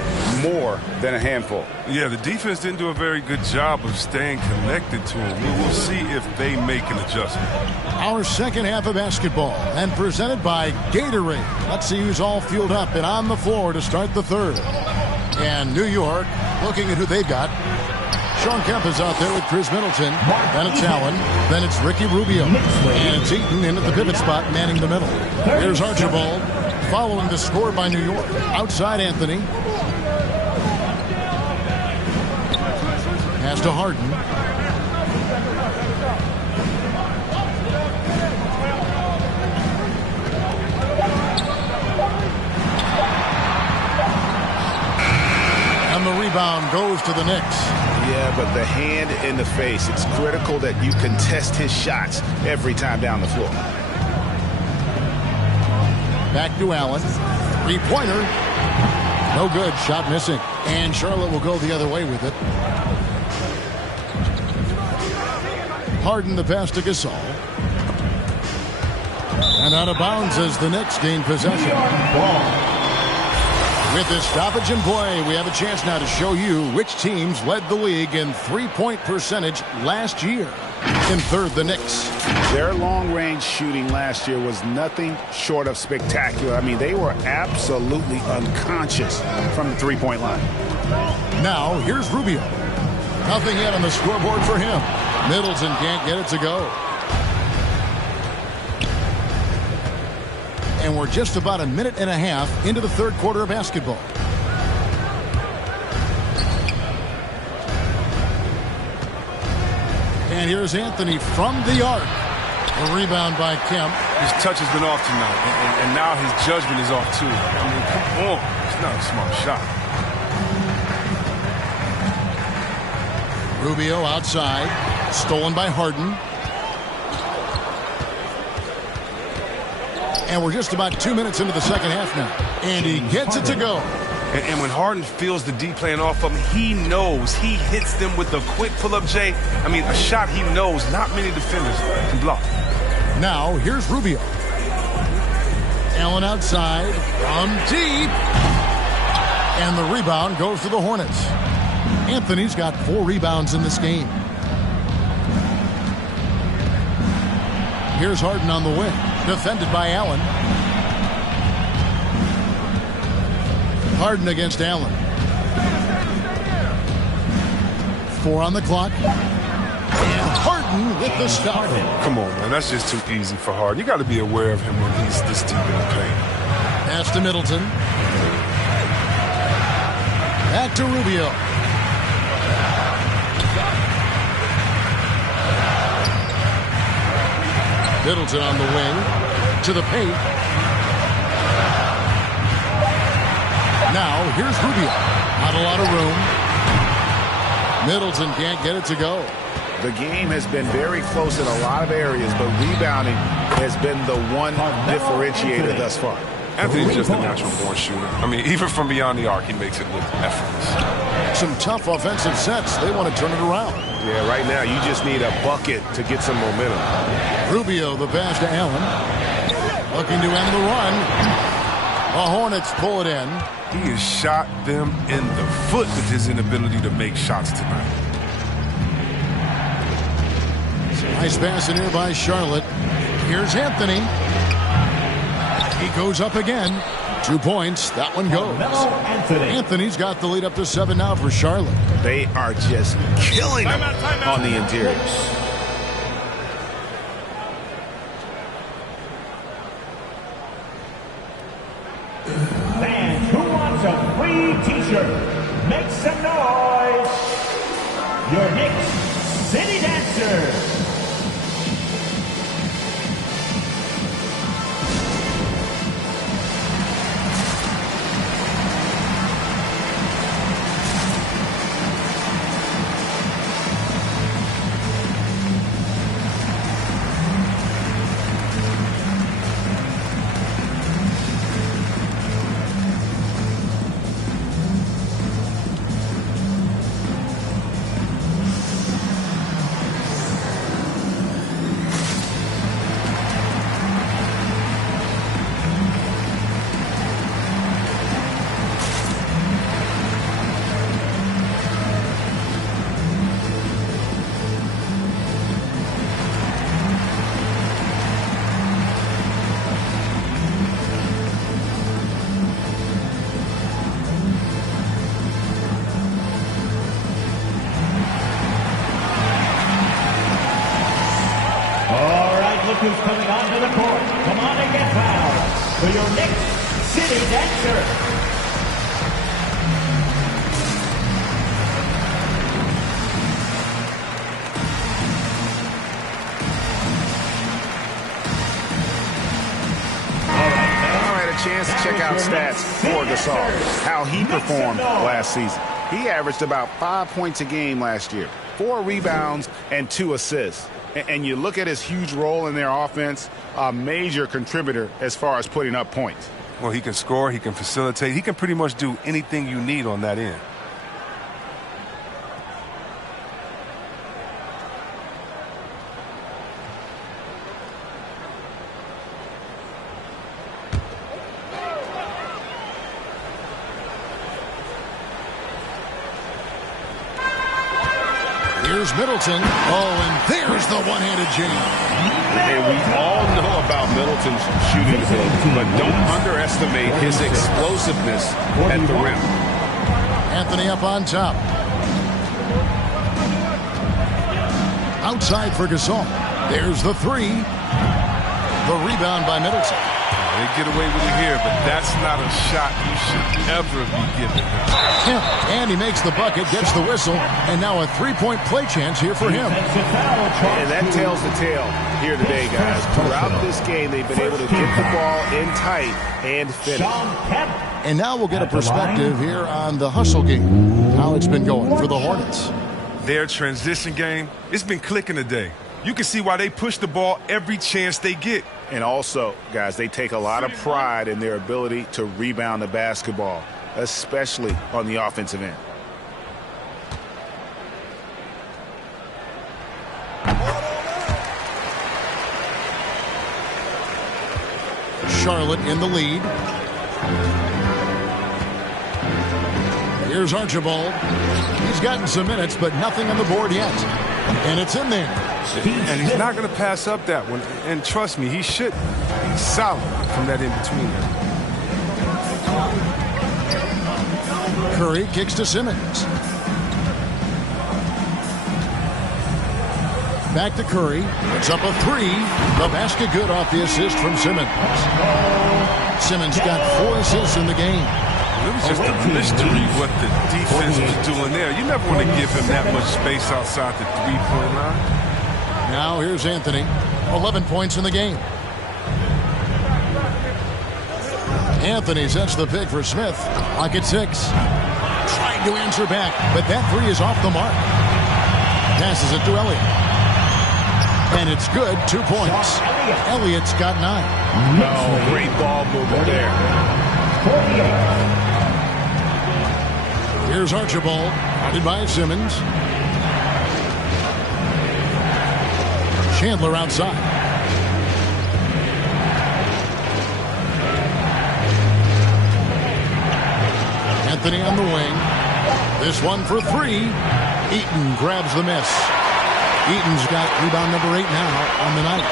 more than a handful. Yeah, the defense didn't do a very good job of staying connected to him. We'll see if they make an adjustment. Our second half of basketball, and presented by Gatorade. Let's see who's all fueled up and on the floor to start the third. And New York, looking at who they've got. Shawn Kemp is out there with Chris Middleton. Then it's Allen. Then it's Ricky Rubio. And it's Eaton in at the pivot spot, manning the middle. Here's Archibald, following the score by New York. Outside Anthony. Pass to Harden. And the rebound goes to the Knicks. Yeah, but the hand in the face, it's critical that you contest his shots every time down the floor. Back to Allen. Three-pointer. No good. Shot missing. And Charlotte will go the other way with it. Harden the pass to Gasol. And out of bounds as the Knicks gain possession. With this stoppage in play, we have a chance now to show you which teams led the league in three-point percentage last year. In third, the Knicks. Their long-range shooting last year was nothing short of spectacular. I mean, they were absolutely unconscious from the three-point line. Now, here's Rubio. Nothing yet on the scoreboard for him. Middleton can't get it to go. And we're just about a minute and a half into the third quarter of basketball. And here's Anthony from the arc. A rebound by Kemp. His touch has been off tonight, and now his judgment is off too. I mean, come on. It's not a smart shot. Rubio outside. Stolen by Harden. And we're just about 2 minutes into the second half now. And he gets it to go. And when Harden feels the D playing off of him, he knows. He hits them with a quick pull-up, Jay. I mean, a shot he knows not many defenders can block. Now, here's Rubio. Allen outside from deep. And the rebound goes to the Hornets. Anthony's got 4 rebounds in this game. Here's Harden on the wing. Defended by Allen. Harden against Allen. 4 on the clock. And Harden with the stop. Come on, man. That's just too easy for Harden. You got to be aware of him when he's this deep in the paint. Pass to Middleton. Back to Rubio. Middleton on the wing. To the paint. Now, here's Rubio. Not a lot of room. Middleton can't get it to go. The game has been very close in a lot of areas, but rebounding has been the one differentiator thus far. Anthony's just a natural-born shooter. I mean, even from beyond the arc, he makes it look effortless. Some tough offensive sets. They want to turn it around. Yeah, right now you just need a bucket to get some momentum. Rubio, the pass to Allen. Looking to end the run. The Hornets pull it in. He has shot them in the foot with his inability to make shots tonight. Nice pass in here by Charlotte. Here's Anthony. He goes up again. 2 points. That one goes. Anthony's got the lead up to 7 now for Charlotte. They are just killing them on the interiors. Fans who wants a free t-shirt, make some noise. Your Knicks City Dancers. who's coming onto the court. Come on and get fouled for your next city dancer. Chance to check out stats for Gasol, how he performed last season. He averaged about 5 points a game last year, 4 rebounds and 2 assists. And you look at his huge role in their offense, a major contributor as far as putting up points. Well, he can score, he can facilitate, he can pretty much do anything you need on that end. Here's Middleton. Oh, and there's the one-handed jam. And we all know about Middleton's shooting ability, but don't underestimate his explosiveness at the rim. Anthony up on top. Outside for Gasol. There's the three. The rebound by Middleton. They get away with it here, but that's not a shot you should ever be given. And he makes the bucket, gets the whistle, and now a three-point play chance here for him. And that tells the tale here today, guys. Throughout this game, they've been able to get the ball in tight and finish. And now we'll get a perspective here on the hustle game, how it's been going for the Hornets. Their transition game, it's been clicking today. You can see why they push the ball every chance they get. And also, guys, they take a lot of pride in their ability to rebound the basketball, especially on the offensive end. Charlotte in the lead. Here's Archibald. He's gotten some minutes, but nothing on the board yet. And it's in there. And he's not going to pass up that one. And trust me, he should. He's solid from that in-between there. Curry kicks to Simmons. Back to Curry. It's up a three. The basket good off the assist from Simmons. Simmons got 4 assists in the game. It was just a mystery what the defense was doing there. You never want to give him that much space outside the three-point line. Now here's Anthony. 11 points in the game. Anthony sets the pick for Smith. Clock at 6. Trying to answer back, but that three is off the mark. Passes it to Elliott. And it's good. 2 points. Elliott's got 9. Oh, great ball movement there. Here's Archibald, guarded by Simmons. Chandler outside. Anthony on the wing. This one for 3. Eaton grabs the miss. Eaton's got rebound number 8 now on the night.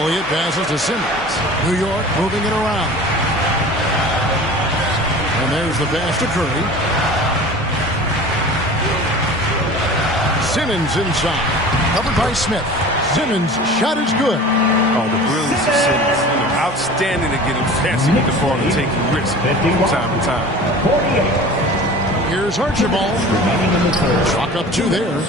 Elliott passes to Simmons. New York moving it around. And there's the pass to Curry. Simmons inside. Covered by Smith. Simmons' shot is good. Oh, the brilliance of Simmons. Outstanding to get him fancy with the ball and taking risks from time to time. Here's Archibald. Chalk up 2 there.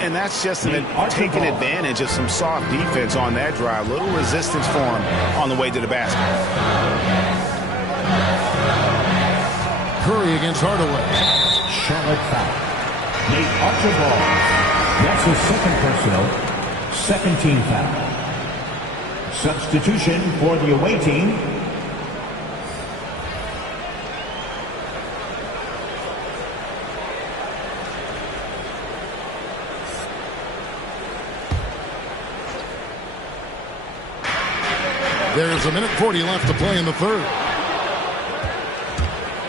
And that's just taking advantage of some soft defense on that drive. Little resistance for him on the way to the basket. Curry against Hardaway. Charlotte foul. Nate Archibald. That's his second personal. Second team foul. Substitution for the away team. There's a minute 40 left to play in the third.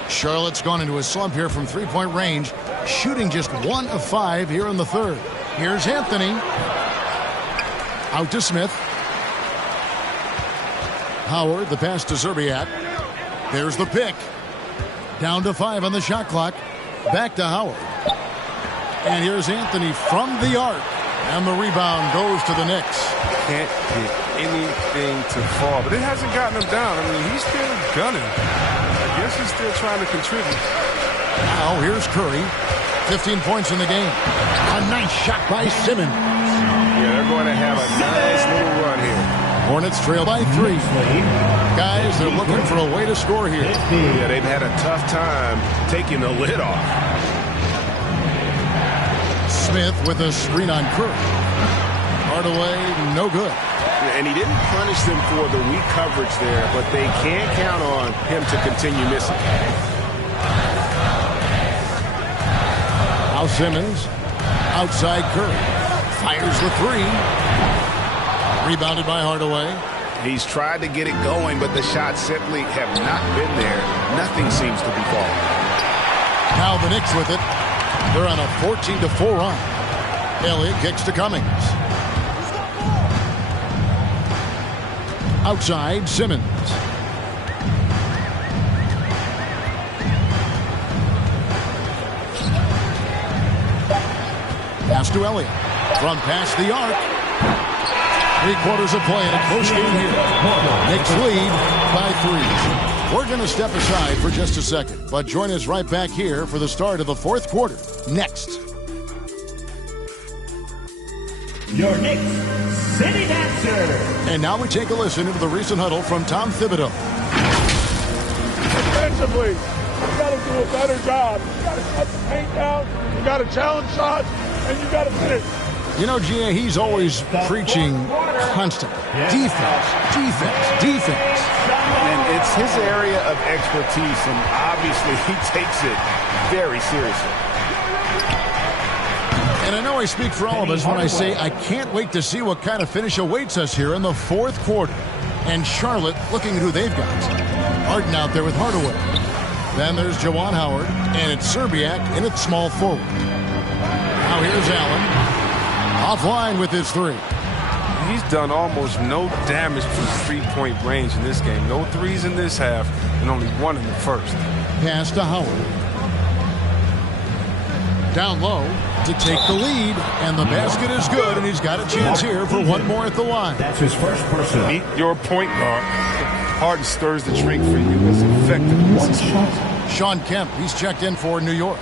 Charlotte's gone into a slump here from three-point range, shooting just 1 of 5 here in the third. Here's Anthony. Out to Smith. Howard, the pass to Zerbiak. There's the pick. Down to 5 on the shot clock. Back to Howard. And here's Anthony from the arc. And the rebound goes to the Knicks. Can't get anything to fall, but it hasn't gotten him down. I mean, he's still gunning. I guess he's still trying to contribute. Now here's Curry. 15 points in the game. A nice shot by Simmons. Yeah, they're going to have a nice little run here. Hornets trail by 3. Guys, they're looking for a way to score here. Yeah, they've had a tough time taking the lid off. Smith with a screen on Curry. Hardaway, no good. And he didn't punish them for the weak coverage there, but they can't count on him to continue missing. Now Simmons, outside Curry. Fires the 3. Rebounded by Hardaway. He's tried to get it going, but the shots simply have not been there. Nothing seems to be falling. Now the Knicks with it. They're on a 14-4 run. Elliott kicks to Cummings. Outside, Simmons. Pass to Elliott. From past the arc. 3/4 of play in a close game here. Knicks lead by 3. We're going to step aside for just a second, but join us right back here for the start of the 4th quarter. Next. Your Knicks City Dancer. And now we take a listen to the recent huddle from Tom Thibodeau. Defensively, you got to do a better job. You got to cut the paint down. You got to challenge shots, and you got to finish. You know, G.A., he's always preaching constant defense, defense, defense. And it's his area of expertise, and obviously he takes it very seriously. And I know I speak for all of us when I say I can't wait to see what kind of finish awaits us here in the 4th quarter. And Charlotte looking at who they've got. Harden out there with Hardaway. Then there's Juwan Howard, and it's Szczerbiak in its small forward. Now here's Allen. Offline with his 3. He's done almost no damage from three-point range in this game. No threes in this half, and only 1 in the first. Pass to Howard. Down low to take the lead, and the basket is good, and he's got a chance here for one more at the line. That's his first person. Meet your point guard. Harden stirs the drink for you as effective as he can. Sean Kemp, he's checked in for New York.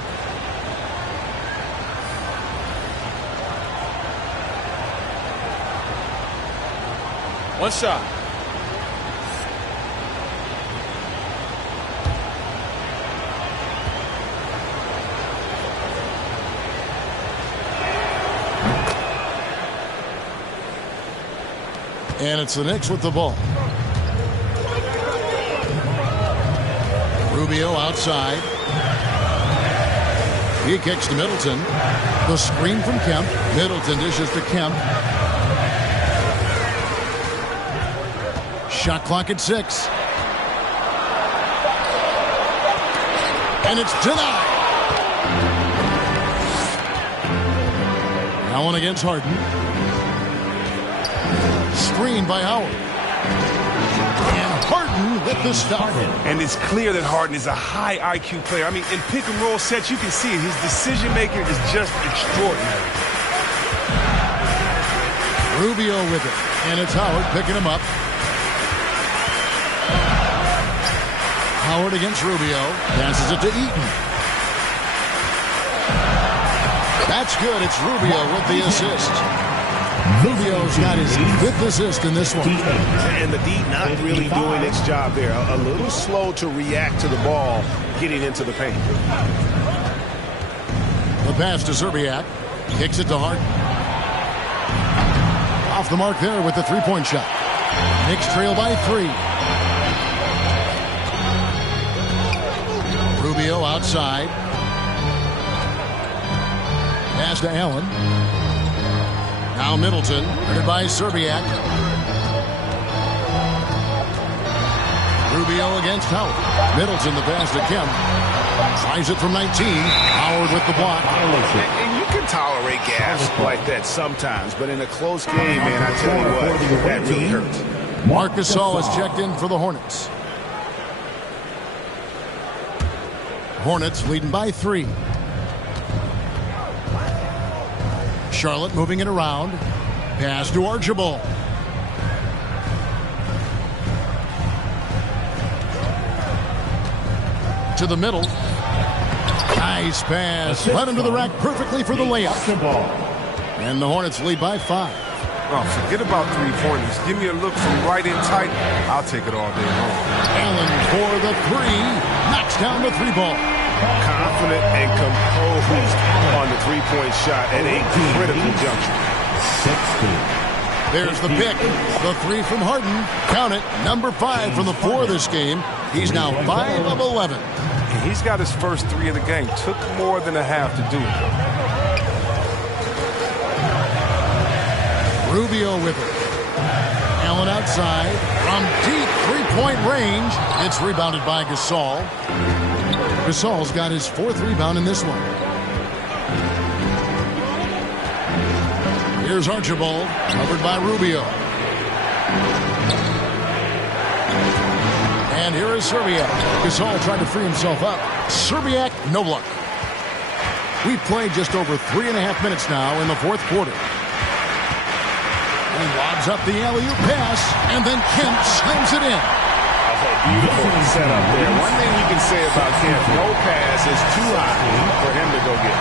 One shot. And it's the Knicks with the ball. Rubio outside. He kicks to Middleton. The screen from Kemp. Middleton dishes to Kemp. Shot clock at 6. And it's denied. Allen against Harden. Screen by Howard. And Harden with the stop. And it's clear that Harden is a high IQ player. I mean, in pick and roll sets, you can see it. His decision making is just extraordinary. Rubio with it. And it's Howard picking him up. Howard against Rubio. Passes it to Eaton. That's good. It's Rubio with the assist. Rubio's got his 5th assist in this one. And the D not really doing its job there. A little slow to react to the ball getting into the paint. The pass to Szczerbiak. Kicks it to Harden. Off the mark there with the 3-point shot. Knicks trail by 3. Rubio outside. Pass to Allen. Now Middleton, guarded by Szczerbiak. Rubio against Howard. Middleton, the pass to Kemp. Tries it from 19. Howard with the block. And you can tolerate gas like that sometimes, but in a close game, man, I tell you what, that really hurts. Marc Gasol has checked in for the Hornets. Hornets leading by 3. Charlotte moving it around. Pass to Archibald. To the middle. Nice pass. Right into the rack perfectly for the layup. And the Hornets lead by 5. Oh, forget about three-pointers. Give me a look from right in tight. I'll take it all day long. Allen for the 3. Knocks down the 3 ball. Confident and composed on the three-point shot at a critical juncture. 60. There's the pick. The 3 from Harden. Count it. Number 5 from the 4 this game. He's now 5 of 11. He's got his first 3 of the game. Took more than a half to do it. Rubio with it. Allen outside. From deep three-point range. It's rebounded by Gasol. Gasol's got his 4th rebound in this one. Here's Archibald, covered by Rubio. And here is Serbiak. Gasol tried to free himself up. Serbiak, no luck. We've played just over 3.5 minutes now in the 4th quarter. And lobs up the alley-oop pass, and then Kemp slams it in. Beautiful setup there. One thing you can say about Kemp, no pass is too high for him to go get.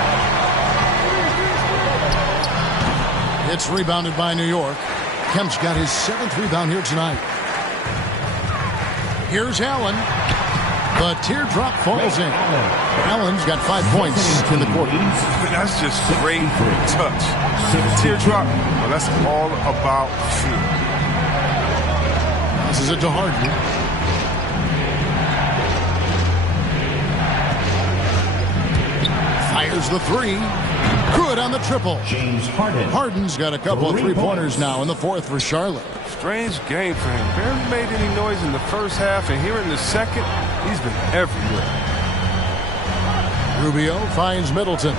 It's rebounded by New York. Kemp's got his 7th rebound here tonight. Here's Allen. The teardrop falls in. Allen's got 5 points in the quarter. That's just great touch. Teardrop, well, that's all about feel. Passes it to Harden. Fires the 3. Good on the triple. James Harden. Harden's got a couple of 3-pointers now in the 4th for Charlotte. Strange game for him. Barely made any noise in the first half, and here in the second, he's been everywhere. Rubio finds Middleton.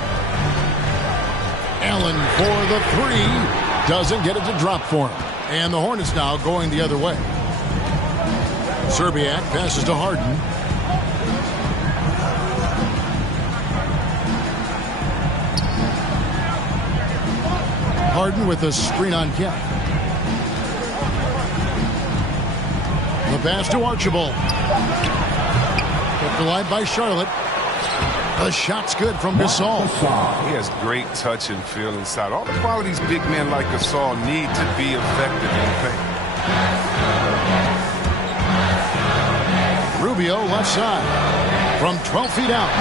Allen for the 3. Doesn't get it to drop for him. And the Hornets now going the other way. Serbiak passes to Harden. Harden with a screen on Kemp. The pass to Archibald. Kept alive by Charlotte. The shot's good from Gasol. He has great touch and feel inside. All the qualities big men like Gasol need to be effective in the paint. Rubio left side. From 12 feet out.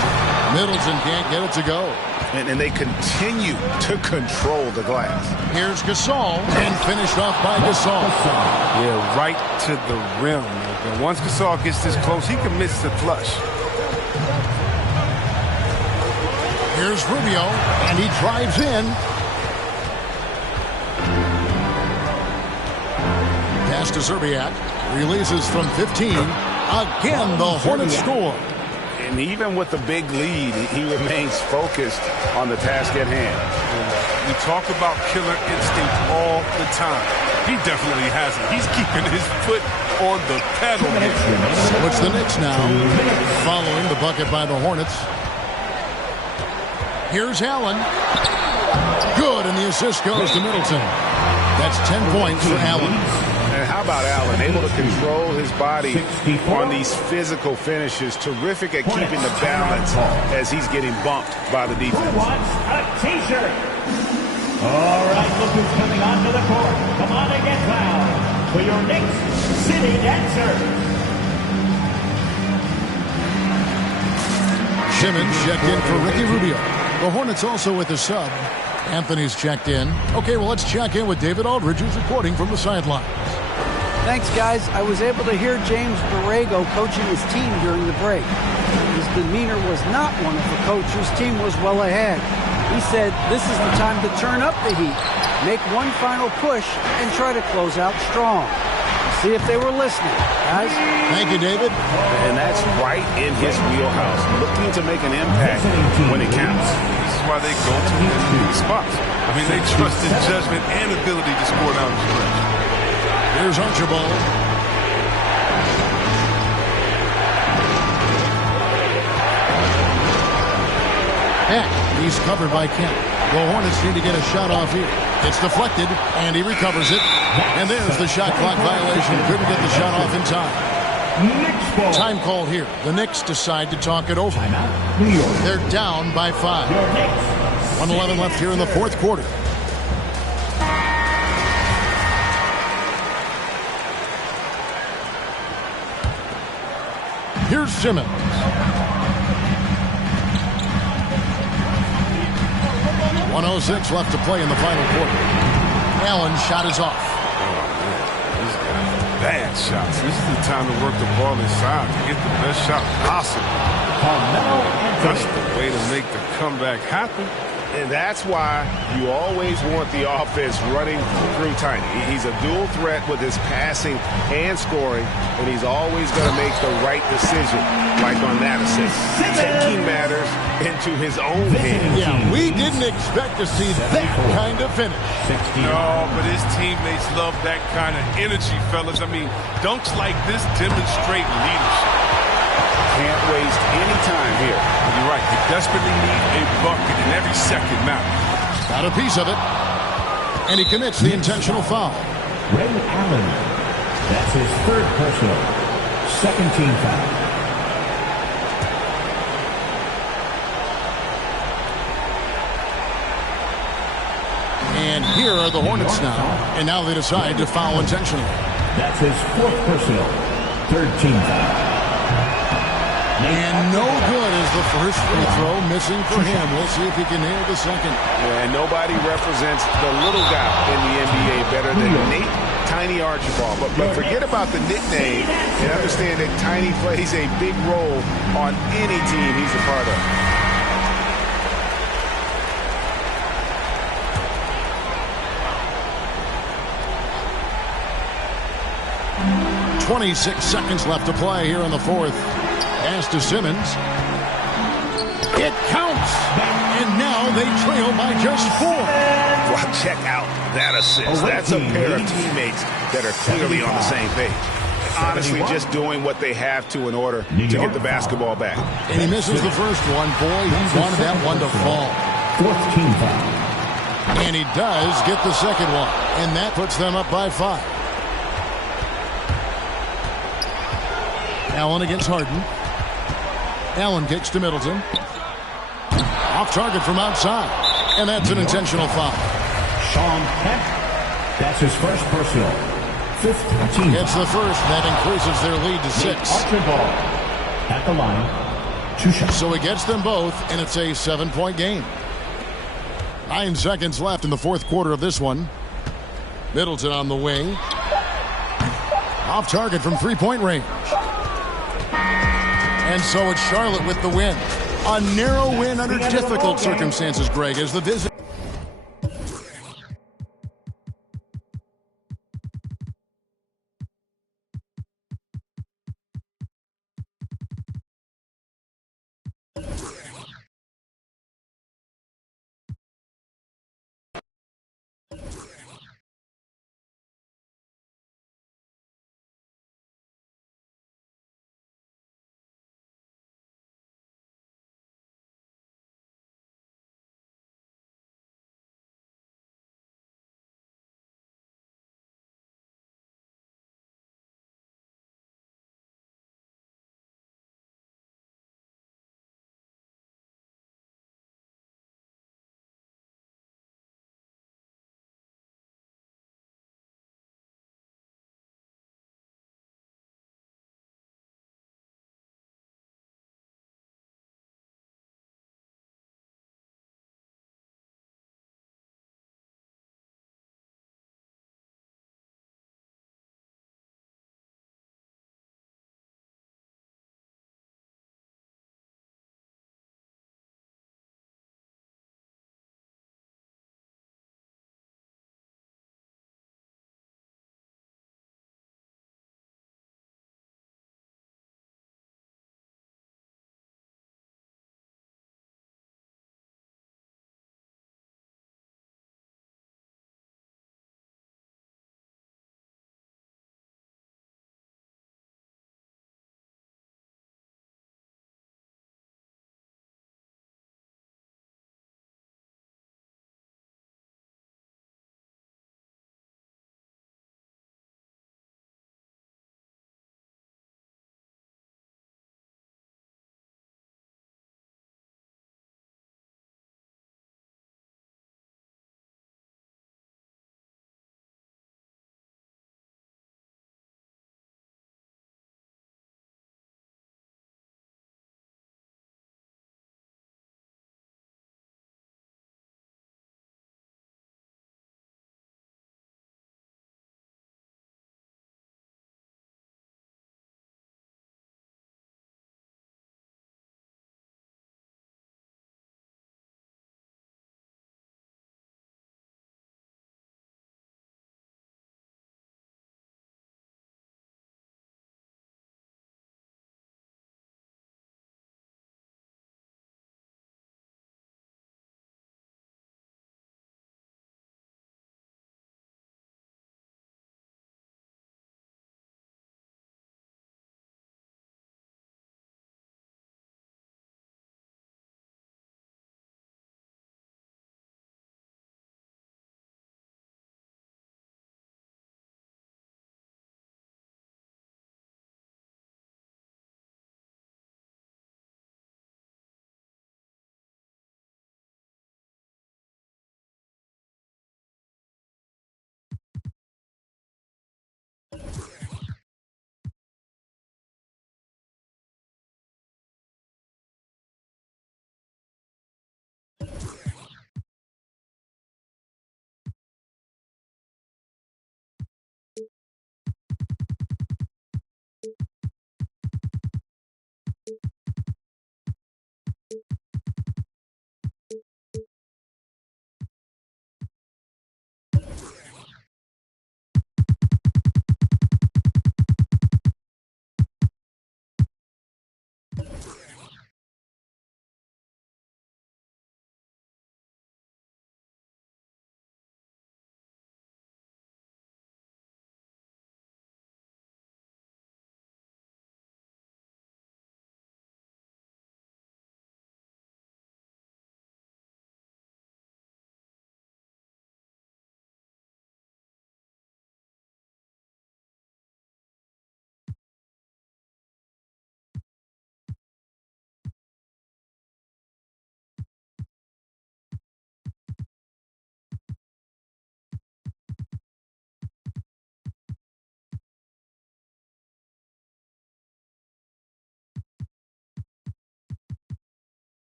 Middleton can't get it to go. And they continue to control the glass. Here's Gasol, and finished off by Gasol. Yeah, right to the rim. And once Gasol gets this close, he can miss the flush. Here's Rubio, and he drives in. Pass to Serbiak. Releases from 15. Again, the Hornets score. And even with the big lead, he remains focused on the task at hand. We talk about killer instinct all the time. He definitely has it. He's keeping his foot on the pedal. So it's the Knicks now, following the bucket by the Hornets. Here's Allen. Good, and the assist goes to Middleton. That's 10 points for Allen. And how about Allen? Able to control his body on these physical finishes. Terrific at keeping the balance as he's getting bumped by the defense. Who wants a T-shirt? All right, look who's coming onto the court. Come on and get fouled for your Knicks City Dancer. Simmons checked in for Ricky Rubio. The Hornets also with a sub. Anthony's checked in. Okay, well, let's check in with David Aldridge, who's reporting from the sidelines. Thanks, guys. I was able to hear James Borrego coaching his team during the break. His demeanor was not one of the coach whose team was well ahead. He said this is the time to turn up the heat, make one final push, and try to close out strong. See if they were listening, guys. Thank you, David. And that's right in his wheelhouse, looking to make an impact when it counts. This is why they go to his spots. I mean, they trust his judgment and ability to score down the stretch. Here's Archibald. Heck, he's covered by Kemp. The Hornets need to get a shot off here. It's deflected, and he recovers it. And there's the shot clock violation. Couldn't get the shot off in time. Time called here. The Knicks decide to talk it over. They're down by 5. 1:11 left here in the fourth quarter. Here's Simmons. .106 left to play in the final quarter. Allen's shot is off. He's got bad shots. This is the time to work the ball inside to get the best shot possible. That's the way to make the comeback happen. And that's why you always want the offense running through Tiny. He's a dual threat with his passing and scoring, and he's always going to make the right decision, like on that assist. Taking matters into his own hands. Yeah, we didn't expect to see that kind of finish. No, but his teammates love that kind of energy, fellas. I mean, dunks like this demonstrate leadership. Can't waste any time here. You're right. They desperately need a bucket, and every second matters. Got a piece of it. And he commits the intentional foul. Ray Allen. That's his third personal. Second team foul. And here are the Hornets now. And now they decide to foul intentionally. That's his fourth personal. Third team foul. And no good is the first free throw missing for him. We'll see if he can nail the second. Yeah, and nobody represents the little guy in the NBA better than Nate Tiny Archibald. But forget about the nickname and understand that Tiny plays a big role on any team he's a part of. .26 seconds left to play here in the fourth. Pass to Simmons. It counts. And now they trail by just 4. Well, check out that assist. That's a pair of teammates that are clearly on the same page. Honestly, just doing what they have to in order to get the basketball back. And he misses the first one. Boy, he wanted that one to fall. Fourth team foul. And he does get the second one. And that puts them up by 5. Allen against Harden. Allen kicks to Middleton. Off target from outside. And that's an intentional foul. Sean Kemp. That's his first personal. Fifth team It's the first. That increases their lead to 6. Archibald at the line. 2 shots. So he gets them both, and it's a 7-point game. 9 seconds left in the fourth quarter of this one. Middleton on the wing. Off target from 3-point range. And so it's Charlotte with the win. A narrow win under difficult circumstances, Greg, as the visit.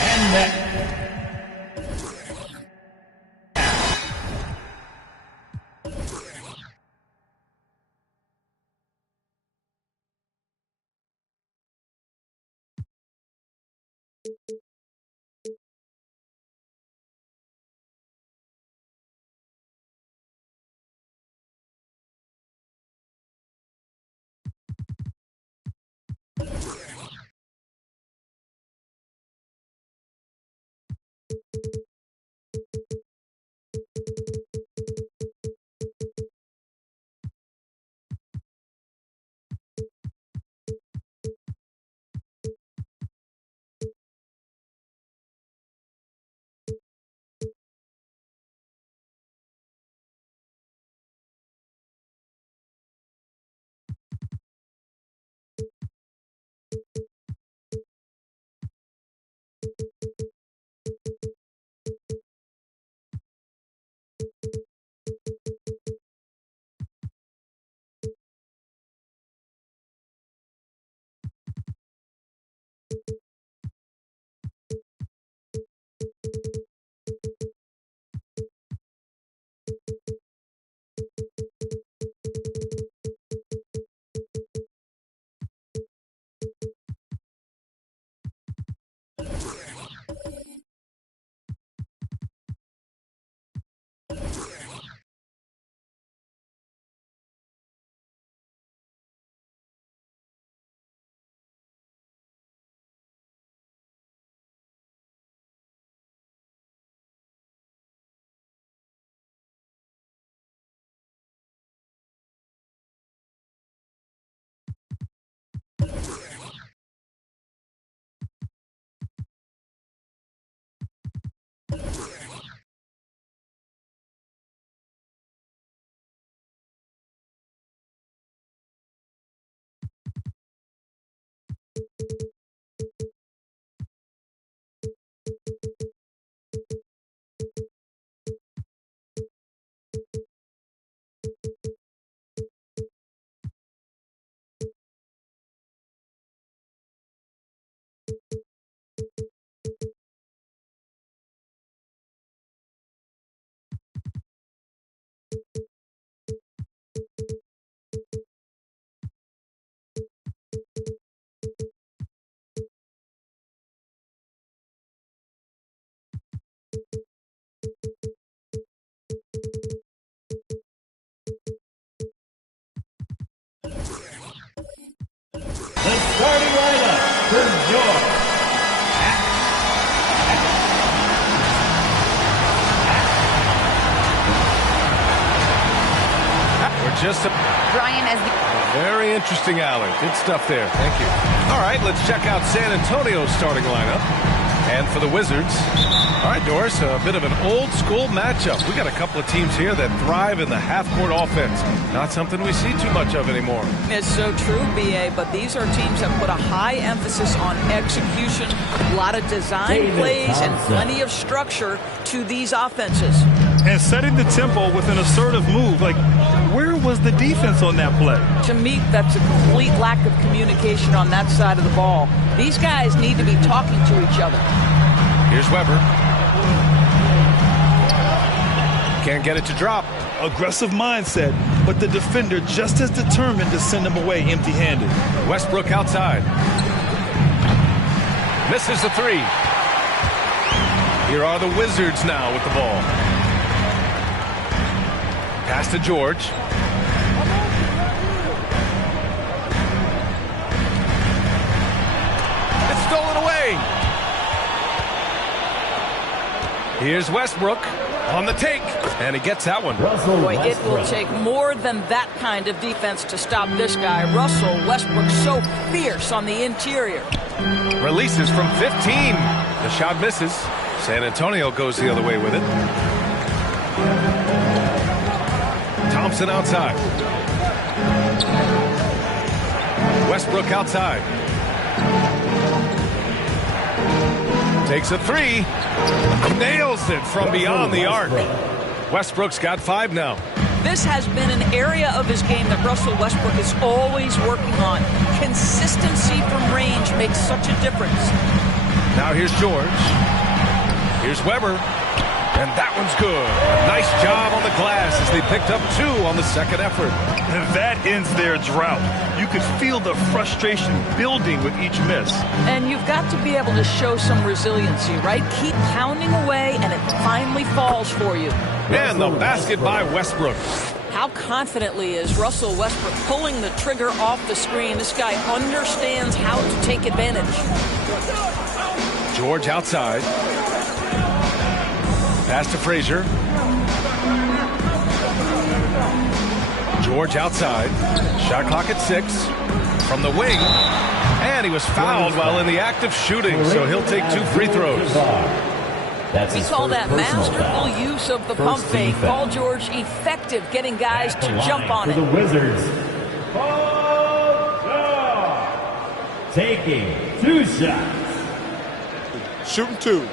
And that The starting lineup for York. We're just Brian as the very interesting alley. Good stuff there. Thank you. All right, let's check out San Antonio's starting lineup. And for the Wizards, all right, Doris, a bit of an old-school matchup. We got a couple of teams here that thrive in the half-court offense. Not something we see too much of anymore. It's so true, B.A., but these are teams that put a high emphasis on execution, a lot of design plays, and plenty of structure to these offenses. And setting the tempo with an assertive move. Like, where was the defense on that play? To me, that's a complete lack of communication on that side of the ball. These guys need to be talking to each other. Here's Weber. Can't get it to drop. Aggressive mindset, but the defender just as determined to send him away empty-handed. Westbrook outside. Misses the three. Here are the Wizards now with the ball. Pass to George. It's stolen away. Here's Westbrook on the take, and he gets that one. Boy, it will take more than that kind of defense to stop this guy. Russell Westbrook so fierce on the interior. Releases from 15. The shot misses. San Antonio goes the other way with it. Thompson outside. Westbrook outside. Takes a three. Nails it from beyond the arc. Westbrook's got 5 now. This has been an area of his game that Russell Westbrook is always working on. Consistency from range makes such a difference. Now here's George. Here's Weber. And that one's good. Nice job on the glass as they picked up 2 on the second effort. And that ends their drought. You could feel the frustration building with each miss. And you've got to be able to show some resiliency, right? Keep pounding away, and it finally falls for you. And the basket by Westbrook. How confidently is Russell Westbrook pulling the trigger off the screen? This guy understands how to take advantage. George outside. Pass to Frazier. George outside. Shot clock at 6. From the wing. And he was fouled while in the act of shooting, so he'll take 2 free throws. We call that masterful use of the pump fake. Paul George effective getting guys to jump on it. The Wizards. Paul George taking 2 shots. Shooting 2.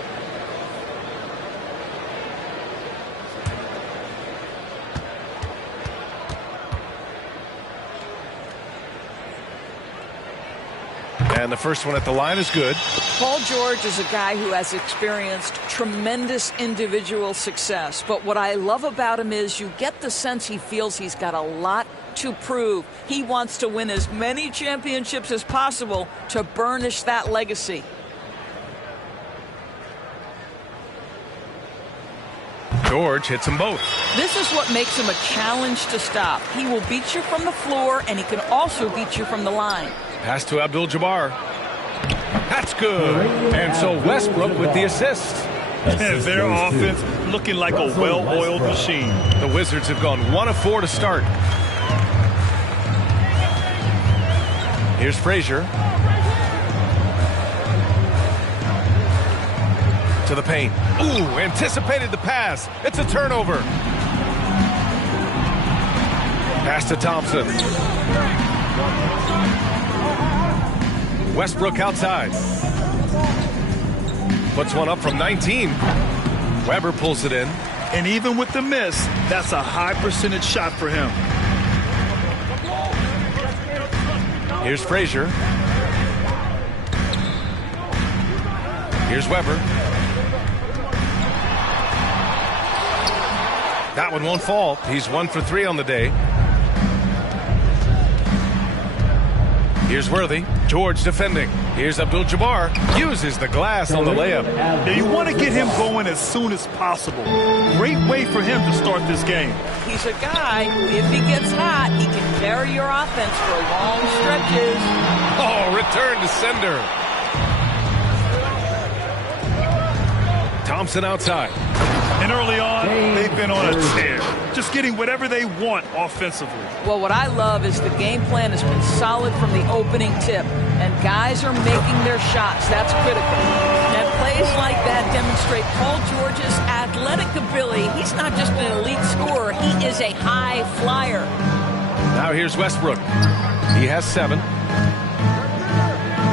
And the first one at the line is good. Paul George is a guy who has experienced tremendous individual success. But what I love about him is you get the sense he feels he's got a lot to prove. He wants to win as many championships as possible to burnish that legacy. George hits them both. This is what makes him a challenge to stop. He will beat you from the floor, and he can also beat you from the line. Pass to Abdul-Jabbar. That's good. And so Westbrook with the assist. And their offense looking like a well-oiled machine. The Wizards have gone 1 of 4 to start. Here's Frazier. To the paint. Ooh, anticipated the pass. It's a turnover. Pass to Thompson. Westbrook outside. Puts one up from 19. Weber pulls it in. And even with the miss, that's a high percentage shot for him. Here's Frazier. Here's Weber. That one won't fall. He's 1 for 3 on the day. Here's Worthy. George defending. Here's Abdul-Jabbar. Uses the glass on the layup. Now you want to get him going as soon as possible. Great way for him to start this game. He's a guy who, if he gets hot, he can carry your offense for long stretches. Oh, return to sender. Thompson outside. And early on, they've been on a tear. Just getting whatever they want offensively. Well, what I love is the game plan has been solid from the opening tip. And guys are making their shots. That's critical. And plays like that demonstrate Paul George's athletic ability. He's not just an elite scorer. He is a high flyer. Now here's Westbrook. He has 7.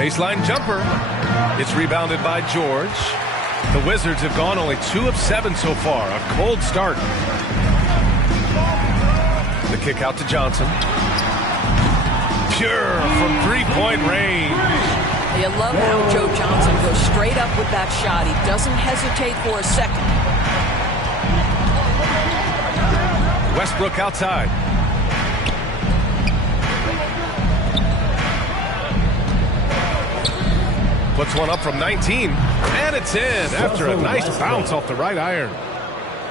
Baseline jumper. It's rebounded by George. The Wizards have gone only 2 of 7 so far. A cold start. The kick out to Johnson. Pure from 3-point range. You love how Joe Johnson goes straight up with that shot. He doesn't hesitate for a second. Westbrook outside. Puts one up from 19, and it's in after a nice bounce off the right iron.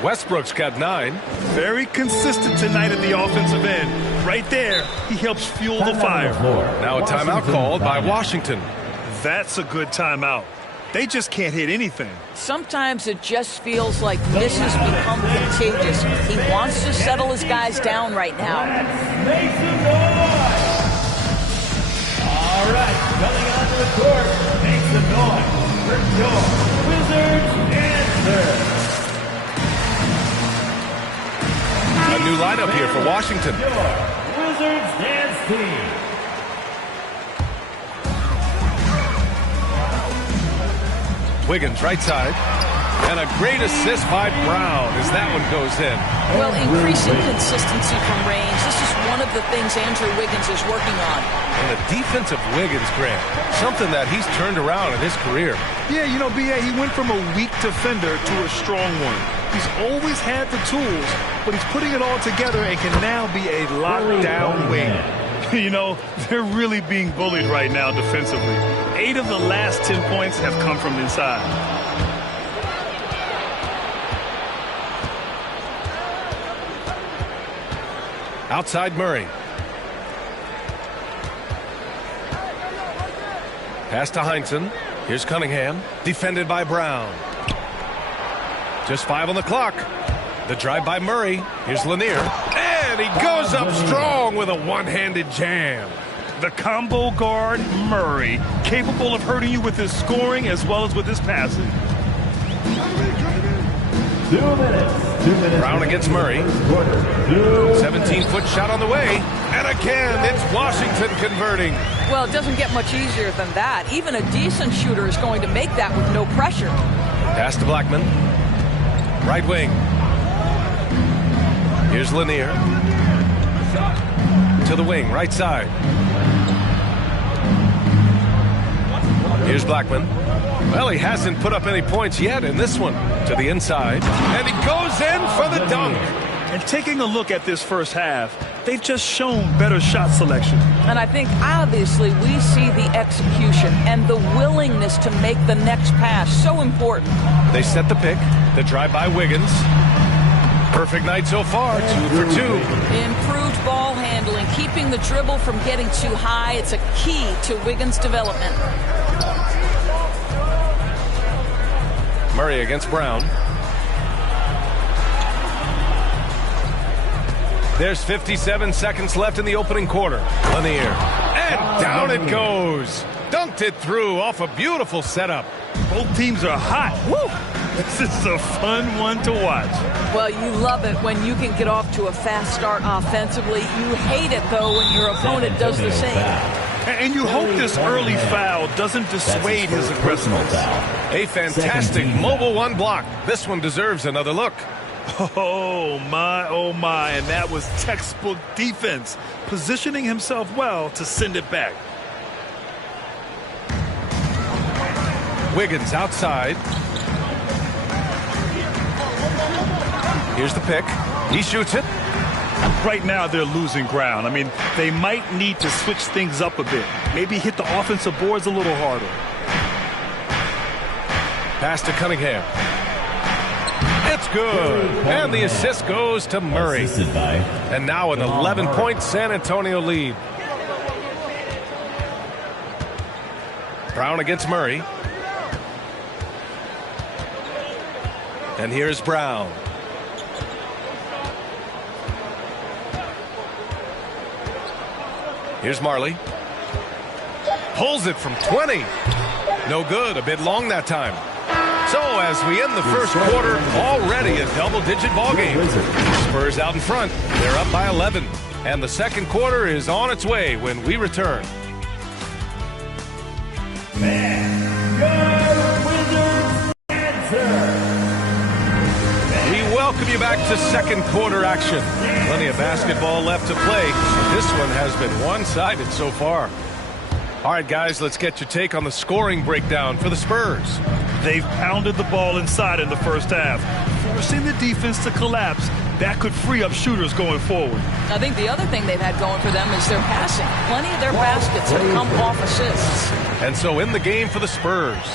Westbrook's got 9. Very consistent tonight at the offensive end. Right there, he helps fuel the fire. Now a timeout called by Washington. That's a good timeout. They just can't hit anything. Sometimes it just feels like misses become contagious. He wants to settle his guys down right now. All right, coming onto the court, make some noise for your Wizards answer. A new lineup here for Washington. Wizards dance team. Wiggins right side. And a great assist by Brown as that one goes in. Well, increasing consistency from range. This is one of the things Andrew Wiggins is working on. And the defensive Wiggins, Grant, something that he's turned around in his career. Yeah, you know, B.A., he went from a weak defender to a strong one. He's always had the tools, but he's putting it all together and can now be a lockdown wing. You know, they're really being bullied right now defensively. 8 of the last 10 points have come from inside. Outside Murray. Pass to Heinsohn. Here's Cunningham. Defended by Brown. Just 5 on the clock. The drive by Murray. Here's Lanier. And he goes up strong with a one-handed jam. The combo guard, Murray, capable of hurting you with his scoring as well as with his passing. 2 minutes. Brown against Murray. 17-foot shot on the way. And again, it's Washington converting. Well, it doesn't get much easier than that. Even a decent shooter is going to make that with no pressure. Pass to Blackman. Right wing. Here's Lanier. To the wing, right side. Here's Blackman. Well, he hasn't put up any points yet in this one. To the inside. And he goes in for the dunk. And taking a look at this first half, they've just shown better shot selection. And I think, obviously, we see the execution and the willingness to make the next pass so important. They set the pick. The drive by Wiggins. Perfect night so far. 2 for 2. Improved ball handling, keeping the dribble from getting too high. It's a key to Wiggins' development. Murray against Brown. There's 57 seconds left in the opening quarter. Lanier. And down it goes. Dunked it through off a beautiful setup. Both teams are hot. Woo! This is a fun one to watch. Well, you love it when you can get off to a fast start offensively. You hate it, though, when your opponent does the same. And you hope this early foul doesn't dissuade his aggressiveness. A fantastic mobile one block. This one deserves another look. Oh, my. And that was textbook defense, positioning himself well to send it back. Wiggins outside. Here's the pick. He shoots it. Right now, they're losing ground. I mean, they might need to switch things up a bit. Maybe hit the offensive boards a little harder. Pass to Cunningham. It's good. And the assist goes to Murray. And now an 11-point San Antonio lead. Brown against Murray. And here's Brown. Here's Marley. Pulls it from 20. No good. A bit long that time. So as we end the first quarter, already a double-digit ball game. Spurs out in front. They're up by 11. And the second quarter is on its way when we return. We welcome you back to second quarter action. Plenty of basketball left to play. This one has been one-sided so far. All right, guys, let's get your take on the scoring breakdown for the Spurs. They've pounded the ball inside in the first half, forcing the defense to collapse. That could free up shooters going forward. I think the other thing they've had going for them is their passing. Plenty of their baskets have come off assists. And so in the game for the Spurs.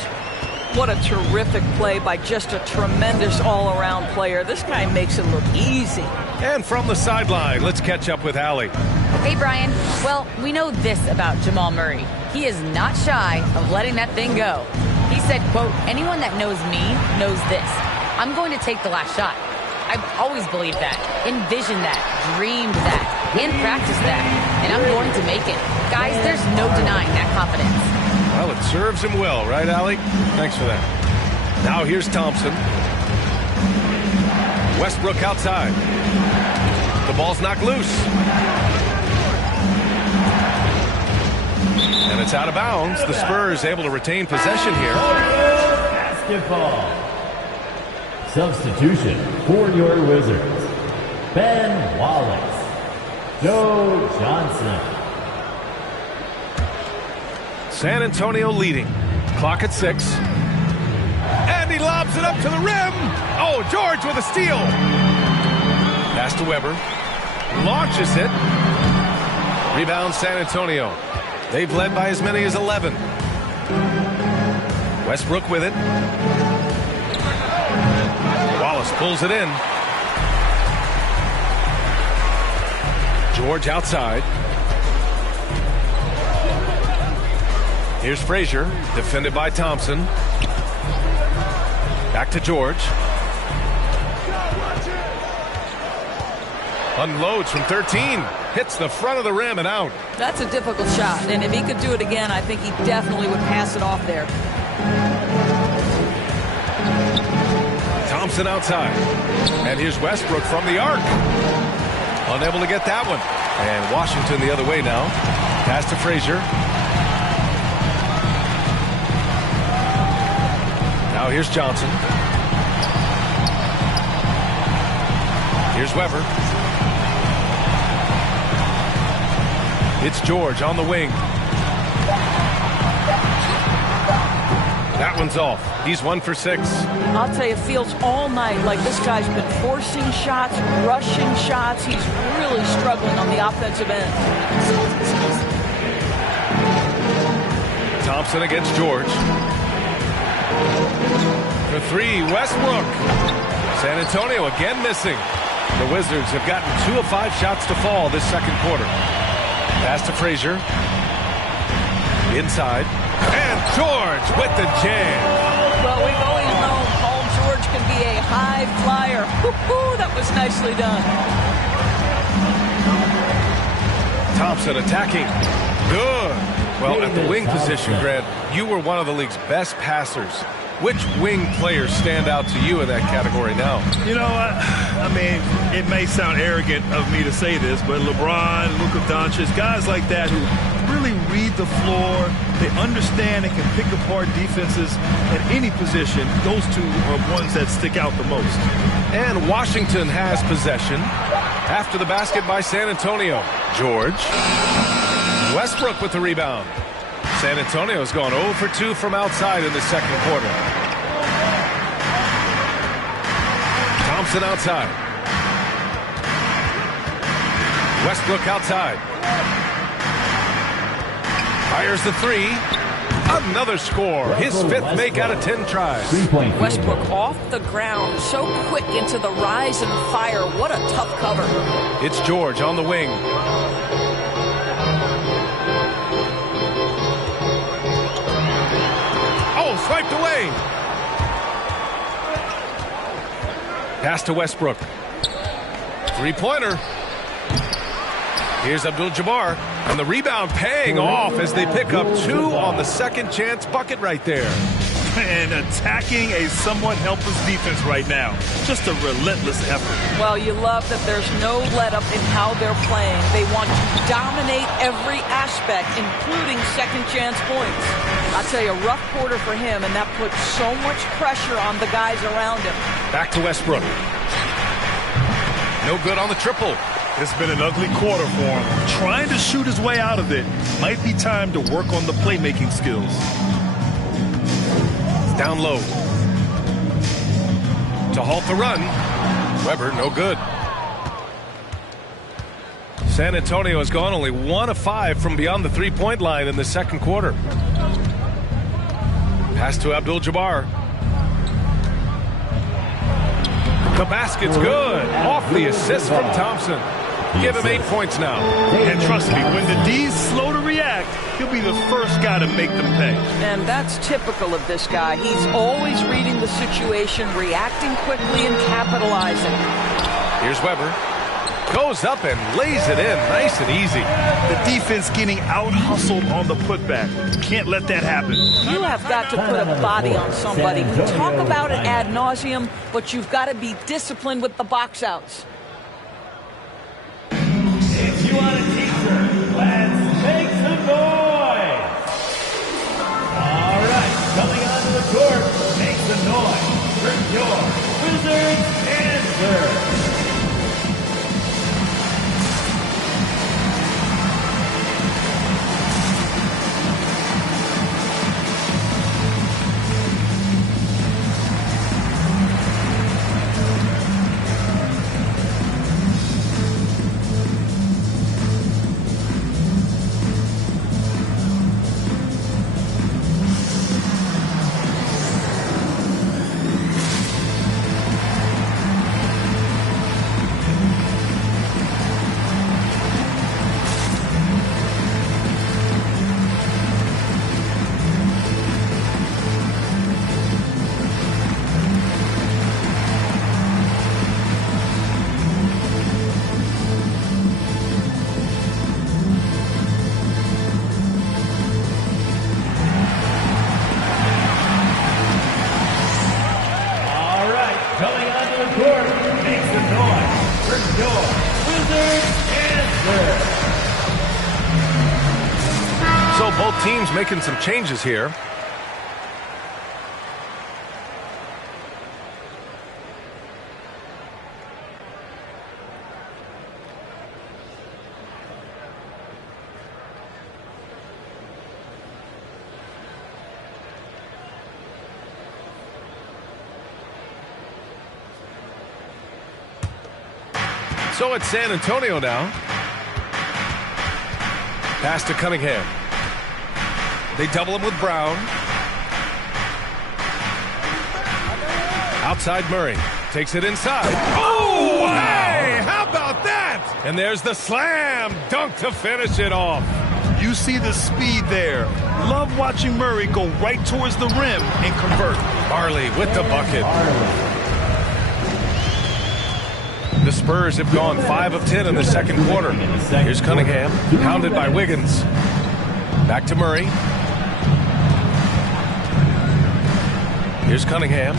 What a terrific play by just a tremendous all-around player. This guy makes it look easy. And from the sideline, let's catch up with Allie. Hey, Brian. Well, we know this about Jamal Murray. He is not shy of letting that thing go. He said, quote, anyone that knows me knows this. I'm going to take the last shot. I've always believed that, envisioned that, dreamed that, and practiced that. And I'm going to make it. Guys, there's no denying that confidence. Well, it serves him well, right, Allie? Thanks for that. Now here's Thompson. Westbrook outside. The ball's knocked loose. And it's out of bounds. The Spurs able to retain possession here. Basketball. Substitution for your Wizards. Ben Wallace. Joe Johnson. San Antonio leading. Clock at 6. And he lobs it up to the rim. Oh, George with a steal. Pass to Weber. Launches it. Rebound San Antonio. They've led by as many as 11. Westbrook with it. Wallace pulls it in. George outside. Here's Frazier, defended by Thompson. Back to George. Unloads from 13. Hits the front of the rim and out. That's a difficult shot, and if he could do it again, I think he definitely would pass it off there. Thompson outside. And here's Westbrook from the arc. Unable to get that one. And Washington the other way now. Pass to Frazier. Now here's Johnson. Here's Weber. It's George on the wing. That one's off. He's 1 for 6. I'll tell you, it feels all night like this guy's been forcing shots, rushing shots. He's really struggling on the offensive end. Thompson against George. For 3, Westbrook. San Antonio again missing. The Wizards have gotten 2 of 5 shots to fall this second quarter. Pass to Frazier. Inside. And George with the jam. Well, we've always known Paul George can be a high flyer. Woo-hoo, that was nicely done. Thompson attacking. Good. Well, at the wing position, Grant, you were one of the league's best passers. Which wing players stand out to you in that category now? You know, I mean, it may sound arrogant of me to say this, but LeBron, Luka Doncic, guys like that who really read the floor, they understand and can pick apart defenses at any position. Those two are ones that stick out the most. And Washington has possession. After the basket by San Antonio. George. Westbrook with the rebound. San Antonio's gone 0 for 2 from outside in the second quarter. Thompson outside. Westbrook outside. Fires the three. Another score. His fifth make out of 10 tries. Westbrook off the ground, so quick into the rise and fire. What a tough cover. It's George on the wing. Oh, swiped away. Pass to Westbrook. Three-pointer. Here's Abdul-Jabbar. And the rebound paying off as they pick up 2 on the second chance bucket right there. And attacking a somewhat helpless defense right now. Just a relentless effort. Well, you love that there's no let-up in how they're playing. They want to dominate every aspect, including second chance points. I'll tell you, a rough quarter for him, and that puts so much pressure on the guys around him. Back to Westbrook. No good on the triple. It's been an ugly quarter for him. Trying to shoot his way out of it. Might be time to work on the playmaking skills. It's down low. To halt the run. Weber, no good. San Antonio has gone only 1 of 5 from beyond the three-point line in the second quarter. Pass to Abdul-Jabbar. The basket's good. Off the assist from Thompson. Give him 8 points now. And trust me, when the D's slow to react, he'll be the first guy to make them pay. And that's typical of this guy. He's always reading the situation, reacting quickly, and capitalizing. Here's Weber. Goes up and lays it in nice and easy. The defense getting out-hustled on the putback. Can't let that happen. You have got to put a body on somebody. We talk about it ad nauseum, but you've got to be disciplined with the box outs. If you want a t-shirt, let's make some noise. All right, coming onto the court, make some noise for your Wizards answer. Teams making some changes here. So it's San Antonio now. Pass to Cunningham. They double him with Brown. Outside Murray. Takes it inside. Oh, wow. Hey, how about that? And there's the slam dunk to finish it off. You see the speed there. Love watching Murray go right towards the rim and convert. Barley with the bucket. The Spurs have gone 5 of 10 in the second quarter. Here's Cunningham, pounded by Wiggins. Back to Murray. Here's Cunningham.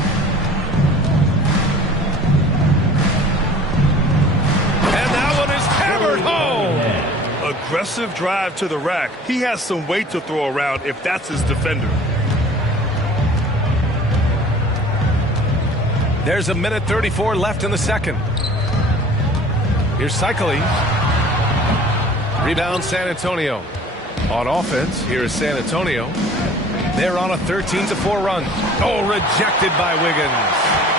And that one is hammered home. Aggressive drive to the rack. He has some weight to throw around if that's his defender. There's 1:34 left in the second. Here's Cycling. Rebound San Antonio. On offense, here is San Antonio. They're on a 13-4 run. Oh, rejected by Wiggins.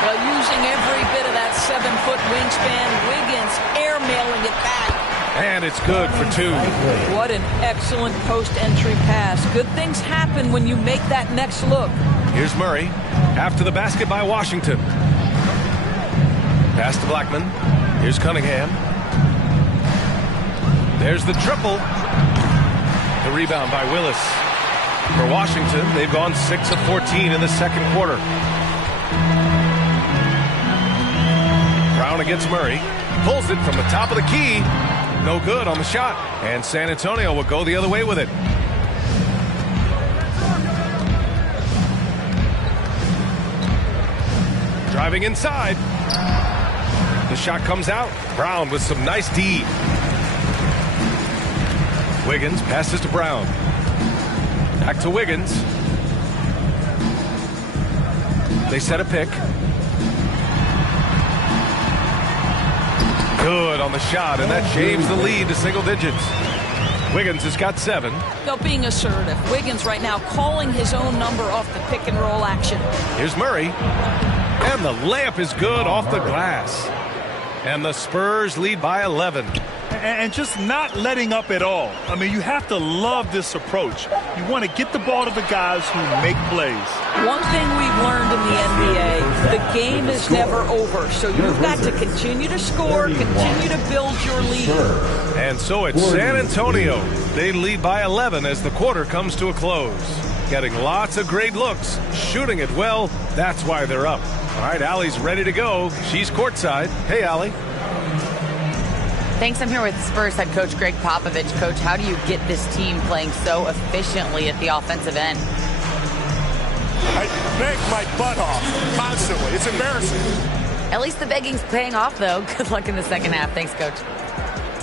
Well, using every bit of that 7-foot wingspan, Wiggins airmailing it back. And it's good for 2. What an excellent post-entry pass. Good things happen when you make that next look. Here's Murray. After the basket by Washington. Pass to Blackman. Here's Cunningham. There's the triple. The rebound by Willis. For Washington, they've gone 6 of 14 in the second quarter. Brown against Murray. Pulls it from the top of the key. No good on the shot. And San Antonio will go the other way with it. Driving inside. The shot comes out. Brown with some nice D. Wiggins passes to Brown. Back to Wiggins. They set a pick. Good on the shot, and that shaves the lead to single digits. Wiggins has got 7. No, being assertive. Wiggins right now calling his own number off the pick and roll action. Here's Murray. And the layup is good off the glass. And the Spurs lead by 11. And just not letting up at all. I mean, you have to love this approach. You want to get the ball to the guys who make plays. One thing we've learned in the NBA, the game is never over. So you've got to continue to score, continue to build your lead. And so it's San Antonio. They lead by 11 as the quarter comes to a close. Getting lots of great looks, shooting it well. That's why they're up. All right, Allie's ready to go. She's courtside. Hey, Allie. Thanks. I'm here with Spurs head coach Greg Popovich. Coach, how do you get this team playing so efficiently at the offensive end? I beg my butt off constantly. It's embarrassing. At least the begging's paying off, though. Good luck in the second half. Thanks, Coach.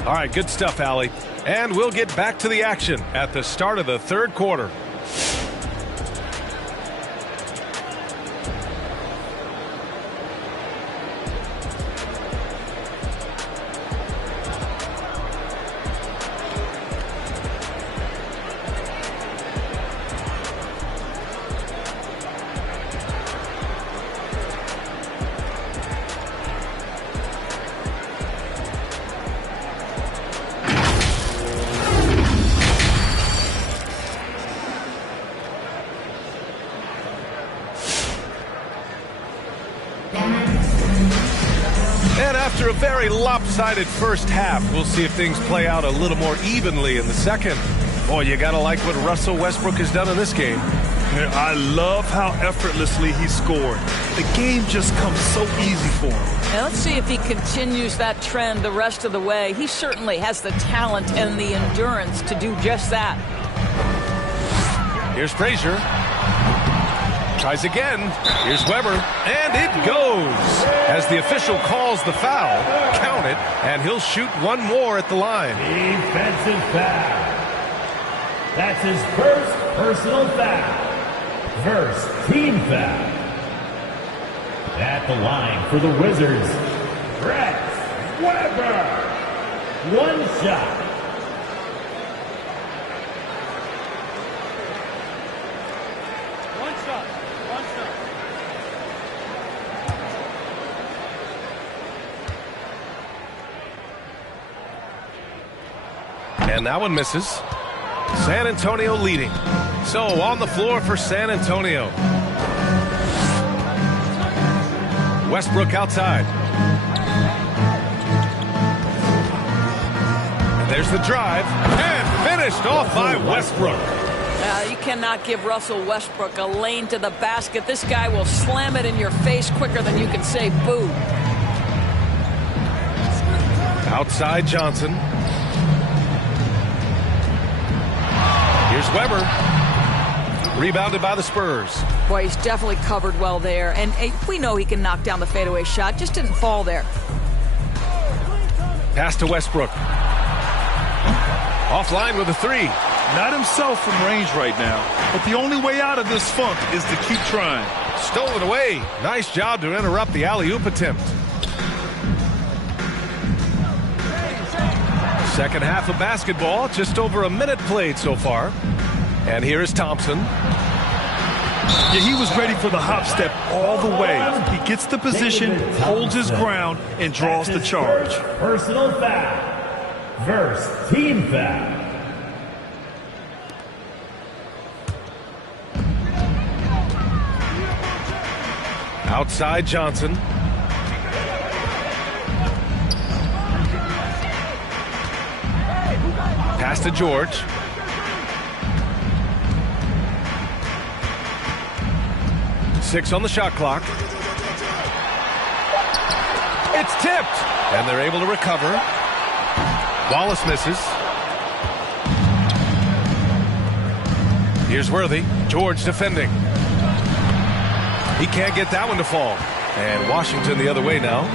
All right, good stuff, Allie. And we'll get back to the action at the start of the third quarter. After a very lopsided first half, we'll see if things play out a little more evenly in the second. Boy, you gotta like what Russell Westbrook has done in this game. I love how effortlessly he scored. The game just comes so easy for him. Now let's see if he continues that trend the rest of the way. He certainly has the talent and the endurance to do just that. Here's Frazier. Tries again. Here's Weber. And it goes. As the official calls the foul, count it, and he'll shoot one more at the line. Defensive foul. That's his first personal foul. First team foul. At the line for the Wizards, Brett Weber. One shot. And that one misses. San Antonio leading. So on the floor for San Antonio. Westbrook outside. And there's the drive. And finished off by Westbrook. You cannot give Russell Westbrook a lane to the basket. This guy will slam it in your face quicker than you can say boo. Outside Johnson. Here's Weber. Rebounded by the Spurs. Boy, he's definitely covered well there. And we know he can knock down the fadeaway shot. Just didn't fall there. Pass to Westbrook. Offline with a three. Not himself from range right now. But the only way out of this funk is to keep trying. Stolen away. Nice job to interrupt the alley-oop attempt. Second half of basketball, just over a minute played so far. And here is Thompson. Yeah, he was ready for the hop step all the way. He gets the position, holds his ground, and draws the charge. Personal foul. First team foul. Outside Johnson. Pass to George. Six on the shot clock. It's tipped, and they're able to recover. Wallace misses. Here's Worthy. George defending. He can't get that one to fall. And Washington the other way now.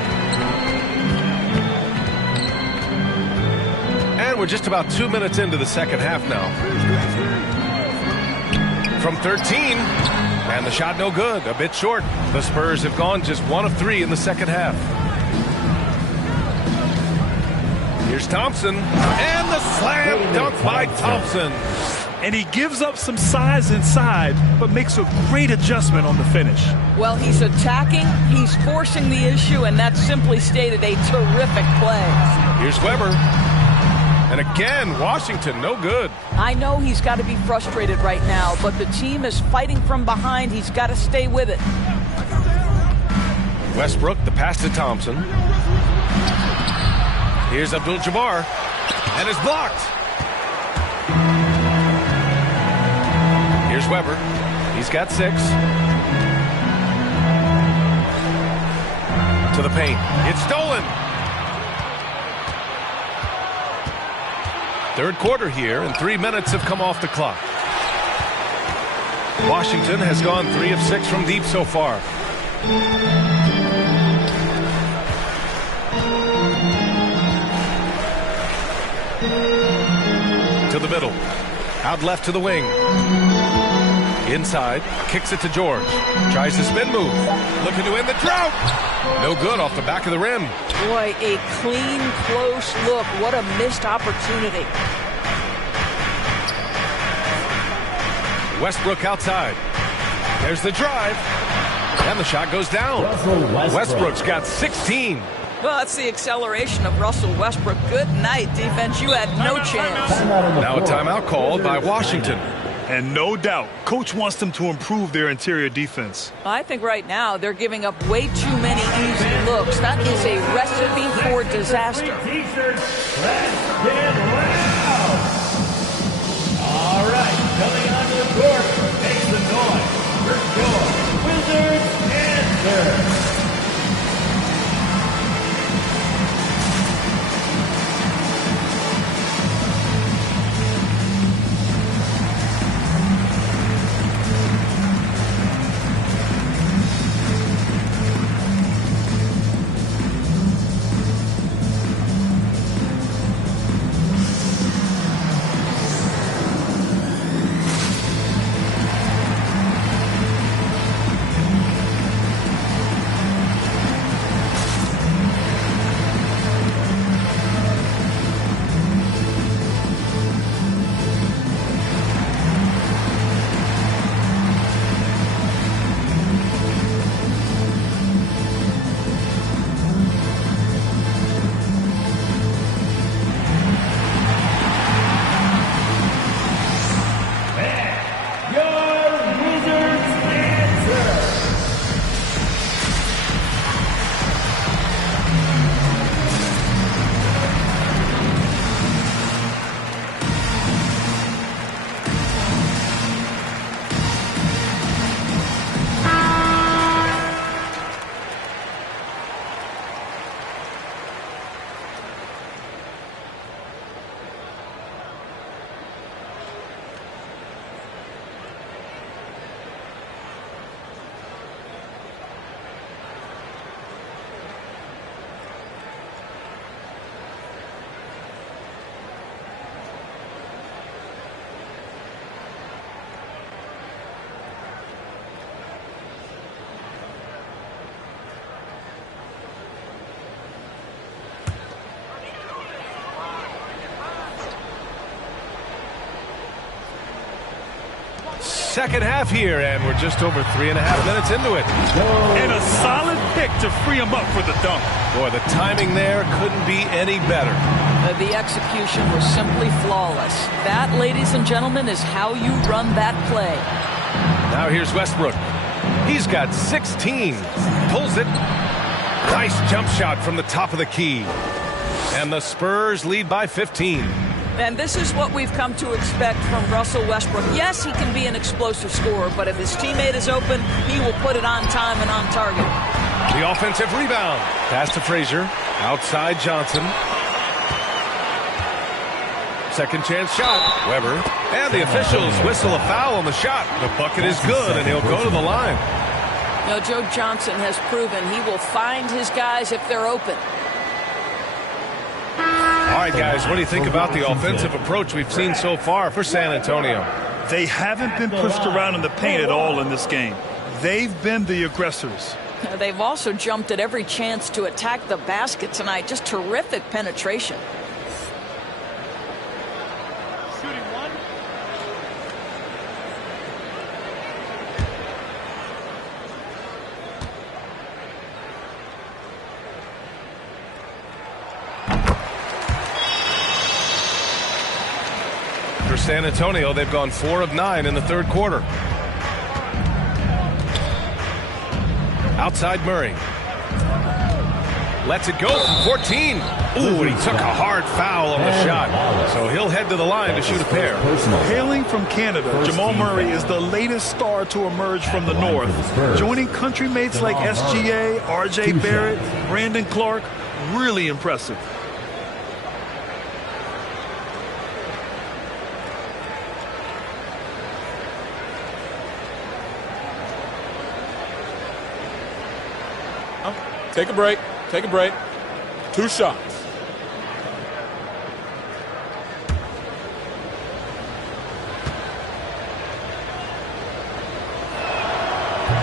And we're just about 2 minutes into the second half now. From 13. And the shot no good. A bit short. The Spurs have gone just 1 of 3 in the second half. Here's Thompson. And the slam dunk by Thompson. And he gives up some size inside, but makes a great adjustment on the finish. Well, he's attacking, he's forcing the issue, and that's simply stated a terrific play. Here's Weber. And again, Washington, no good. I know he's got to be frustrated right now, but the team is fighting from behind. He's got to stay with it. Westbrook, the pass to Thompson. Here's Abdul-Jabbar. And it's blocked. Here's Weber. He's got 6. To the paint. It's stolen. Third quarter here, and 3 minutes have come off the clock. Washington has gone 3 of 6 from deep so far. To the middle. Out left to the wing. Inside. Kicks it to George. Tries the spin move. Looking to end the drought. No good off the back of the rim. Boy, a clean, close look. What a missed opportunity. Westbrook outside. There's the drive. And the shot goes down. Westbrook's got 16. Well, that's the acceleration of Russell Westbrook. Good night, defense. You had no chance. Now a timeout called by Washington. And no doubt, coach wants them to improve their interior defense. I think right now they're giving up way too many easy looks. That is a recipe for disaster. All right, coming onto the court, makes the noise. First your Wizards answer. second half here, and we're just over 3.5 minutes into it. And a solid pick to free him up for the dunk. Boy, the timing there couldn't be any better. The execution was simply flawless. That, ladies and gentlemen, is how you run that play. Now here's Westbrook. He's got 16. Pulls it. Nice jump shot from the top of the key. And the Spurs lead by 15. And this is what we've come to expect from Russell Westbrook. Yes, he can be an explosive scorer, but if his teammate is open, he will put it on time and on target. The offensive rebound. Pass to Frazier. Outside Johnson. Second chance shot. Weber. And the officials whistle a foul on the shot. The bucket is good, and he'll go to the line. Now, Joe Johnson has proven he will find his guys if they're open. All right, guys, what do you think about the offensive approach we've seen so far for San Antonio? They haven't been pushed around in the paint at all in this game. They've been the aggressors. They've also jumped at every chance to attack the basket tonight. Just terrific penetration. For San Antonio, they've gone 4 of 9 in the third quarter. Outside Murray. Lets it go from 14. Ooh, and he took a hard foul on the shot. So he'll head to the line to shoot a pair. Hailing from Canada, Jamal Murray is the latest star to emerge from the North. Joining country mates like SGA, RJ Barrett, Brandon Clark, really impressive. Take a break. Take a break. 2 shots.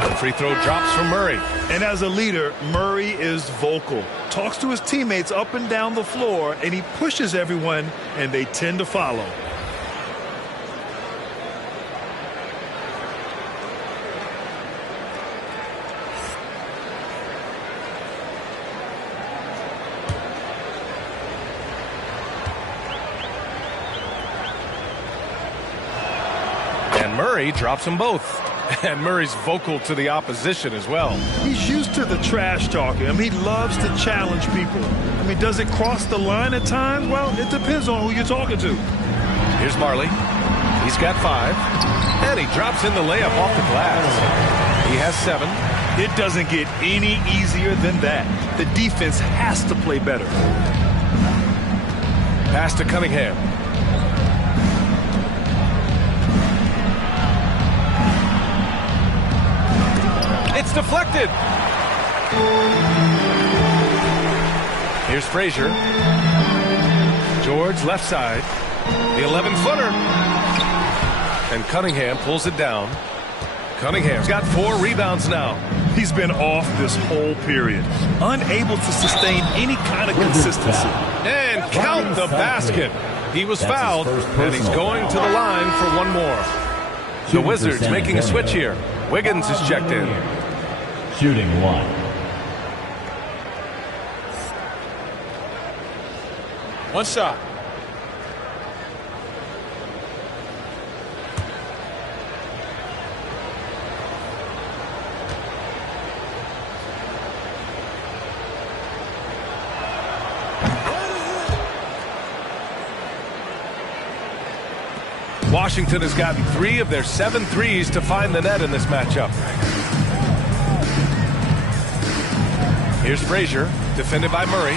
The free throw drops from Murray. And as a leader, Murray is vocal. Talks to his teammates up and down the floor, and he pushes everyone, and they tend to follow. Murray drops them both. And Murray's vocal to the opposition as well. He's used to the trash talking. I mean, he loves to challenge people. I mean, does it cross the line at times? Well, it depends on who you're talking to. Here's Marley. He's got 5. And he drops in the layup off the glass. He has 7. It doesn't get any easier than that. The defense has to play better. Pass to Cunningham. It's deflected. Here's Frazier. George left side. The 11-footer. And Cunningham pulls it down. Cunningham's got 4 rebounds now. He's been off this whole period. Unable to sustain any kind of consistency. And count the basket. He was fouled, and he's going to the line for one more. The Wizards making a switch here. Wiggins is checked in. Shooting 1. One shot. Washington has gotten 3 of their 7 threes to find the net in this matchup. Here's Frazier, defended by Murray.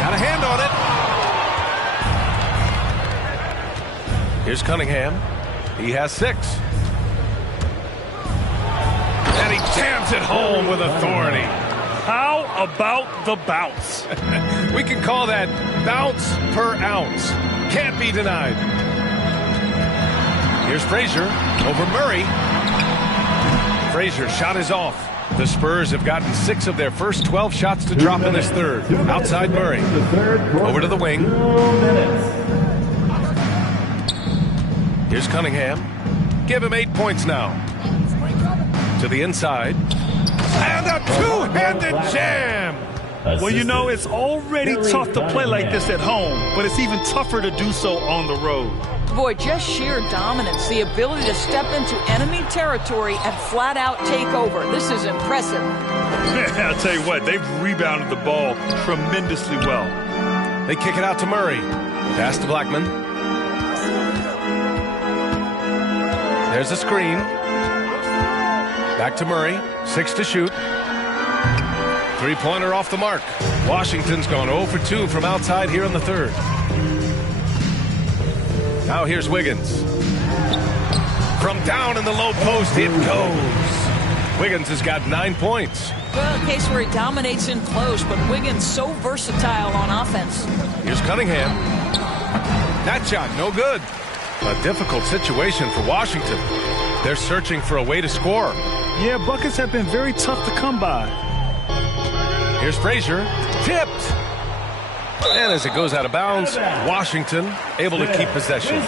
Got a hand on it. Here's Cunningham. He has 6. And he jams it home with authority. How about the bounce? We can call that bounce per ounce. Can't be denied. Here's Frazier over Murray. Frazier shot is off. The Spurs have gotten 6 of their first 12 shots to drop in this third. Outside Murray. Over to the wing. Here's Cunningham. Give him 8 points now. To the inside. And a two-handed jam! Well, you know, it's already tough to play like this at home, but it's even tougher to do so on the road. Boy, just sheer dominance, the ability to step into enemy territory and flat out take over. This is impressive. I'll tell you what, they've rebounded the ball tremendously well. They kick it out to Murray. Pass to Blackman. There's a screen. Back to Murray. 6 to shoot. Three-pointer off the mark. Washington's gone 0 for 2 from outside here in the third. Now here's Wiggins. From down in the low post, it goes. Wiggins has got 9 points. Well, a case where he dominates in close, but Wiggins so versatile on offense. Here's Cunningham. That shot, no good. A difficult situation for Washington. They're searching for a way to score. Yeah, buckets have been very tough to come by. Here's Frazier. Tipped. And as it goes out of bounds, Washington able to keep possession.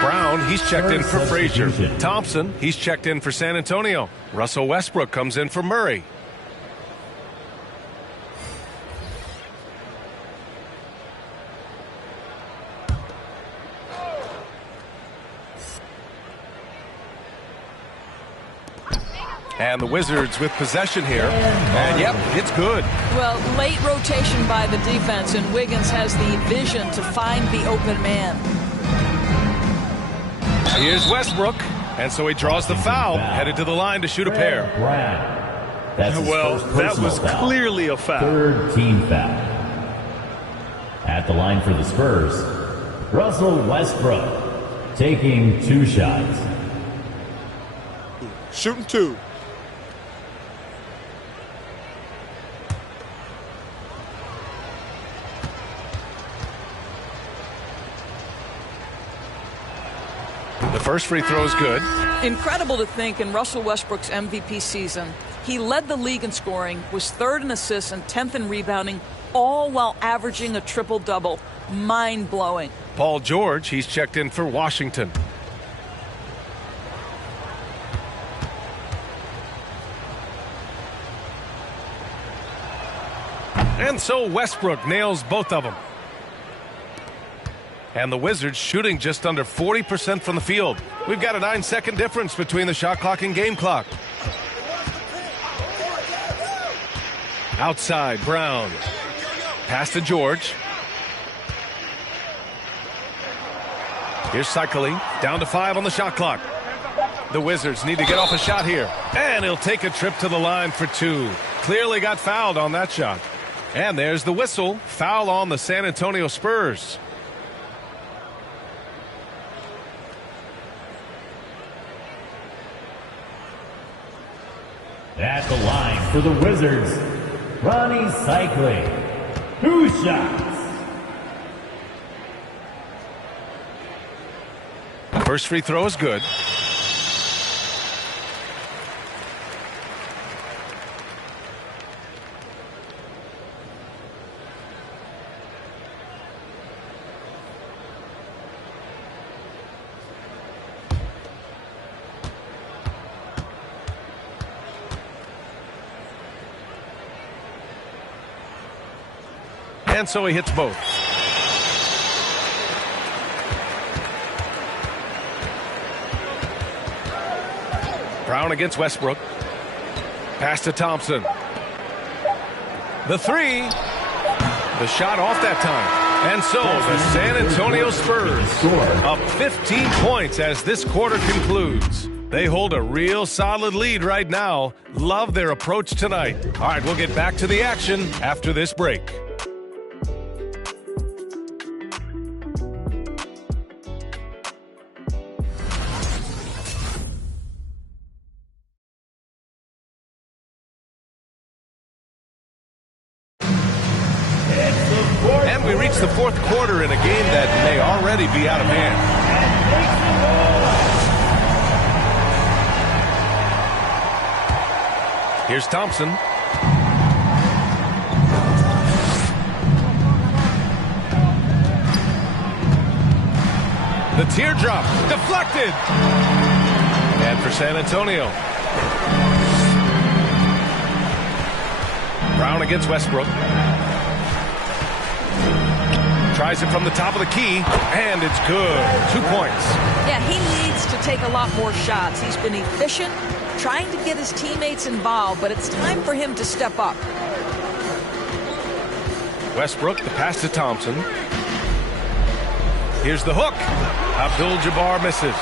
Brown, he's checked in for Frazier. Thompson, he's checked in for San Antonio. Russell Westbrook comes in for Murray. And the Wizards with possession here. And yep, it's good. Well, late rotation by the defense, and Wiggins has the vision to find the open man. Here's Westbrook. And so he draws the foul, headed to the line to shoot a pair. Well, that was clearly a foul. Third team foul. At the line for the Spurs, Russell Westbrook taking 2 shots. Shooting 2. The first free throw is good. Incredible to think in Russell Westbrook's MVP season, he led the league in scoring, was 3rd in assists and 10th in rebounding, all while averaging a triple-double. Mind-blowing. Paul George, he's checked in for Washington. And so Westbrook nails both of them. And the Wizards shooting just under 40% from the field. We've got a 9-second difference between the shot clock and game clock. Outside, Brown. Pass to George. Here's Cycling. Down to 5 on the shot clock. The Wizards need to get off a shot here. And he'll take a trip to the line for 2. Clearly got fouled on that shot. And there's the whistle. Foul on the San Antonio Spurs. At the line for the Wizards, Ronnie Cycling. 2 shots. First free throw is good. And so he hits both. Brown against Westbrook. Pass to Thompson. The 3. The shot off that time. And so the San Antonio Spurs up 15 points as this quarter concludes. They hold a real solid lead right now. Love their approach tonight. All right, we'll get back to the action after this break. And we reach the fourth quarter in a game that may already be out of hand. Here's Thompson. The Teardrop. Deflected. And for San Antonio. Brown against Westbrook. Tries it from the top of the key, and it's good. 2 points. Yeah, he needs to take a lot more shots. He's been efficient, trying to get his teammates involved, but it's time for him to step up. Westbrook, the pass to Thompson. Here's the hook. Abdul-Jabbar misses.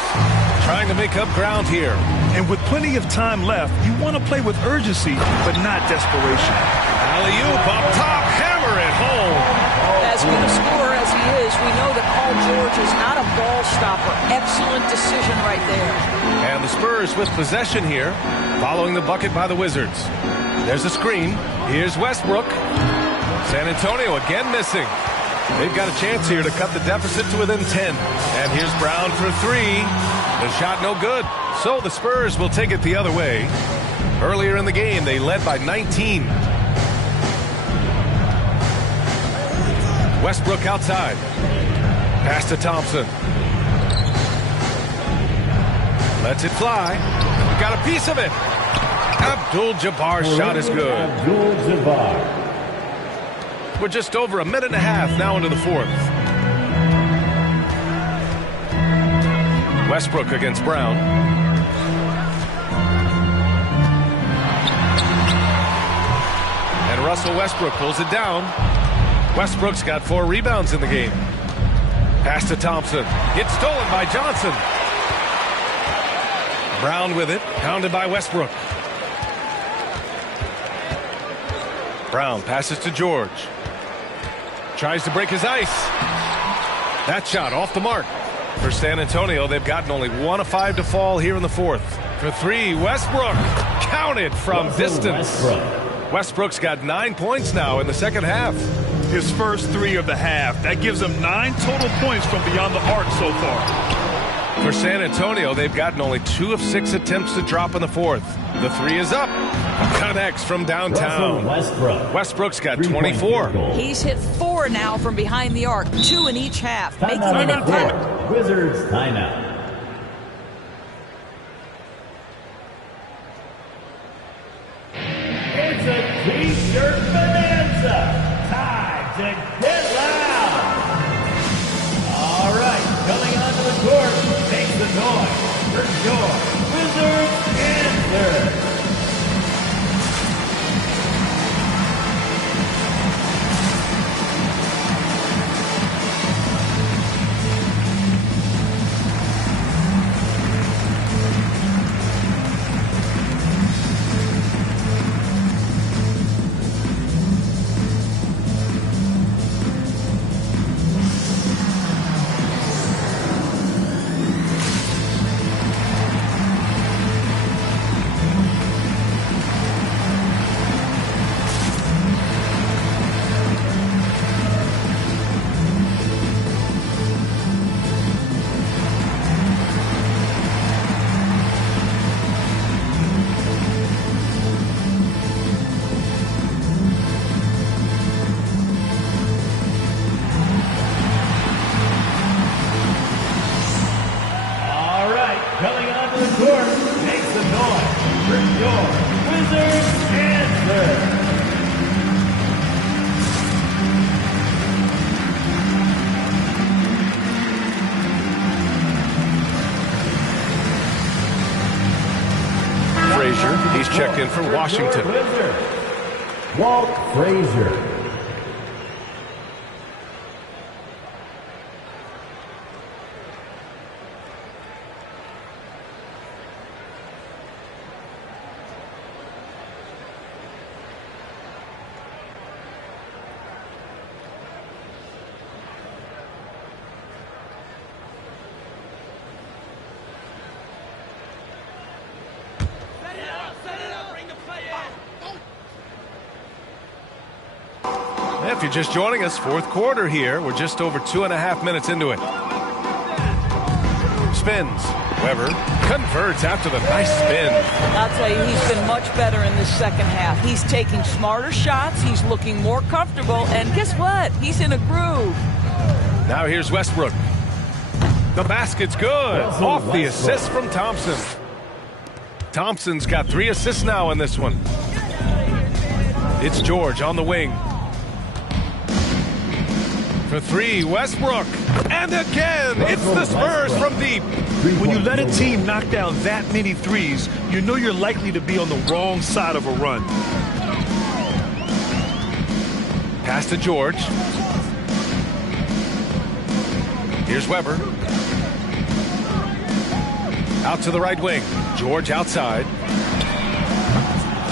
Trying to make up ground here. And with plenty of time left, you want to play with urgency, but not desperation. Alley-oop up top, hammer it home. As good a scorer as he is, we know that Paul George is not a ball stopper. Excellent decision right there. And the Spurs with possession here, following the bucket by the Wizards. There's a screen. Here's Westbrook. San Antonio again missing. They've got a chance here to cut the deficit to within 10. And here's Brown for 3. The shot no good. So the Spurs will take it the other way. Earlier in the game, they led by 19. Westbrook outside. Pass to Thompson. Lets it fly. Got a piece of it. Abdul-Jabbar's shot is good. Abdul-Jabbar. We're just over a minute and a half now into the fourth. Westbrook against Brown. And Russell Westbrook pulls it down. Westbrook's got 4 rebounds in the game. Pass to Thompson. It's stolen by Johnson. Brown with it. Pounded by Westbrook. Brown passes to George. Tries to break his ice. That shot off the mark. For San Antonio, they've gotten only 1 of 5 to fall here in the fourth. For 3, Westbrook. Counted from distance. Westbrook's got 9 points now in the second half. His first 3 of the half. That gives him 9 total points from beyond the arc so far. For San Antonio, they've gotten only 2 of 6 attempts to drop in the fourth. The 3 is up. Connects from downtown. Westbrook's got 24. He's hit 4 now from behind the arc, 2 in each half, making an impact. Wizards timeout. It's a T-shirt bonanza. Time to get loud. All right, coming onto the court, makes the noise for your Wizards answer. He's checked in for Washington. Walt Frazier. If you're just joining us, fourth quarter here. We're just over 2.5 minutes into it. Spins. Weber converts after the nice spin. I'll tell you, he's been much better in the second half. He's taking smarter shots. He's looking more comfortable. And guess what? He's in a groove. Now here's Westbrook. The basket's good. Off the assist from Thompson. Thompson's got 3 assists now in this one. It's George on the wing. For 3, Westbrook. And again, it's the Spurs from deep. When you let a team knock down that many threes, you know you're likely to be on the wrong side of a run. Pass to George. Here's Weber. Out to the right wing. George outside.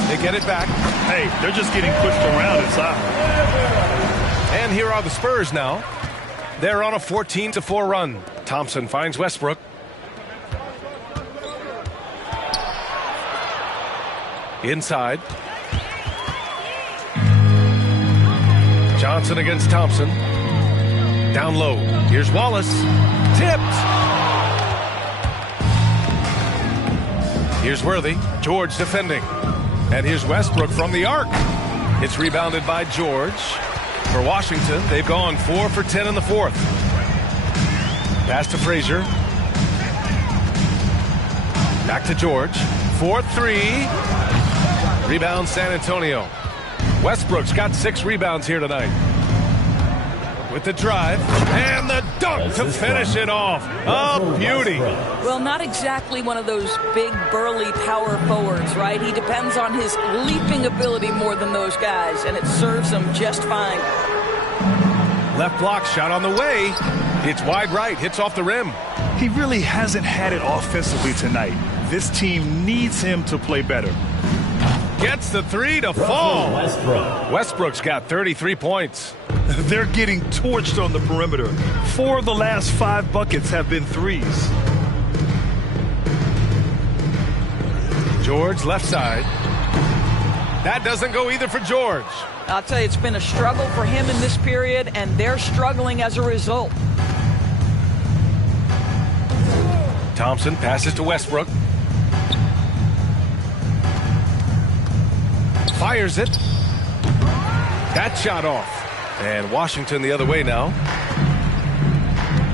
They get it back. Hey, they're just getting pushed around inside. And here are the Spurs now. They're on a 14-4 run. Thompson finds Westbrook. Inside. Johnson against Thompson. Down low. Here's Wallace. Tipped. Here's Worthy. George defending. And here's Westbrook from the arc. It's rebounded by George. For Washington, they've gone 4 for 10 in the fourth. Pass to Frazier. Back to George. 4-3. Rebound San Antonio. Westbrook's got 6 rebounds here tonight. With the drive and the dunk to finish it off. A beauty. Well, not exactly one of those big, burly power forwards, right? He depends on his leaping ability more than those guys, and it serves him just fine. Left block shot on the way. It's wide right, hits off the rim. He really hasn't had it offensively tonight. This team needs him to play better. Gets the 3 to fall. Westbrook's got 33 points. They're getting torched on the perimeter. 4 of the last 5 buckets have been threes. George left side. That doesn't go either for George. I'll tell you, it's been a struggle for him in this period, and they're struggling as a result. Thompson passes to Westbrook. Fires it. That shot off. And Washington the other way now.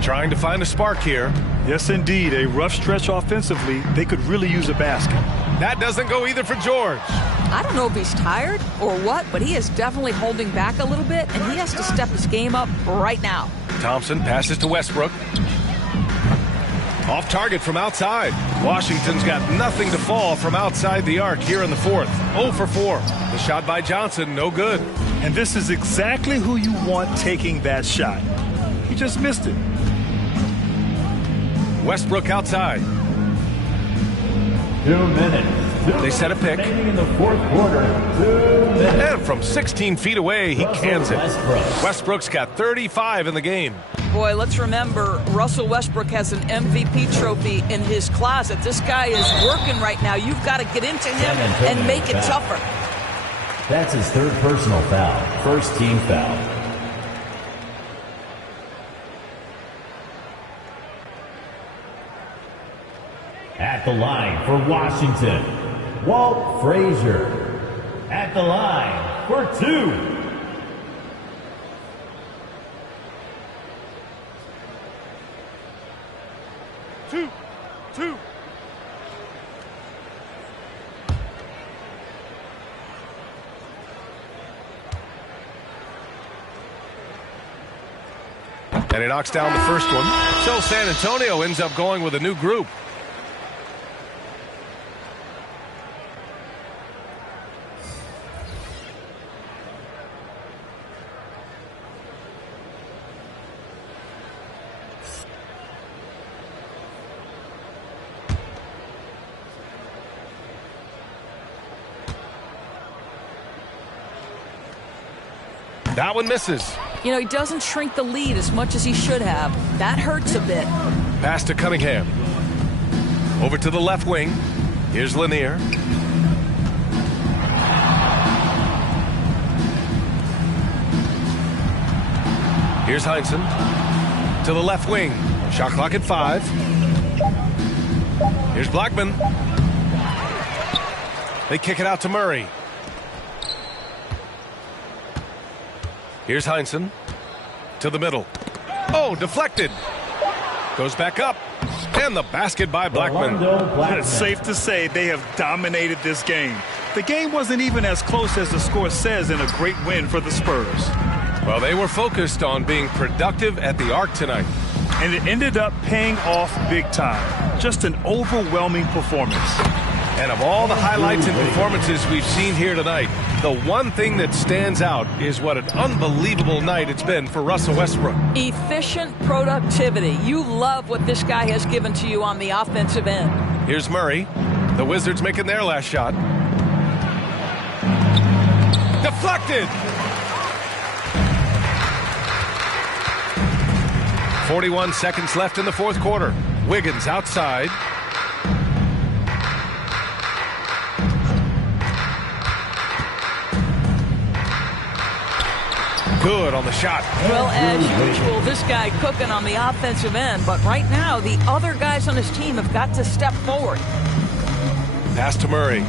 Trying to find a spark here. Yes, indeed. A rough stretch offensively. They could really use a basket. That doesn't go either for George. I don't know if he's tired or what, but he is definitely holding back a little bit, and he has to step his game up right now. Thompson passes to Westbrook. Off target from outside. Washington's got nothing to fall from outside the arc here in the fourth. 0 for 4. The shot by Johnson, no good. And this is exactly who you want taking that shot. He just missed it. Westbrook outside. 2 minutes. They set a pick. In the fourth quarter, 2 minutes. And from 16 feet away, he cans it. Westbrook's got 35 in the game. Boy, let's remember, Russell Westbrook has an MVP trophy in his closet. This guy is working right now. You've got to get into him and make it tougher. That's his 3rd personal foul. First team foul. At the line for Washington, Walt Frazier. At the line for 2. And he knocks down the first one. So San Antonio ends up going with a new group. That one misses. You know, he doesn't shrink the lead as much as he should have. That hurts a bit. Pass to Cunningham. Over to the left wing. Here's Lanier. Here's Heinsohn. To the left wing. Shot clock at 5. Here's Blackman. They kick it out to Murray. Here's Heinsohn to the middle. Oh, deflected. Goes back up. And the basket by Blackman. It's safe to say they have dominated this game. The game wasn't even as close as the score says in a great win for the Spurs. Well, they were focused on being productive at the arc tonight. And it ended up paying off big time. Just an overwhelming performance. And of all the highlights and performances we've seen here tonight, the one thing that stands out is what an unbelievable night it's been for Russell Westbrook. Efficient productivity. You love what this guy has given to you on the offensive end. Here's Murray. The Wizards making their last shot. Deflected. 41 seconds left in the fourth quarter. Wiggins outside. Good on the shot. Well, as usual, this guy cooking on the offensive end. But right now, the other guys on his team have got to step forward. Pass to Murray.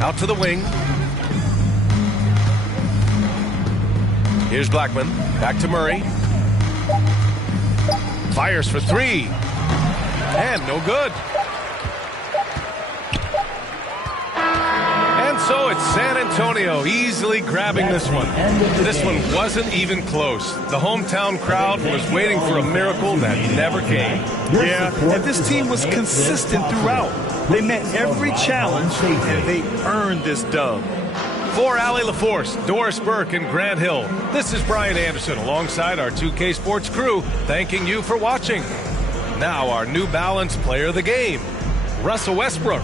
Out to the wing. Here's Blackman. Back to Murray. Fires for three. And no good. And so it's San Antonio easily grabbing this one. This one wasn't even close. The hometown crowd was waiting for a miracle that never came. Yeah, and this team was consistent throughout. They met every challenge, and they earned this dub. For Allie LaForce, Doris Burke, and Grant Hill, this is Brian Anderson alongside our 2K Sports crew, thanking you for watching. Now our New Balance player of the game, Russell Westbrook.